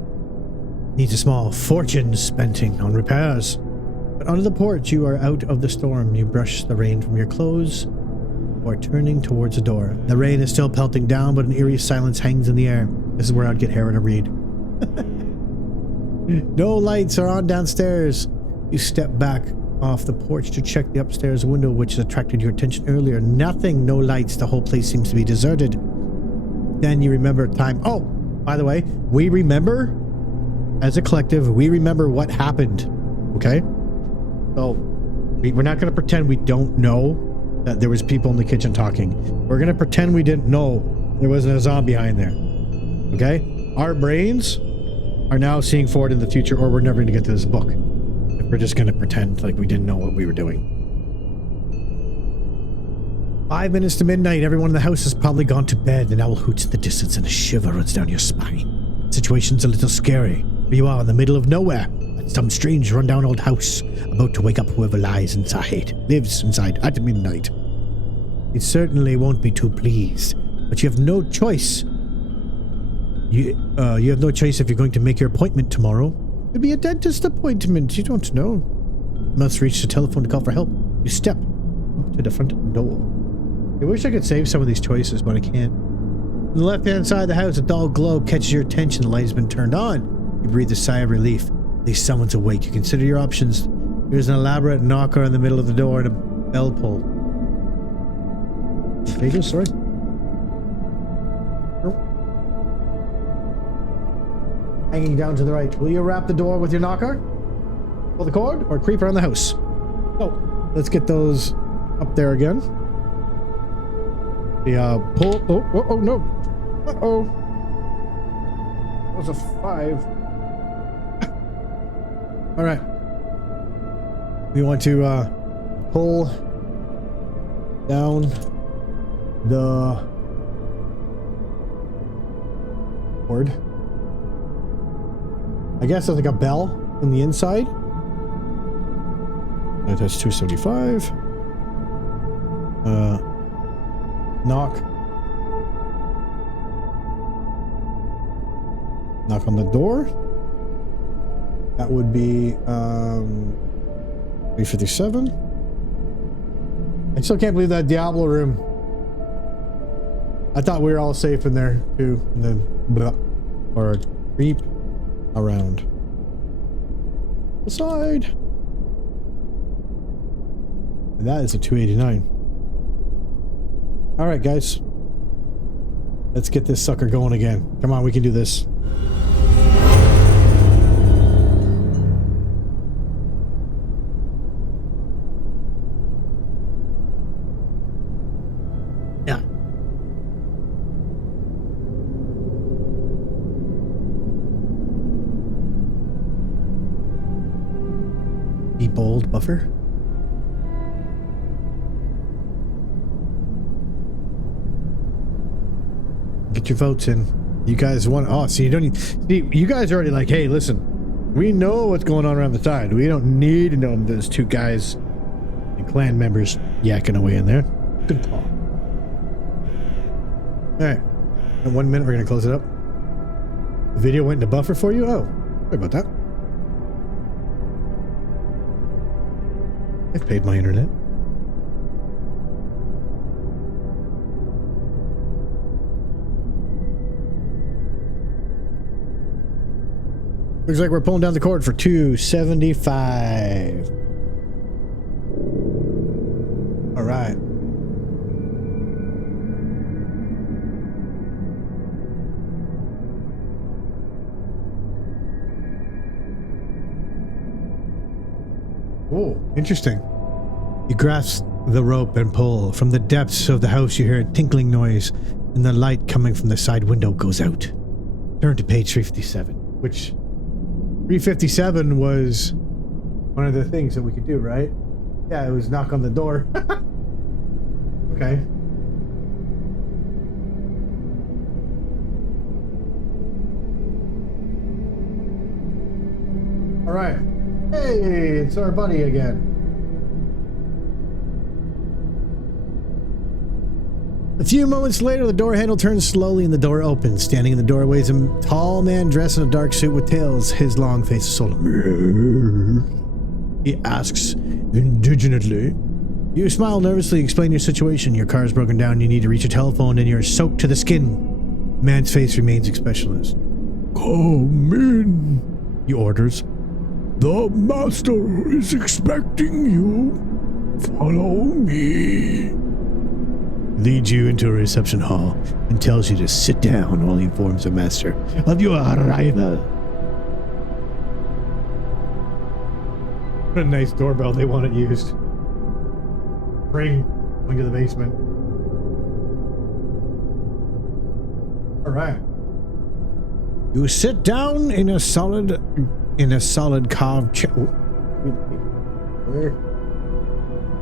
needs a small fortune spending on repairs. But under the porch, you are out of the storm. You brush the rain from your clothes or turning towards the door. The rain is still pelting down, but an eerie silence hangs in the air. This is where I'd get Hera to read. No lights are on downstairs. You step back off the porch to check the upstairs window, which attracted your attention earlier. Nothing, no lights. The whole place seems to be deserted. Then you remember time. Oh, by the way, we remember, as a collective, we remember what happened. Okay? So, we're not going to pretend we don't know that there was people in the kitchen talking. We're going to pretend we didn't know there wasn't a zombie behind there. Okay? Our brains are now seeing forward in the future, or we're never going to get to this book. If we're just going to pretend like we didn't know what we were doing. 5 minutes to midnight. Everyone in the house has probably gone to bed. An owl hoots in the distance and a shiver runs down your spine. The situation's a little scary. Here you are in the middle of nowhere. At some strange rundown old house, about to wake up whoever lives inside at midnight. It certainly won't be too pleased, but you have no choice. You have no choice if you're going to make your appointment tomorrow. It'll be a dentist appointment. You don't know. You must reach the telephone to call for help. You step up to the front door. I wish I could save some of these choices, but I can't. On the left-hand side of the house, a dull glow catches your attention. The light has been turned on. You breathe a sigh of relief. At least someone's awake. You consider your options. There's an elaborate knocker in the middle of the door and a bell pull. Pages, sorry. Hanging down to the right. Will you wrap the door with your knocker? Pull the cord or creep around the house? Oh, let's get those up there again. The pull. Oh no. Uh-oh. That was a 5. All right. We want to pull down the cord. I guess there's like a bell on the inside. That's 275. Knock. Knock on the door. That would be 357. I still can't believe that Diablo room. I thought we were all safe in there too. And then blah, or creep around the side. And that is a 289. All right, guys. Let's get this sucker going again. Come on, we can do this. Yeah. Be bold, Buffer. Get your votes in. You guys want... Oh, see, you don't need... See, you guys are already like, hey, listen. We know what's going on around the side. We don't need to know there's 2 guys and clan members yakking away in there. Good talk. Alright. In 1 minute, we're going to close it up. The video went into buffer for you? Oh, sorry about that. I've paid my internet. Looks like we're pulling down the cord for 275. All right. Oh, interesting. You grasp the rope and pull. From the depths of the house, you hear a tinkling noise, and the light coming from the side window goes out. Turn to page 357, which 357 was one of the things that we could do, right? Yeah, it was knock on the door. Okay. All right. Hey, it's our buddy again. A few moments later, the door handle turns slowly and the door opens. Standing in the doorway is a tall man dressed in a dark suit with tails. His long face is solemn. He asks indignantly. You smile nervously, explain your situation. Your car's broken down, you need to reach a telephone, and you're soaked to the skin. Man's face remains expressionless. Come in, he orders. The master is expecting you. Follow me. Leads you into a reception hall and tells you to sit down while he informs the master of your arrival. What a nice doorbell they want it used. Ring going to the basement. All right. You sit down in a solid carved chair.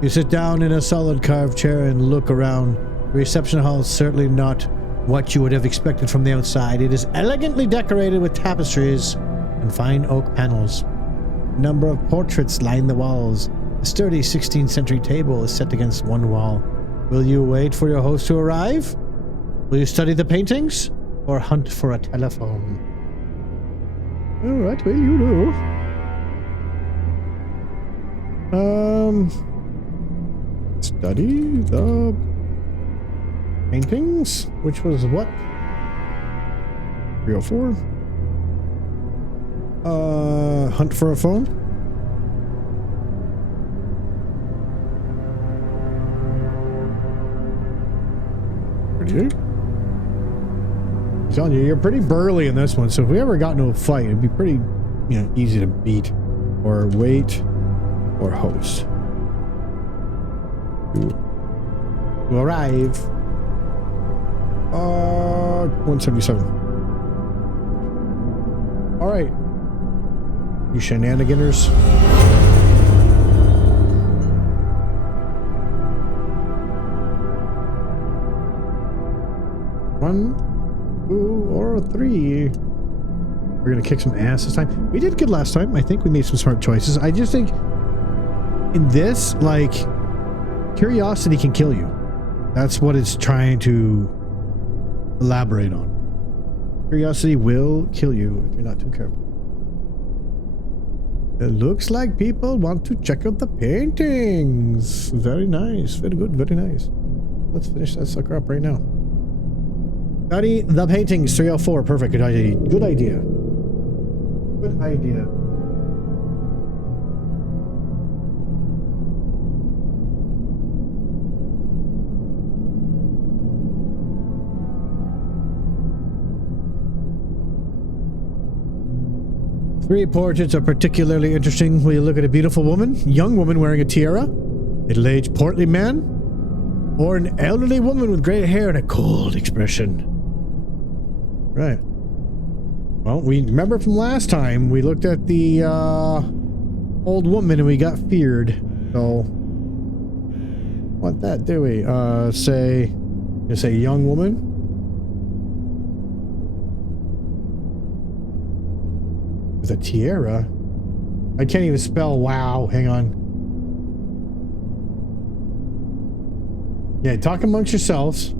You sit down in a solid carved chair and look around. The reception hall is certainly not what you would have expected from the outside. It is elegantly decorated with tapestries and fine oak panels. A number of portraits line the walls. A sturdy 16th century table is set against one wall. Will you wait for your host to arrive? Will you study the paintings or hunt for a telephone? What will you do? Study the paintings, which was what? 304. Hunt for a phone. Pretty. I'm telling you, you're pretty burly in this one. So if we ever got into a fight, it'd be pretty, you know, easy to beat. Or wait, or host. To arrive. 177. All right. You shenanigans. One, two, or three. We're gonna kick some ass this time. We did good last time. I think we made some smart choices. I just think in this, like, curiosity can kill you. That's what it's trying to elaborate on. Curiosity will kill you if you're not too careful. It looks like people want to check out the paintings. Very nice. Very good. Very nice. Let's finish that sucker up right now. Study the paintings. 304. Perfect. Good idea. Good idea. Good idea. Three portraits are particularly interesting when you look at a beautiful woman, young woman wearing a tiara, middle-aged portly man, or an elderly woman with gray hair and a cold expression. Right. Well, we remember from last time, we looked at the old woman and we got feared. So, want that, do we? Say young woman. With a tiara? I can't even spell wow. Hang on. Yeah, talk amongst yourselves.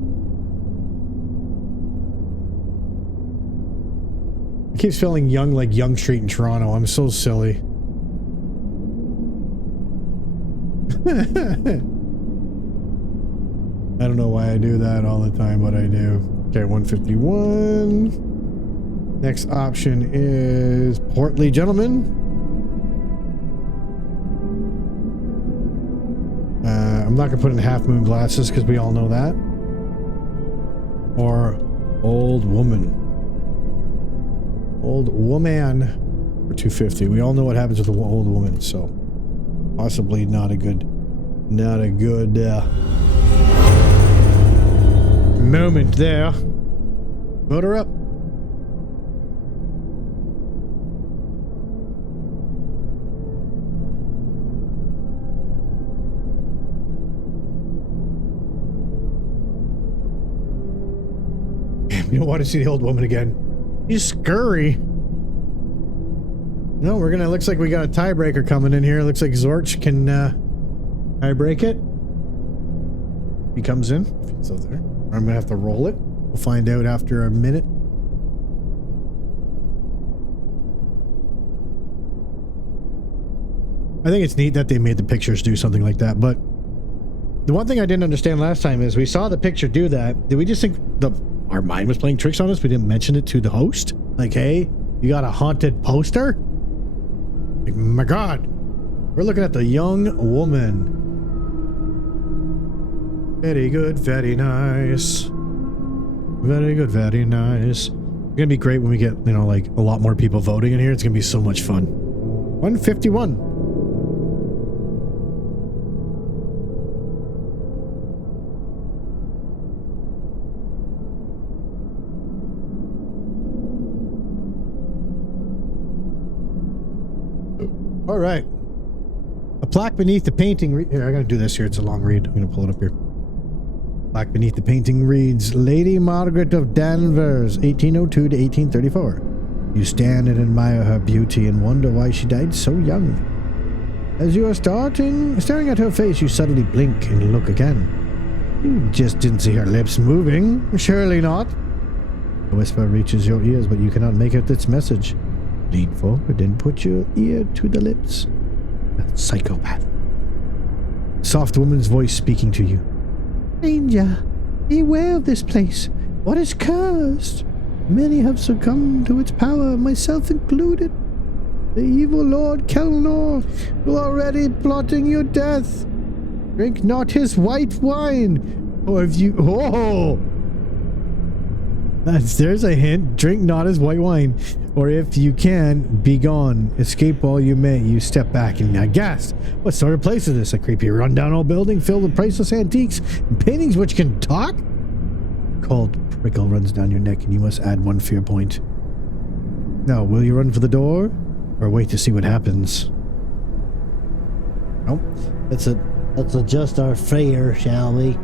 I keep spelling young like Young Street in Toronto. I'm so silly. I don't know why I do that all the time, but I do. Okay, 151. Next option is portly gentleman. I'm not gonna put in half moon glasses because we all know that. Or old woman. Old woman for 250. We all know what happens with the old woman, so possibly not a good moment there. Vote her up. You don't want to see the old woman again. You scurry. No, we're gonna. Looks like we got a tiebreaker coming in here. Looks like Zorch can tie break it. He comes in. If he's still there. I'm gonna have to roll it. We'll find out after a minute. I think it's neat that they made the pictures do something like that, but the one thing I didn't understand last time is we saw the picture do that. Did we just think our mind was playing tricks on us? We didn't mention it to the host. Like, hey, you got a haunted poster? Like, my God. We're looking at the young woman. Very good, very nice. Very good, very nice. It's gonna be great when we get, you know, like a lot more people voting in here. It's gonna be so much fun. 151. All right. A plaque beneath the painting. Here, I gotta do this here. It's a long read. I'm gonna pull it up here. Plaque beneath the painting reads, Lady Margaret of Danvers, 1802 to 1834. You stand and admire her beauty and wonder why she died so young. As you are staring at her face, you suddenly blink and look again. You just didn't see her lips moving. Surely not. A whisper reaches your ears, but you cannot make out its message. Lean forward and put your ear to the lips. A psychopath. Soft woman's voice speaking to you. Danger! Beware of this place. What is cursed? Many have succumbed to its power, myself included. The evil Lord Kelnor, who already plotting your death. Drink not his white wine, or if you... Oh! There's a hint. Drink not his white wine, or if you can, be gone. Escape while you may. You step back and aghast. What sort of place is this? A creepy rundown old building filled with priceless antiques and paintings which can talk? Cold prickle runs down your neck and you must add 1 fear point. Now, will you run for the door? Or wait to see what happens? Nope. Let's adjust our fear, shall we?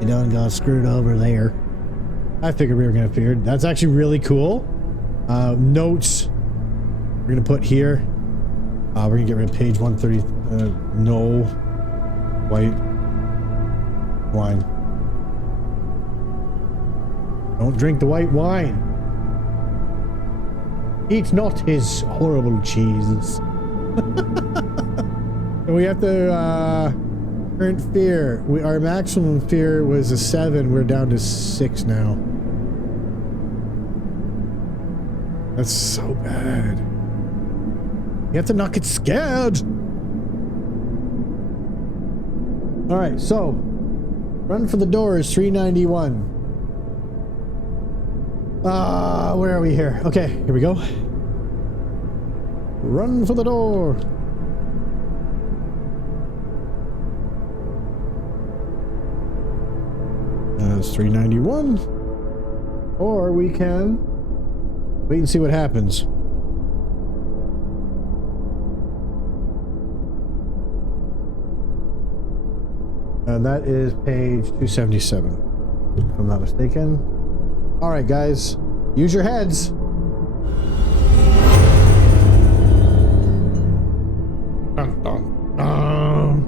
You done got screwed over there. I figured we were gonna fear. That's actually really cool. Notes. We're gonna put here. We're gonna get rid of page 130. No white wine. Don't drink the white wine. Eat not his horrible cheeses. And we have to, current fear. Our maximum fear was a 7. We're down to 6 now. That's so bad. You have to not get scared. All right, so run for the door is 391. Where are we here? Okay, here we go. Run for the door. That's 391. Or we can wait and see what happens. And that is page 277, if I'm not mistaken. All right, guys, use your heads. Dun, dun, dun.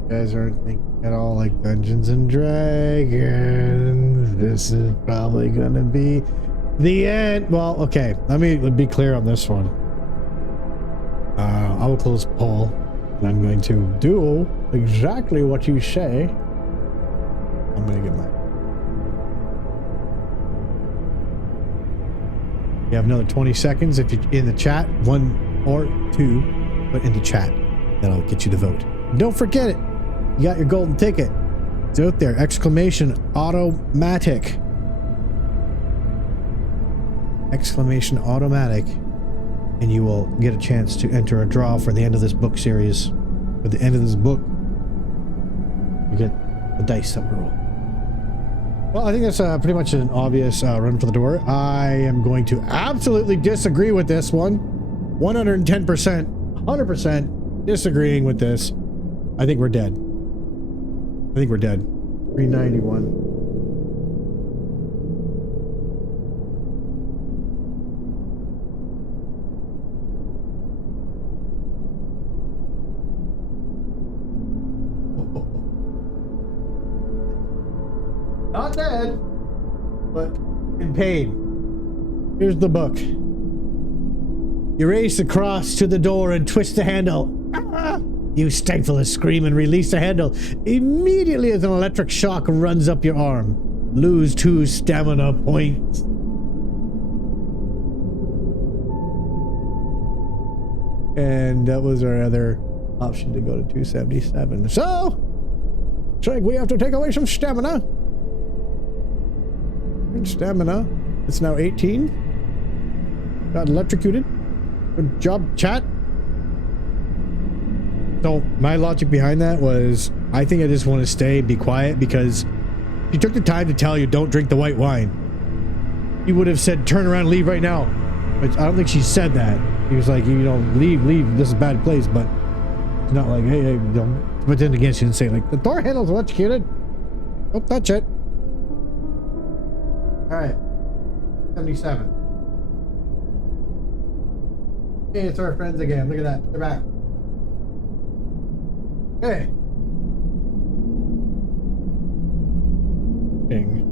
You guys aren't thinking at all like Dungeons and Dragons. This is probably gonna be the end. Well, okay, let me be clear on this one. I will close poll, and I'm going to do exactly what you say. I'm going to get my... You have another 20 seconds if you're in the chat, 1 or 2, but in the chat. That'll get you to vote. Don't forget it. You got your golden ticket. It's out there. Exclamation Ottomatik. Exclamation Ottomatik. And you will get a chance to enter a draw for the end of this book series. At the end of this book, you get the dice that we roll. Well, I think that's pretty much an obvious run for the door. I am going to absolutely disagree with this one. 110%, 100% disagreeing with this. I think we're dead. I think we're dead. 391. Not dead, but in pain. Here's the book. You race across to the door and twist the handle. Ah! You stifle a scream and release the handle. Immediately as an electric shock runs up your arm. Lose 2 stamina points. And that was our other option to go to 277. So, looks like we have to take away some stamina. Stamina. It's now 18. Got electrocuted. Good job, chat. So my logic behind that was, I think I just want to stay, be quiet, because he took the time to tell you don't drink the white wine. He would have said, turn around, leave right now. But I don't think she said that. He was like, you know, leave, this is a bad place. But it's not like, hey, don't. But then again, she didn't say, like, the door handle's electrocuted. Don't touch it. All right, 77. Hey, it's our friends again. Look at that. They're back. Okay. Ding.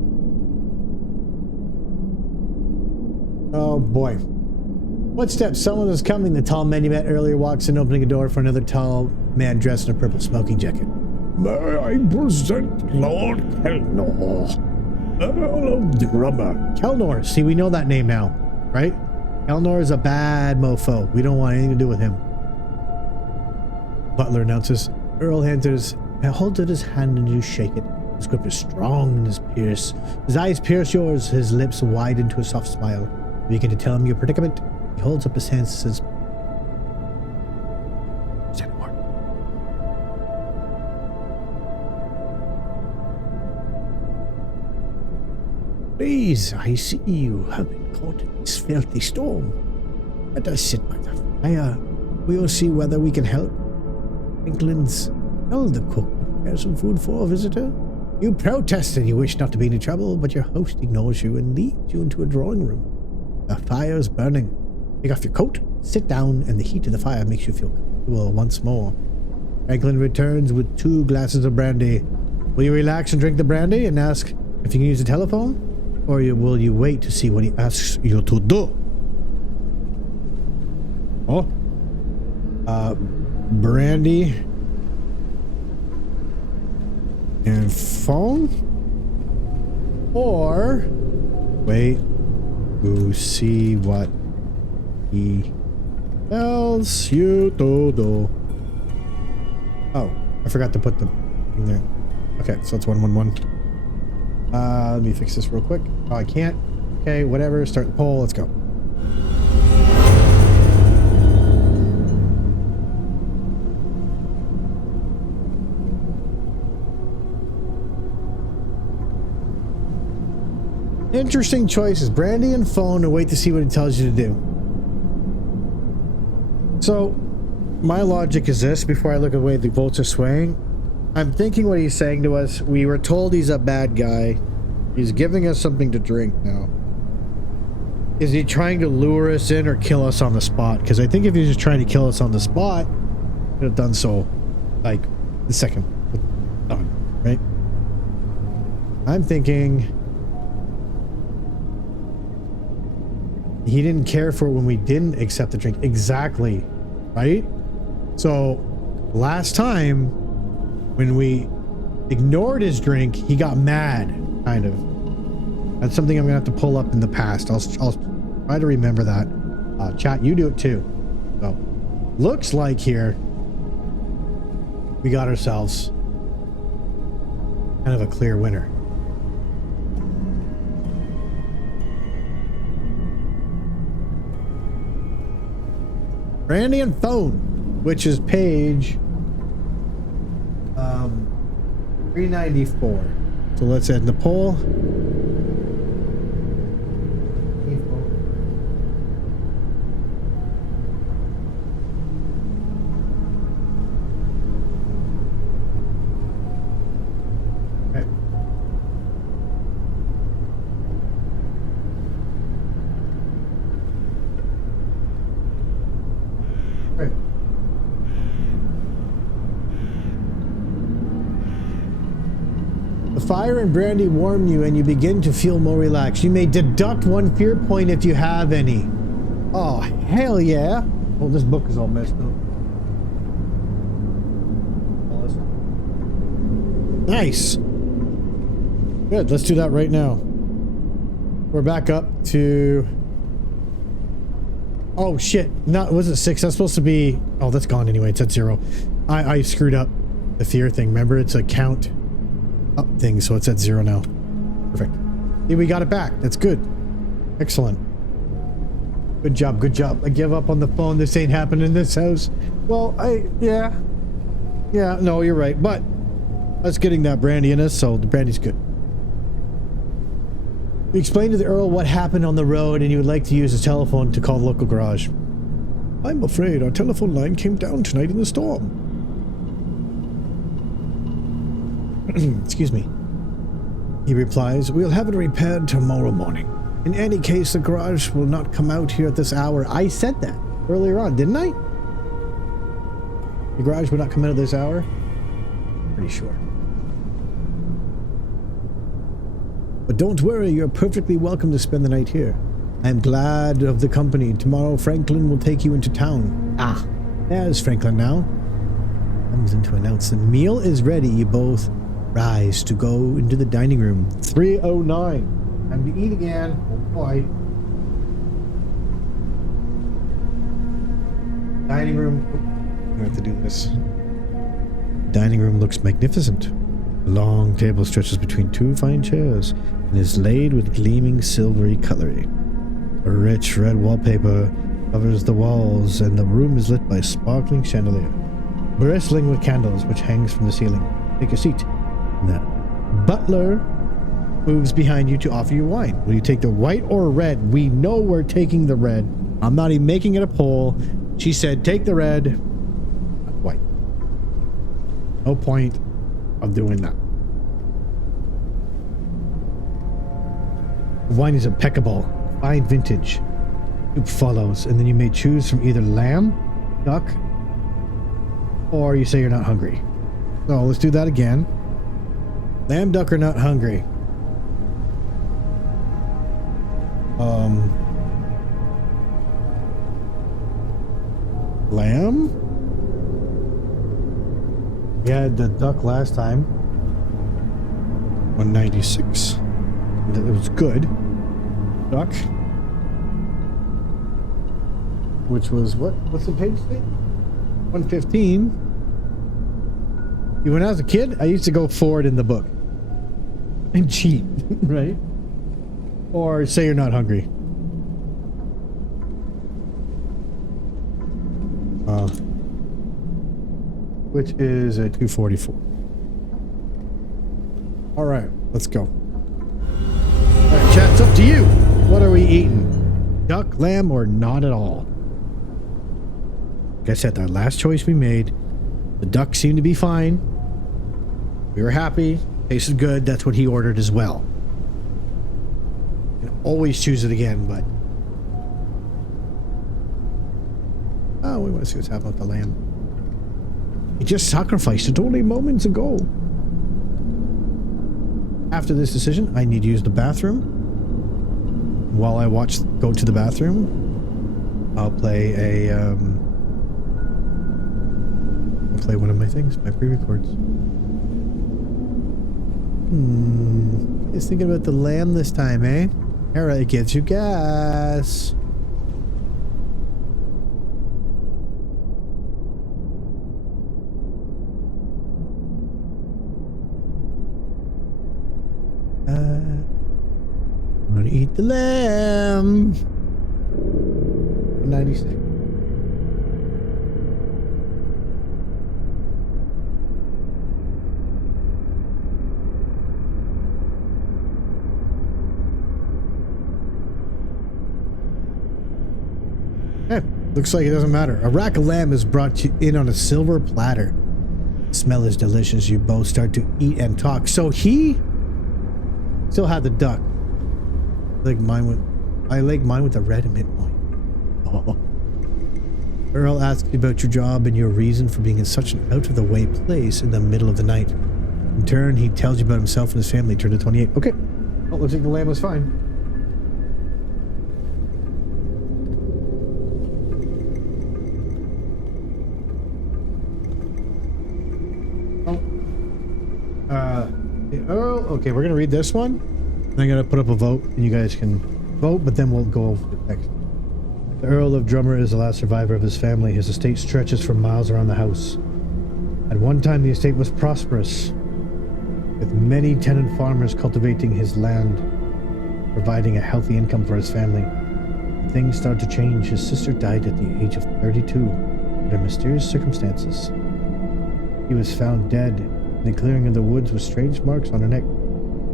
Oh boy. Footsteps. Someone is coming. The tall man you met earlier walks in, opening a door for another tall man dressed in a purple smoking jacket. May I present Lord Kelnor, Earl of Drummer. Kelnor. See, we know that name now, right? Kelnor is a bad mofo. We don't want anything to do with him. Butler announces. Earl holds out his hand and you shake it. His grip is strong and his eyes pierce yours. His lips widen into a soft smile. You begin to tell him your predicament. He holds up his hands and says, "Say no more." Please, I see you have been caught in this filthy storm. Let us sit by the fire. We'll see whether we can help. Franklin's tell the cook to prepare some food for a visitor. You protest and you wish not to be in trouble, but your host ignores you and leads you into a drawing room. The fire is burning. Take off your coat, sit down, and the heat of the fire makes you feel comfortable once more. Franklin returns with 2 glasses of brandy. Will you relax and drink the brandy and ask if you can use the telephone? Or will you wait to see what he asks you to do? Oh. Brandy. And phone? Or wait to see what he tells you to do. Oh, I forgot to put the thing there. Okay, so it's 111. Let me fix this real quick. Oh, I can't. Okay, whatever. Start the poll. Let's go. Interesting choices. Brandy and phone, and wait to see what it tells you to do. So, my logic is this, before I look at the way the votes are swaying. I'm thinking what he's saying to us. We were told he's a bad guy. He's giving us something to drink now. Is he trying to lure us in or kill us on the spot? Because I think if he was just trying to kill us on the spot, he would have done so, like, the second. Done, right? I'm thinking he didn't care for it when we didn't accept the drink. Exactly, right? So, last time, when we ignored his drink, he got mad, kind of. That's something I'm gonna have to pull up in the past. I'll try to remember that. Chat, you do it too. So, looks like here we got ourselves kind of a clear winner. Brandy and phone, which is page 394. So let's end the poll. Okay. Right. The fire and brandy warm you and you begin to feel more relaxed. You may deduct 1 fear point if you have any. Oh, hell yeah. Oh, this book is all messed up. Nice. Good, let's do that right now. We're back up to... Oh, shit. No, it wasn't 6. That's supposed to be... Oh, that's gone anyway. It's at 0. I screwed up the fear thing. Remember, it's a count up thing, so it's at 0 now. Perfect. Yeah, we got it back. That's good. Excellent. Good job, good job. I give up on the phone. This ain't happening in this house. Well, yeah. Yeah, no, you're right. But us getting that brandy in us, so the brandy's good. You explained to the Earl what happened on the road and you would like to use his telephone to call the local garage. I'm afraid our telephone line came down tonight in the storm. Excuse me. He replies, we'll have it repaired tomorrow morning. In any case, the garage will not come out here at this hour. I said that earlier on, didn't I? The garage will not come out at this hour? Pretty sure. But don't worry, you're perfectly welcome to spend the night here. I'm glad of the company. Tomorrow, Franklin will take you into town. Ah, there's Franklin now. comes in to announce the meal is ready. You both rise to go into the dining room. 3:09. Time to eat again. Oh boy. Dining room. Oh, I have to do this. Dining room looks magnificent. A long table stretches between two fine chairs and is laid with gleaming silvery cutlery. A rich red wallpaper covers the walls, and the room is lit by a sparkling chandelier, bristling with candles which hangs from the ceiling. Take a seat. And the butler moves behind you to offer you wine. Will you take the white or red? We know we're taking the red. I'm not even making it a poll. She said take the red. White. No point of doing that. The wine is impeccable. Fine vintage. Soup follows, and then you may choose from either lamb, duck, or you say you're not hungry. So let's do that again. Lamb, duck, or not hungry. Lamb? We had the duck last time. 196. It was good. Duck. Which was what? What's the page say? 115. When I was a kid, I used to go forward in the book and cheat, right? Or say you're not hungry. Which is a 244. All right, let's go. All right, chat, it's up to you. What are we eating? Duck, lamb, or not at all? Like I said, our last choice we made, the duck seemed to be fine. We were happy. Tasted good. That's what he ordered as well. You can always choose it again, but... Oh, we want to see what's happening with the lamb. He just sacrificed it only moments ago. After this decision, I need to use the bathroom. While I go to the bathroom, I'll play a, I'll play one of my things, my pre-records. Just thinking about the lamb this time, eh? Hera, it gives you gas. I'm gonna eat the lamb. 96. Looks like it doesn't matter. A rack of lamb is brought in on a silver platter. The smell is delicious. You both start to eat and talk. So he still had the duck. I like mine with the red and midpoint. Oh. Earl asks you about your job and your reason for being in such an out-of-the-way place in the middle of the night. In turn, he tells you about himself and his family. Turn to 28. Okay. Well, looks like the lamb was fine. Okay, we're gonna read this one. I'm gonna put up a vote, and you guys can vote, but then we'll go over the text. The Earl of Drummer is the last survivor of his family. His estate stretches for miles around the house. At one time, the estate was prosperous, with many tenant farmers cultivating his land, providing a healthy income for his family. Things started to change. His sister died at the age of 32 under mysterious circumstances. He was found dead in the clearing of the woods with strange marks on her neck.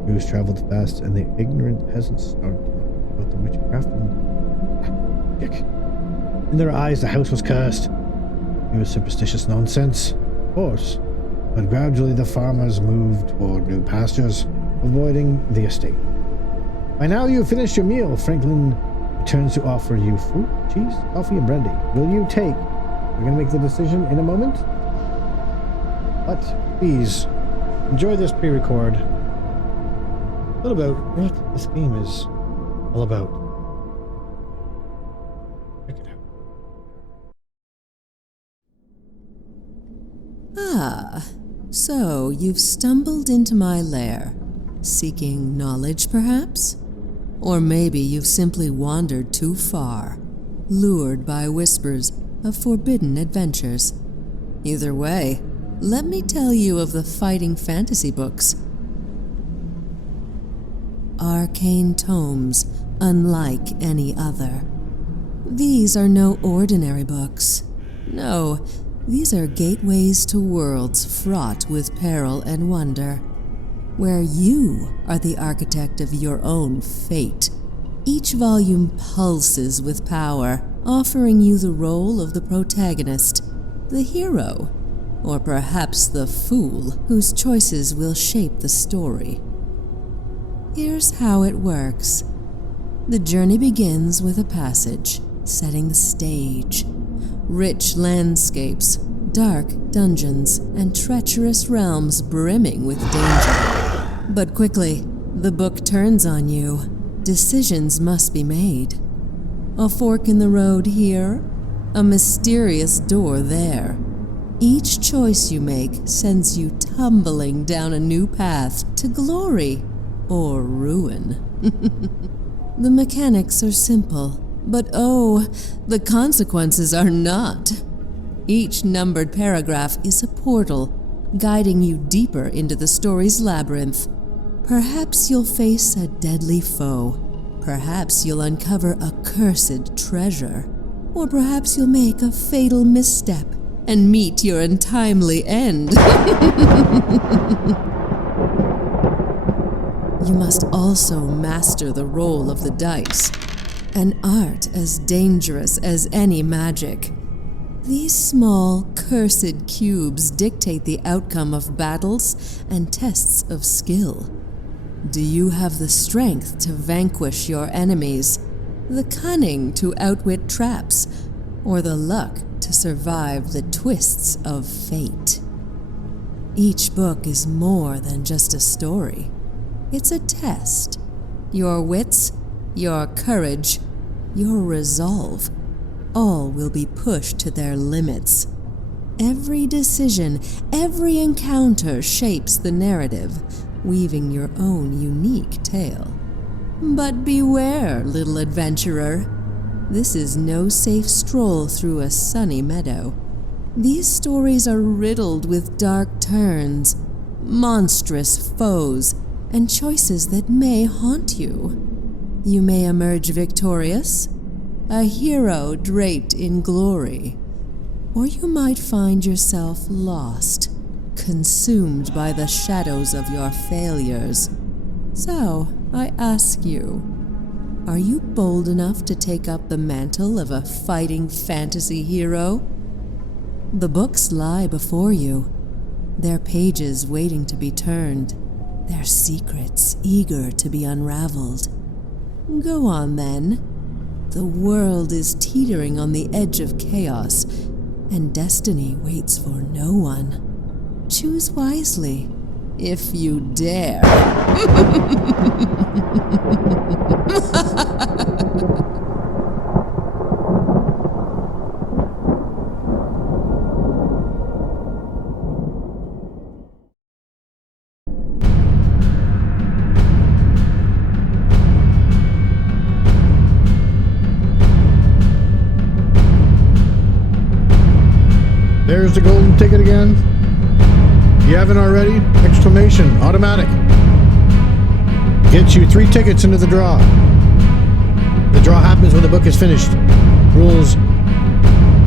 News traveled fast, and the ignorant peasants started to talk about the witchcraft and magic. In their eyes, the house was cursed. It was superstitious nonsense, of course, but gradually the farmers moved toward new pastures, avoiding the estate. By now you've finished your meal. Franklin returns to offer you fruit, cheese, coffee, and brandy. Will you take? We're going to make the decision in a moment. But please, enjoy this pre-record. A little about what this game is all about. Check it Ah, so you've stumbled into my lair, seeking knowledge perhaps? Or maybe you've simply wandered too far, lured by whispers of forbidden adventures. Either way, let me tell you of the fighting fantasy books. Arcane tomes unlike any other. These are no ordinary books. No, these are gateways to worlds fraught with peril and wonder, where you are the architect of your own fate. Each volume pulses with power, offering you the role of the protagonist, the hero, or perhaps the fool whose choices will shape the story. Here's how it works. The journey begins with a passage, setting the stage. Rich landscapes, dark dungeons, and treacherous realms brimming with danger. But quickly, the book turns on you. Decisions must be made. A fork in the road here, a mysterious door there. Each choice you make sends you tumbling down a new path to glory or ruin. The mechanics are simple, but oh, the consequences are not. Each numbered paragraph is a portal, guiding you deeper into the story's labyrinth. Perhaps you'll face a deadly foe. Perhaps you'll uncover a cursed treasure. Or perhaps you'll make a fatal misstep and meet your untimely end. You must also master the roll of the dice, an art as dangerous as any magic. These small, cursed cubes dictate the outcome of battles and tests of skill. Do you have the strength to vanquish your enemies, the cunning to outwit traps, or the luck to survive the twists of fate? Each book is more than just a story. It's a test. Your wits, your courage, your resolve, all will be pushed to their limits. Every decision, every encounter shapes the narrative, weaving your own unique tale. But beware, little adventurer. This is no safe stroll through a sunny meadow. These stories are riddled with dark turns, monstrous foes, and choices that may haunt you. You may emerge victorious, a hero draped in glory, or you might find yourself lost, consumed by the shadows of your failures. So, I ask you, are you bold enough to take up the mantle of a fighting fantasy hero? The books lie before you, their pages waiting to be turned, their secrets eager to be unraveled. Go on then. The world is teetering on the edge of chaos, and destiny waits for no one. Choose wisely, if you dare. There's the golden ticket again. If you haven't already, exclamation, Ottomatik. Gets you 3 tickets into the draw. The draw happens when the book is finished. Rules,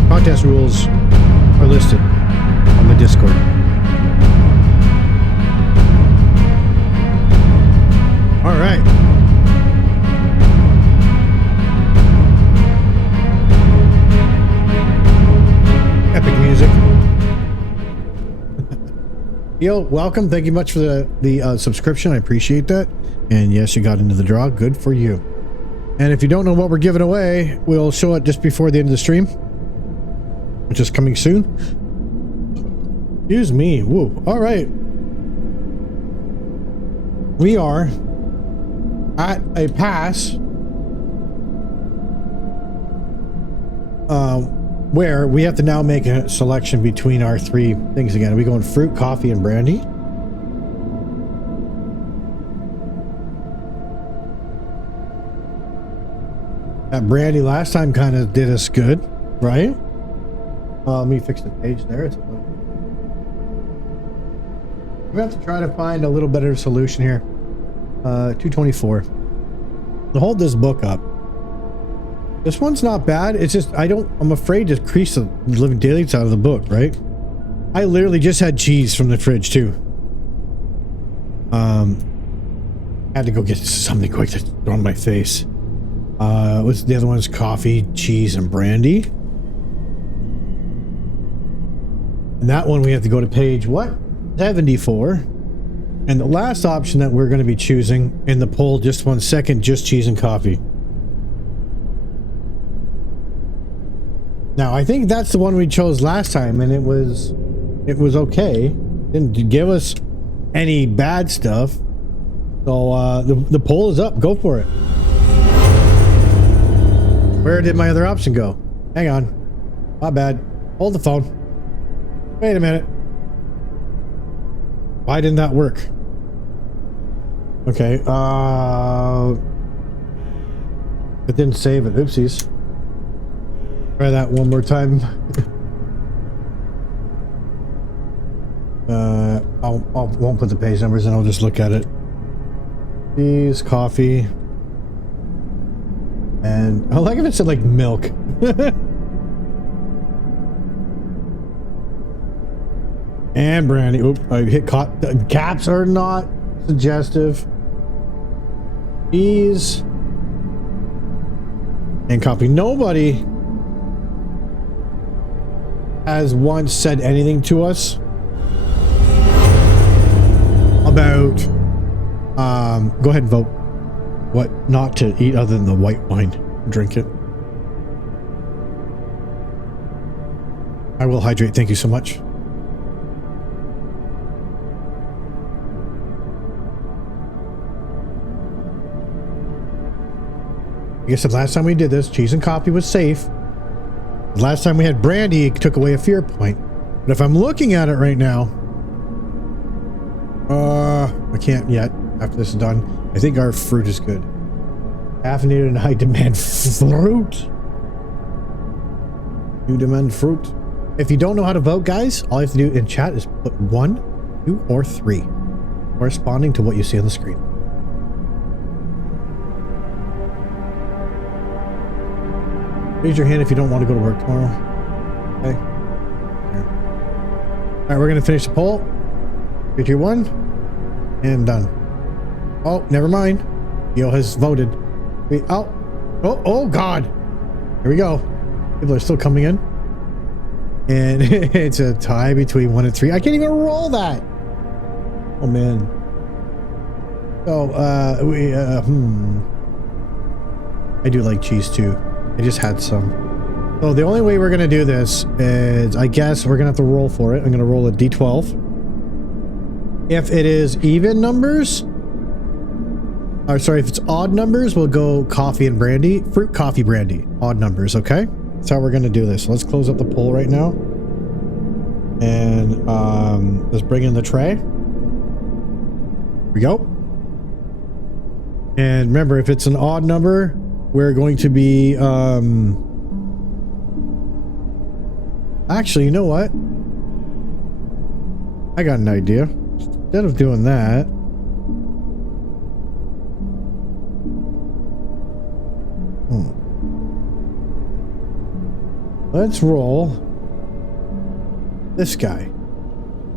contest rules are listed on the Discord. All right. Epic music. Yo, welcome. Thank you much for the subscription. I appreciate that. And yes, you got into the draw. Good for you. And if you don't know what we're giving away, we'll show it just before the end of the stream, which is coming soon. Excuse me. Woo. All right. We are at a pass where we have to now make a selection between our three things again. Are we going fruit, coffee, and brandy? That brandy last time kind of did us good, right? Let me fix the page there. It's we have to try to find a little better solution here. 224. To hold this book up. This one's not bad. It's just I'm afraid to increase the living daylights out of the book, right? I literally just had cheese from the fridge too. Had to go get something quick to throw on my face. What's the other one's coffee, cheese, and brandy. And that one we have to go to page what? 74. And the last option that we're going to be choosing in the poll, just 1 second, just cheese and coffee. Now, I think that's the one we chose last time, and it was okay. Didn't give us any bad stuff. So the poll is up. Go for it. Where did my other option go? Hang on. My bad. Hold the phone. Wait a minute. Why didn't that work? Okay. It didn't save it. Oopsies. Try that one more time. I won't put the page numbers in. I'll just look at it. Cheese, coffee, and I like if it said like milk. And brandy. Oop! I hit caps are not suggestive. Cheese and coffee. Nobody has once said anything to us about go ahead and vote what not to eat other than the white wine. Drink it. I will hydrate, thank you so much. I guess the last time we did this, cheese and coffee was safe. The last time we had brandy, it took away a fear point. But if I'm looking at it right now, I can't yet. After this is done, I think our fruit is good. Caffeinated and high demand fruit. You demand fruit. If you don't know how to vote, guys, all you have to do in chat is put 1, 2, or 3, corresponding to what you see on the screen. Raise your hand if you don't want to go to work tomorrow. Okay. All right, we're gonna finish the poll. 3, 2, 1, and done. Oh, never mind. Yo has voted. Wait, oh God! Here we go. People are still coming in, and it's a tie between 1 and 3. I can't even roll that. Oh man. So I do like cheese too. I just had some. So the only way we're gonna do this is, I guess we're gonna have to roll for it. I'm gonna roll a d12. If it is even numbers, or sorry, if it's odd numbers, we'll go coffee and brandy. Fruit, coffee, brandy. Odd numbers, okay? That's how we're gonna do this. Let's close up the poll right now. And let's bring in the tray. Here we go. And remember, if it's an odd number, we're going to be actually, you know what? I got an idea. Instead of doing that, let's roll this guy,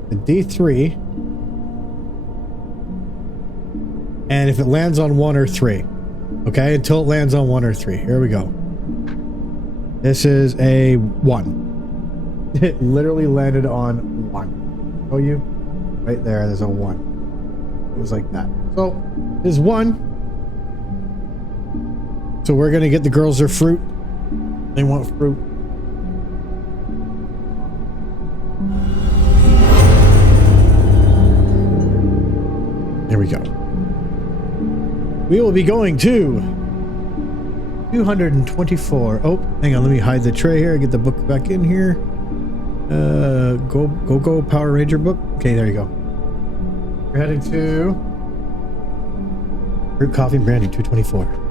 the D3, and if it lands on 1 or 3, okay, until it lands on 1 or 3. Here we go. This is a 1. It literally landed on 1. Show you right there. There's a 1. It was like that. So there's 1. So we're gonna get the girls their fruit. They want fruit. There we go. We will be going to 224. Oh, hang on. Let me hide the tray here. Get the book back in here. Go Power Ranger book. Okay, there you go. We're heading to Root Coffee and Brandy 224.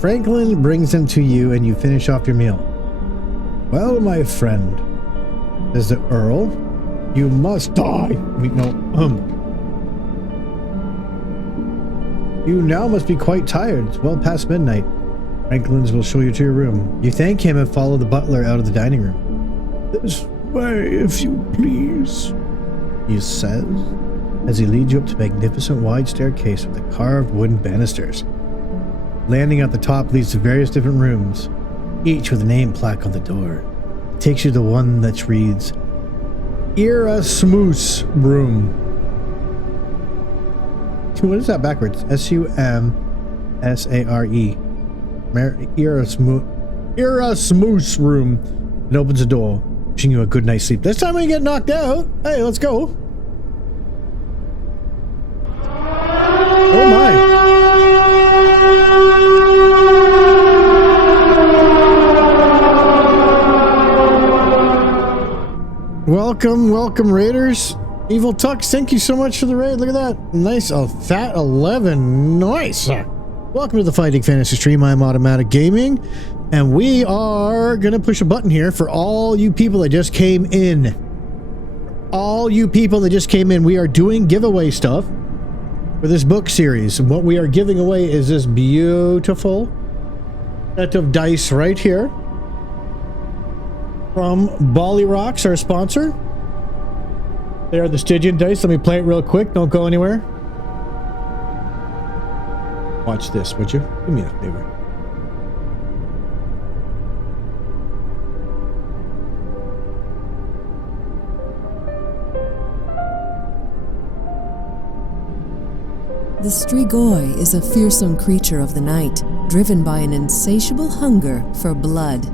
Franklin brings him to you and you finish off your meal. Well, my friend, says the Earl, you must die. You now must be quite tired. It's well past midnight. Franklin's will show you to your room. You thank him and follow the butler out of the dining room. This way, if you please, he says, as he leads you up to a magnificent wide staircase with the carved wooden banisters. Landing at the top leads to various different rooms, each with a name plaque on the door. It takes you to one that reads, Erasmus Room. What is that backwards? S-U-M-S-A-R-E. Erasmus Room. It opens the door, wishing you a good night's sleep. This time when you get knocked out, hey, let's go. Oh my. Welcome, Raiders. Evil Tux, thank you so much for the raid. Look at that. Nice. Oh, Fat 11. Nice. Welcome to the Fighting Fantasy stream. I'm Ottomatik Gaming, and we are going to push a button here for all you people that just came in. All you people that just came in, we are doing giveaway stuff for this book series. And what we are giving away is this beautiful set of dice right here from Bally Rocks, our sponsor. They are the Stygian dice. Let me play it real quick. Don't go anywhere. Watch this, would you? Do me a favor. The Strigoi is a fearsome creature of the night, driven by an insatiable hunger for blood.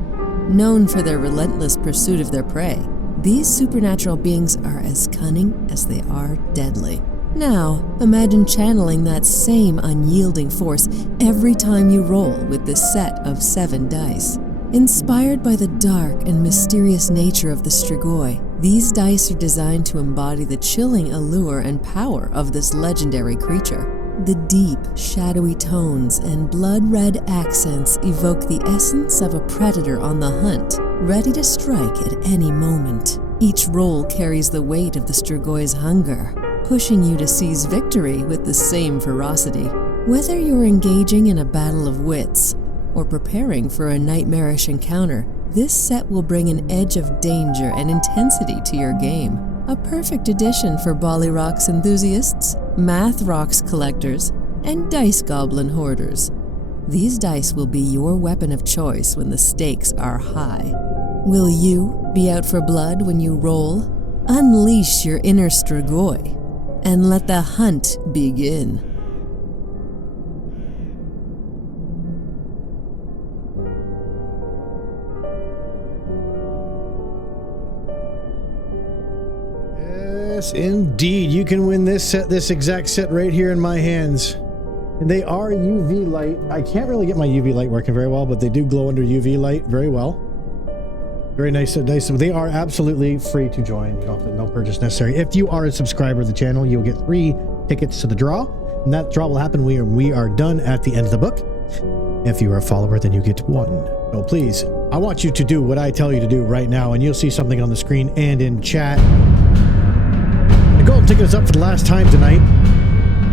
Known for their relentless pursuit of their prey, these supernatural beings are as cunning as they are deadly. Now, imagine channeling that same unyielding force every time you roll with this set of 7 dice. Inspired by the dark and mysterious nature of the Strigoi, these dice are designed to embody the chilling allure and power of this legendary creature. The deep, shadowy tones and blood-red accents evoke the essence of a predator on the hunt, ready to strike at any moment. Each roll carries the weight of the Strigoi's hunger, pushing you to seize victory with the same ferocity. Whether you're engaging in a battle of wits or preparing for a nightmarish encounter, this set will bring an edge of danger and intensity to your game. A perfect addition for Bally Rocks enthusiasts, Math Rocks collectors, and Dice Goblin hoarders. These dice will be your weapon of choice when the stakes are high. Will you be out for blood when you roll? Unleash your inner Strigoi and let the hunt begin. Yes, indeed. You can win this set, this exact set right here in my hands. And they are UV light. I can't really get my UV light working very well, but they do glow under UV light very well. Very nice dice. So they are absolutely free to join. No purchase necessary. If you are a subscriber of the channel, you'll get 3 tickets to the draw. And that draw will happen when we are done at the end of the book. If you are a follower, then you get 1. So please, I want you to do what I tell you to do right now, and you'll see something on the screen and in chat. The golden ticket is up for the last time tonight.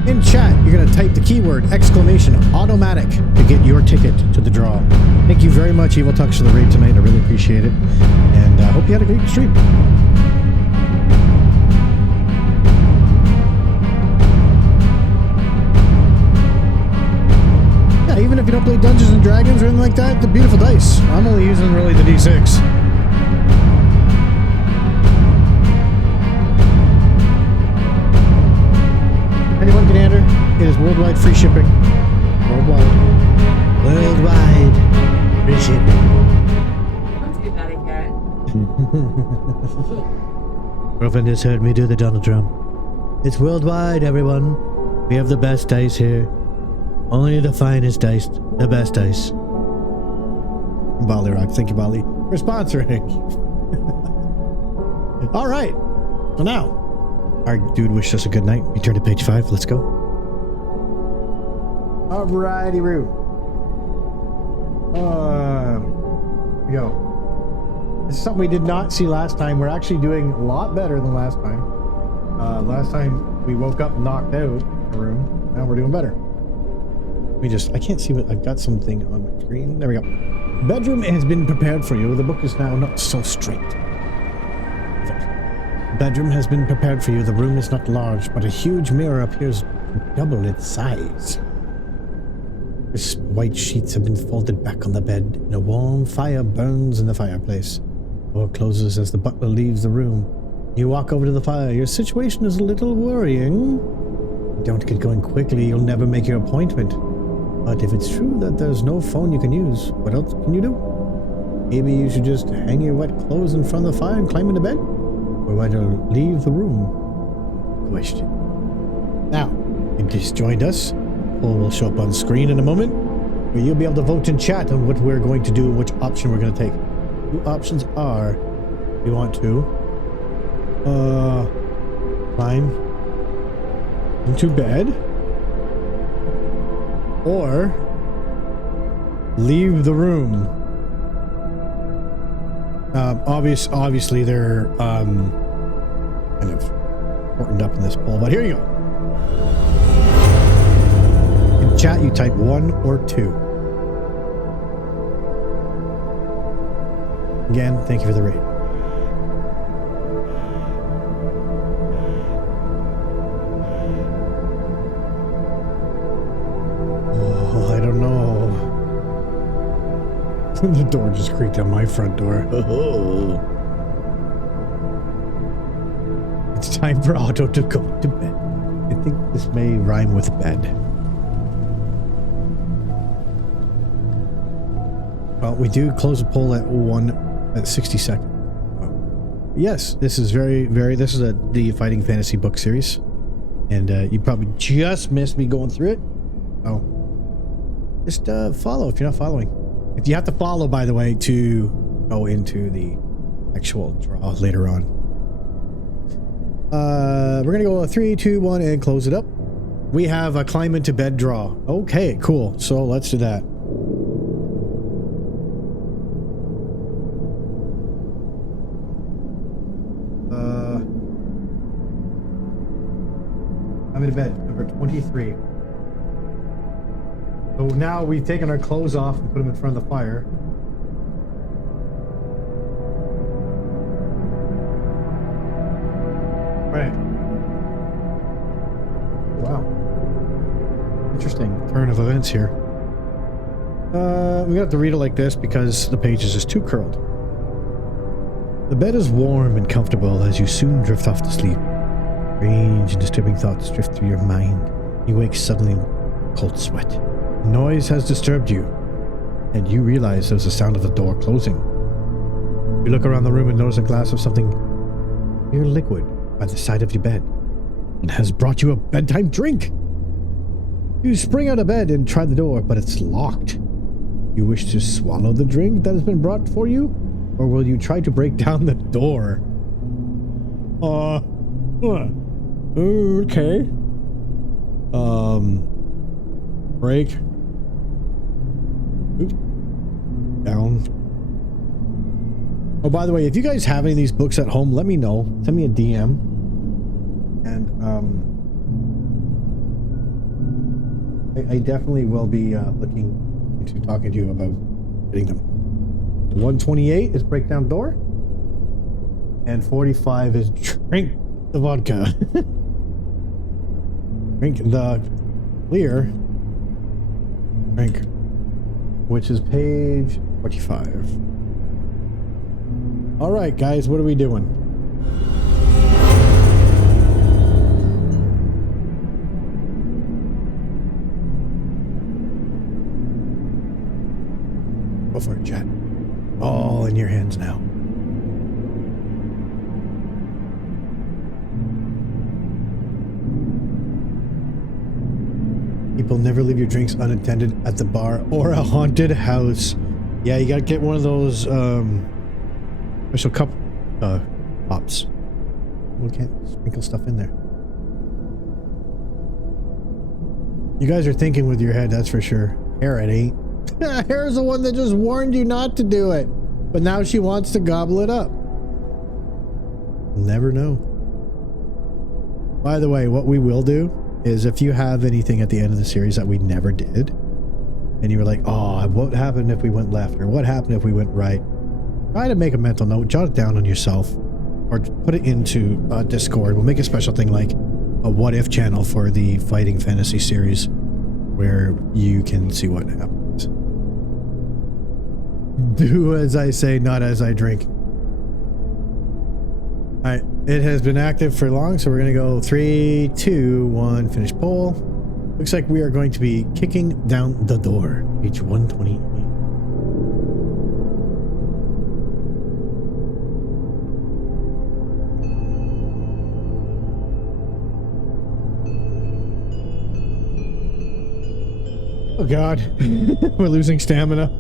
In chat, you're going to type the keyword !Automatic to get your ticket to the draw. Thank you very much, Evil Tux, for the raid tonight. I really appreciate it. And I hope you had a great stream. Yeah, even if you don't play Dungeons and Dragons or anything like that, the beautiful dice. I'm only using really the D6. Anyone can enter. It is worldwide free shipping. Worldwide free shipping. Let's do that again. Girlfriend just heard me do the Donald Trump. It's worldwide, everyone. We have the best dice here. Only the finest dice. The best dice. Bali Rock. Thank you, Bali, for sponsoring. All right. So now, our dude wished us a good night. We turn to page 5. Let's go. Alrighty, Roo. Here we go. This is something we did not see last time. We're actually doing a lot better than last time. Last time we woke up knocked out in the room. Now we're doing better. I can't see what I've got something on my screen. There we go. Bedroom has been prepared for you. The book is now not so straight. Bedroom has been prepared for you. The room is not large, but a huge mirror appears double its size. White sheets have been folded back on the bed, and a warm fire burns in the fireplace. The door closes as the butler leaves the room. You walk over to the fire. Your situation is a little worrying. Don't get going quickly. You'll never make your appointment. But if it's true that there's no phone you can use, what else can you do? Maybe you should just hang your wet clothes in front of the fire and climb into bed? Or rather, leave the room? Question. Now, you just joined us. Poll will show up on screen in a moment, where you'll be able to vote in chat on what we're going to do and which option we're going to take. Two options are, you want to climb into bed, or leave the room. Obviously they're kind of shortened up in this poll, but here you go. In chat, you type 1 or 2. Again, thank you for the raid. Oh, I don't know. The door just creaked on my front door. It's time for Otto to go to bed. I think this may rhyme with bed. Well, we do close the poll at 60 seconds. Yes, this is this is the Fighting Fantasy book series. And you probably just missed me going through it. Oh. Just follow if you're not following. If you have to follow, by the way, to go into the actual draw later on. We're gonna go 3, 2, 1 and close it up. We have a climb into bed draw. Okay, cool. So let's do that. I'm in bed, number 23. So now we've taken our clothes off and put them in front of the fire. Right. Wow. Interesting turn of events here. We have to read it like this because the page is just too curled. The bed is warm and comfortable as you soon drift off to sleep. Strange and disturbing thoughts drift through your mind. You wake suddenly in cold sweat. Noise has disturbed you, and you realize there's a sound of the door closing. You look around the room and notice a glass of something clear liquid by the side of your bed. It has brought you a bedtime drink. You spring out of bed and try the door, but it's locked. You wish to swallow the drink that has been brought for you, or will you try to break down the door? Okay. Break. Oop. Down. Oh, by the way, if you guys have any of these books at home, let me know. Send me a DM. And, I definitely will be, looking into talking to you about getting them. 128 is break down door. And 45 is drink the vodka. Drink the clear drink, which is page 45. All right, guys, what are we doing? Go for it, chat. All in your hands now. People never leave your drinks unattended at the bar or a haunted house. Yeah, you gotta get one of those special cup pops. We can't sprinkle stuff in there. You guys are thinking with your head, that's for sure. Hair, it ain't. Hair's the one that just warned you not to do it, but now she wants to gobble it up. Never know. By the way, what we will do is if you have anything at the end of the series that we never did, and you were like, oh, what happened if we went left, or what happened if we went right, try to make a mental note, jot it down on yourself, or put it into Discord. We'll make a special thing like a what if channel for the Fighting Fantasy series where you can see what happens. Do as I say, not as I drink. Alright, it has been active for long, so we're gonna go 3, 2, 1, finish poll. Looks like we are going to be kicking down the door. Page 128. Oh god, we're losing stamina.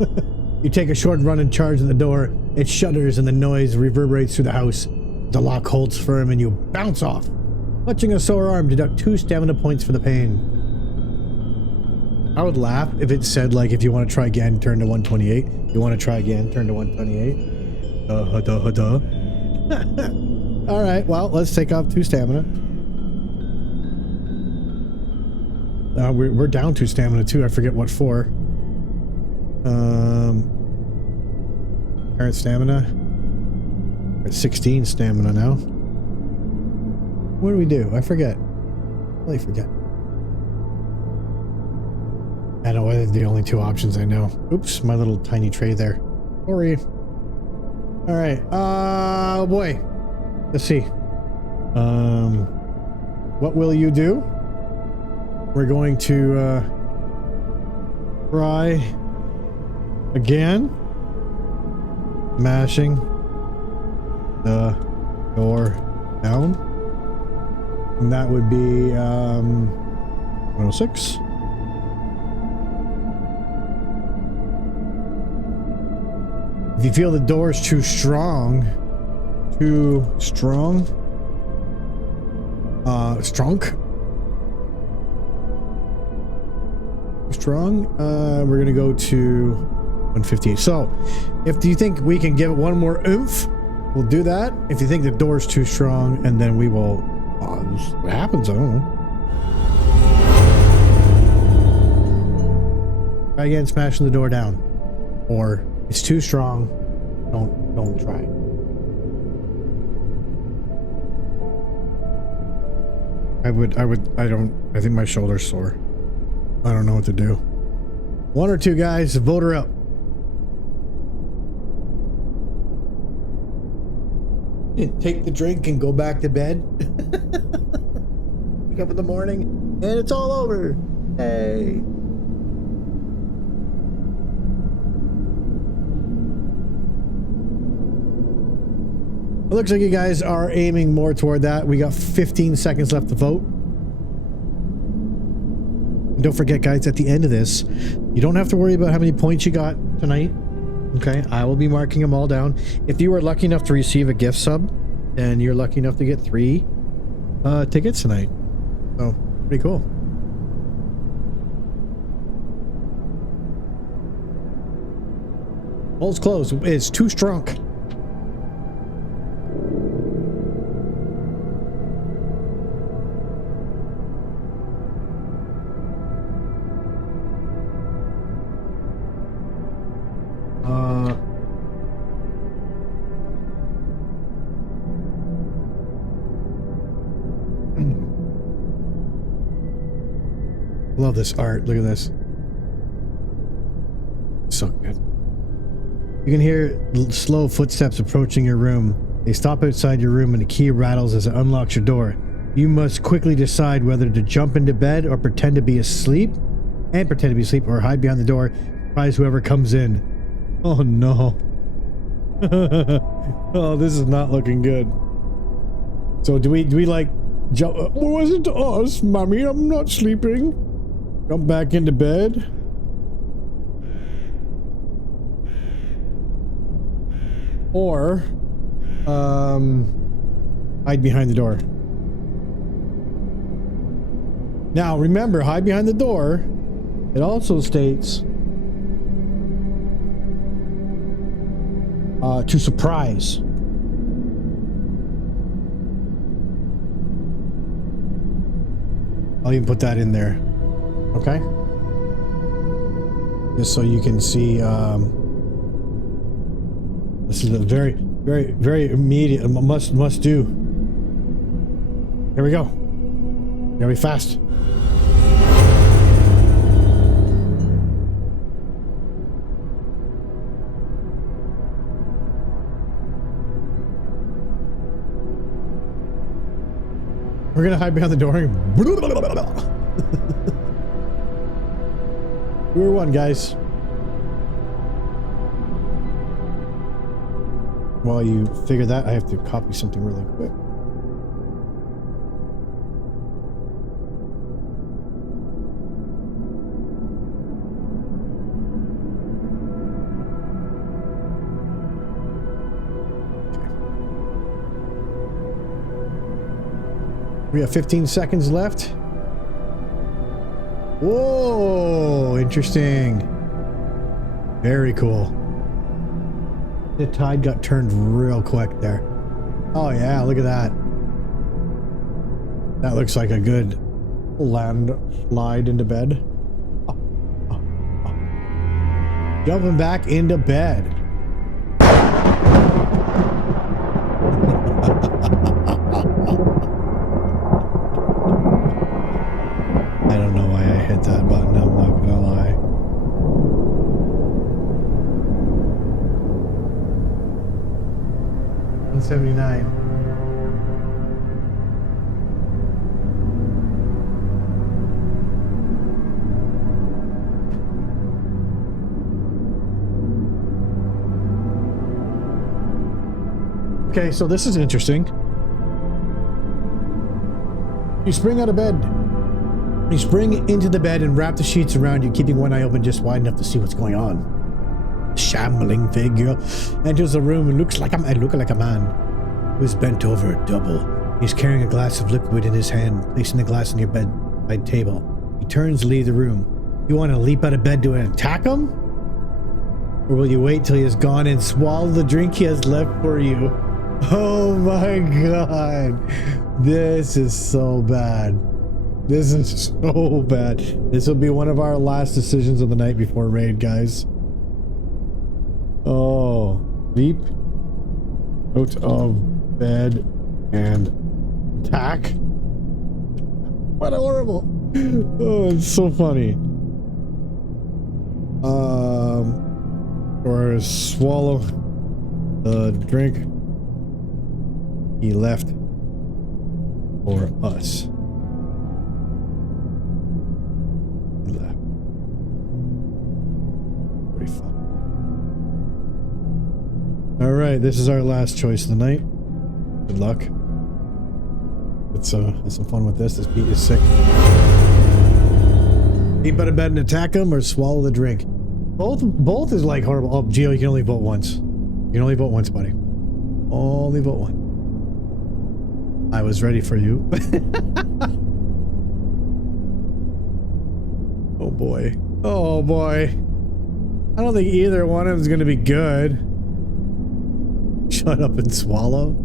You take a short run and charge at the door. It shudders and the noise reverberates through the house. The lock holds firm and you bounce off. Clutching a sore arm, deduct 2 stamina points for the pain. I would laugh if it said, like, if you want to try again, turn to 128. You want to try again, turn to 128. Alright, well, let's take off 2 stamina. We're down 2 stamina too. I forget what for. Current stamina. We're at 16 stamina now. What do we do? I forget. Really forget. I know they're the only 2 options I know. Oops, my little tiny tray there. Sorry. All right. Oh boy. Let's see. What will you do? We're going to try again, mashing the door down, and that would be 106. If you feel the door is too strong, we're gonna go to 158. So if you think we can give it one more oomph, we'll do that. If you think the door's too strong, and then we will what happens, I don't know. Try again, smashing the door down. Or it's too strong, don't try. I think my shoulder's sore. I don't know what to do. 1 or 2 guys, vote her up. Take the drink and go back to bed. Wake up in the morning and it's all over. Hey. It looks like you guys are aiming more toward that. We got 15 seconds left to vote. And don't forget, guys, at the end of this, you don't have to worry about how many points you got tonight. Okay, I will be marking them all down. If you were lucky enough to receive a gift sub, then you're lucky enough to get 3 tickets tonight. So, pretty cool. Polls closed. It's too strong. Love this art. Look at this. So good. You can hear slow footsteps approaching your room. They stop outside your room and a key rattles as it unlocks your door. You must quickly decide whether to jump into bed or pretend to be asleep, or hide behind the door, surprise whoever comes in. Oh no. Oh, this is not looking good. So do we like jump? Wasn't us, mommy? I'm not sleeping. Jump back into bed. Or hide behind the door. Now remember, hide behind the door. It also states to surprise. I'll even put that in there. Okay? Just so you can see, this is a very, very, very immediate, must do. Here we go. Gotta be fast. We're gonna hide behind the door. We're one, guys. While you figure that, I have to copy something really quick. We have 15 seconds left. Whoa, interesting. Very cool. The tide got turned real quick there. Oh yeah, look at that. That looks like a good landslide into bed. Jumping back into bed. I don't know why I hit that button, I'm not gonna lie. $179. Okay, so this is interesting. You spring out of bed. You spring into the bed and wrap the sheets around you, keeping one eye open just wide enough to see what's going on. A shambling figure enters the room and looks like a man who's bent over double. He's carrying a glass of liquid in his hand, placing the glass on your bedside table. He turns to leave the room. You want to leap out of bed to attack him? Or will you wait till he is gone and swallow the drink he has left for you? Oh my god. This is so bad. This is so bad. This will be one of our last decisions of the night before raid, guys. Oh. Leap out of bed and attack. What horrible. Oh, it's so funny. Or swallow the drink he left for us. He left. Pretty fun. All right, this is our last choice of the night. Good luck. Let's have some fun with this. This beat is sick. Leap out of bed and attack him, or swallow the drink. Both is like horrible. Oh, Gio, you can only vote once. You can only vote once, buddy. Only vote one. I was ready for you. Oh boy. Oh boy. I don't think either one of them is going to be good. Shut up and swallow.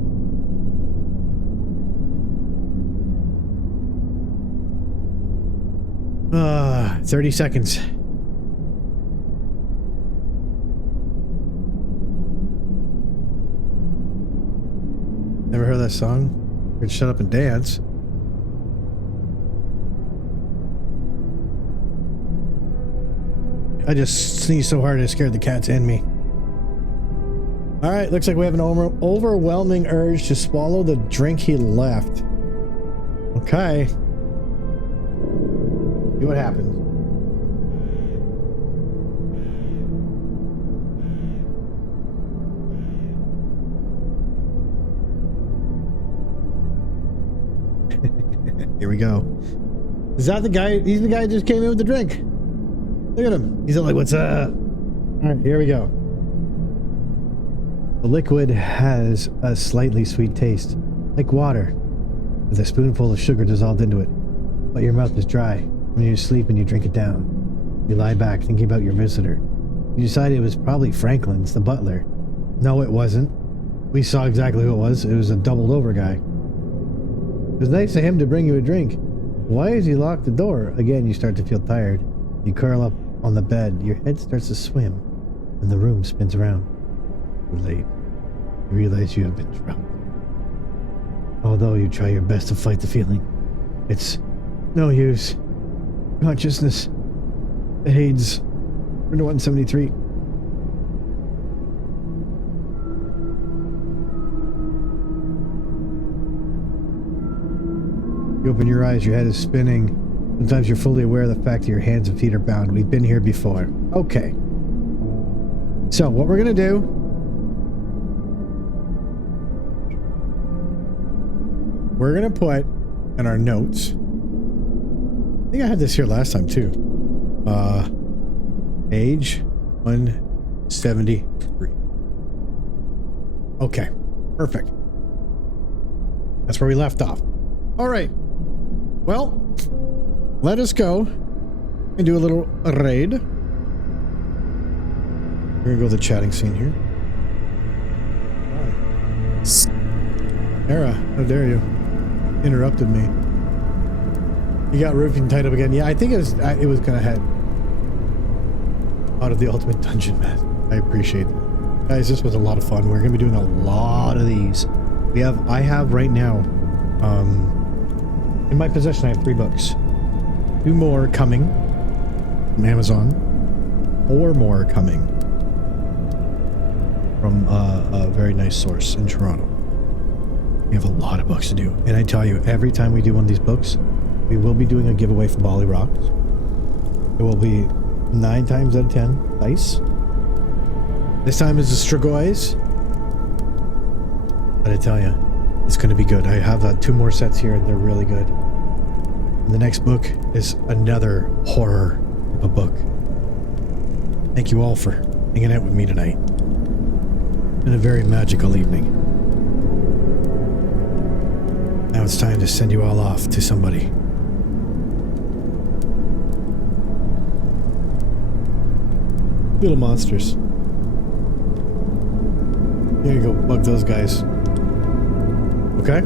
Ah, 30 seconds. Never heard that song? You can shut up and dance. I just sneezed so hard I scared the cats and me. Alright, looks like we have an overwhelming urge to swallow the drink he left. Okay. See what happens. Here we go. Is that the guy? He's the guy who just came in with the drink. Look at him. He's like, what's up? All right, here we go. The liquid has a slightly sweet taste, like water, with a spoonful of sugar dissolved into it. But your mouth is dry. When you sleep and you drink it down, you lie back thinking about your visitor. You decide it was probably Franklin's, the butler. No, it wasn't. We saw exactly who it was. It was a doubled over guy. It was nice of him to bring you a drink. Why has he locked the door? Again, you start to feel tired. You curl up on the bed. Your head starts to swim, and the room spins around. Too late. You realize you have been drugged. Although you try your best to fight the feeling, it's no use. Consciousness. AIDS. We're to 173. You open your eyes, your head is spinning. Sometimes you're fully aware of the fact that your hands and feet are bound. We've been here before. Okay. So, what we're gonna do... we're gonna put in our notes... I think I had this here last time, too. Age 173. Okay. Perfect. That's where we left off. All right. Well, let us go and do a little raid. We're gonna go to the chatting scene here. Era, how dare you? Interrupted me. You got roofing tied up again. Yeah, I think it was gonna head out of the ultimate dungeon, man. I appreciate it. Guys, this was a lot of fun. We're gonna be doing a lot of these. I have right now, in my possession, I have 3 books. 2 more coming from Amazon. 4 more coming from a very nice source in Toronto. We have a lot of books to do. And I tell you, every time we do one of these books, we will be doing a giveaway for Bolly Rocks. It will be 9 times out of 10 dice. This time is the Strigoi. But I tell you, it's going to be good. I have 2 more sets here, and they're really good. And the next book is another horror of a book. Thank you all for hanging out with me tonight. It's been a very magical evening. Now it's time to send you all off to somebody. Little monsters. Here you go, bug those guys. Okay?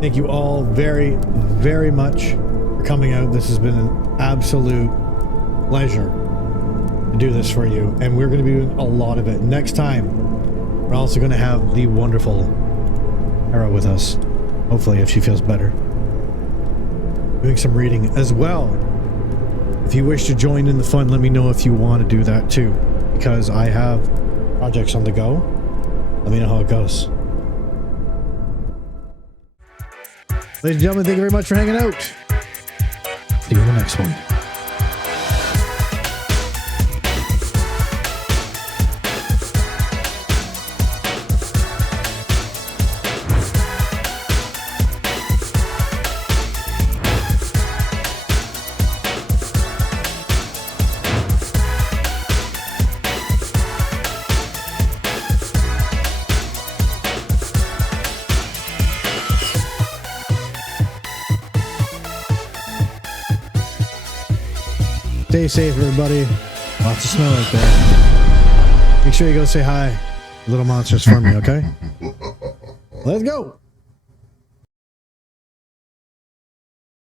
Thank you all very, very much for coming out. This has been an absolute pleasure to do this for you. And we're going to be doing a lot of it. Next time, we're also going to have the wonderful Era with us. Hopefully, if she feels better. Doing some reading as well. If you wish to join in the fun, let me know if you want to do that too. Because I have projects on the go. Let me know how it goes. Ladies and gentlemen, thank you very much for hanging out. See you in the next one. Stay safe, everybody. Lots of snow out there. Make sure you go say hi, little monsters, for me, okay? Let's go.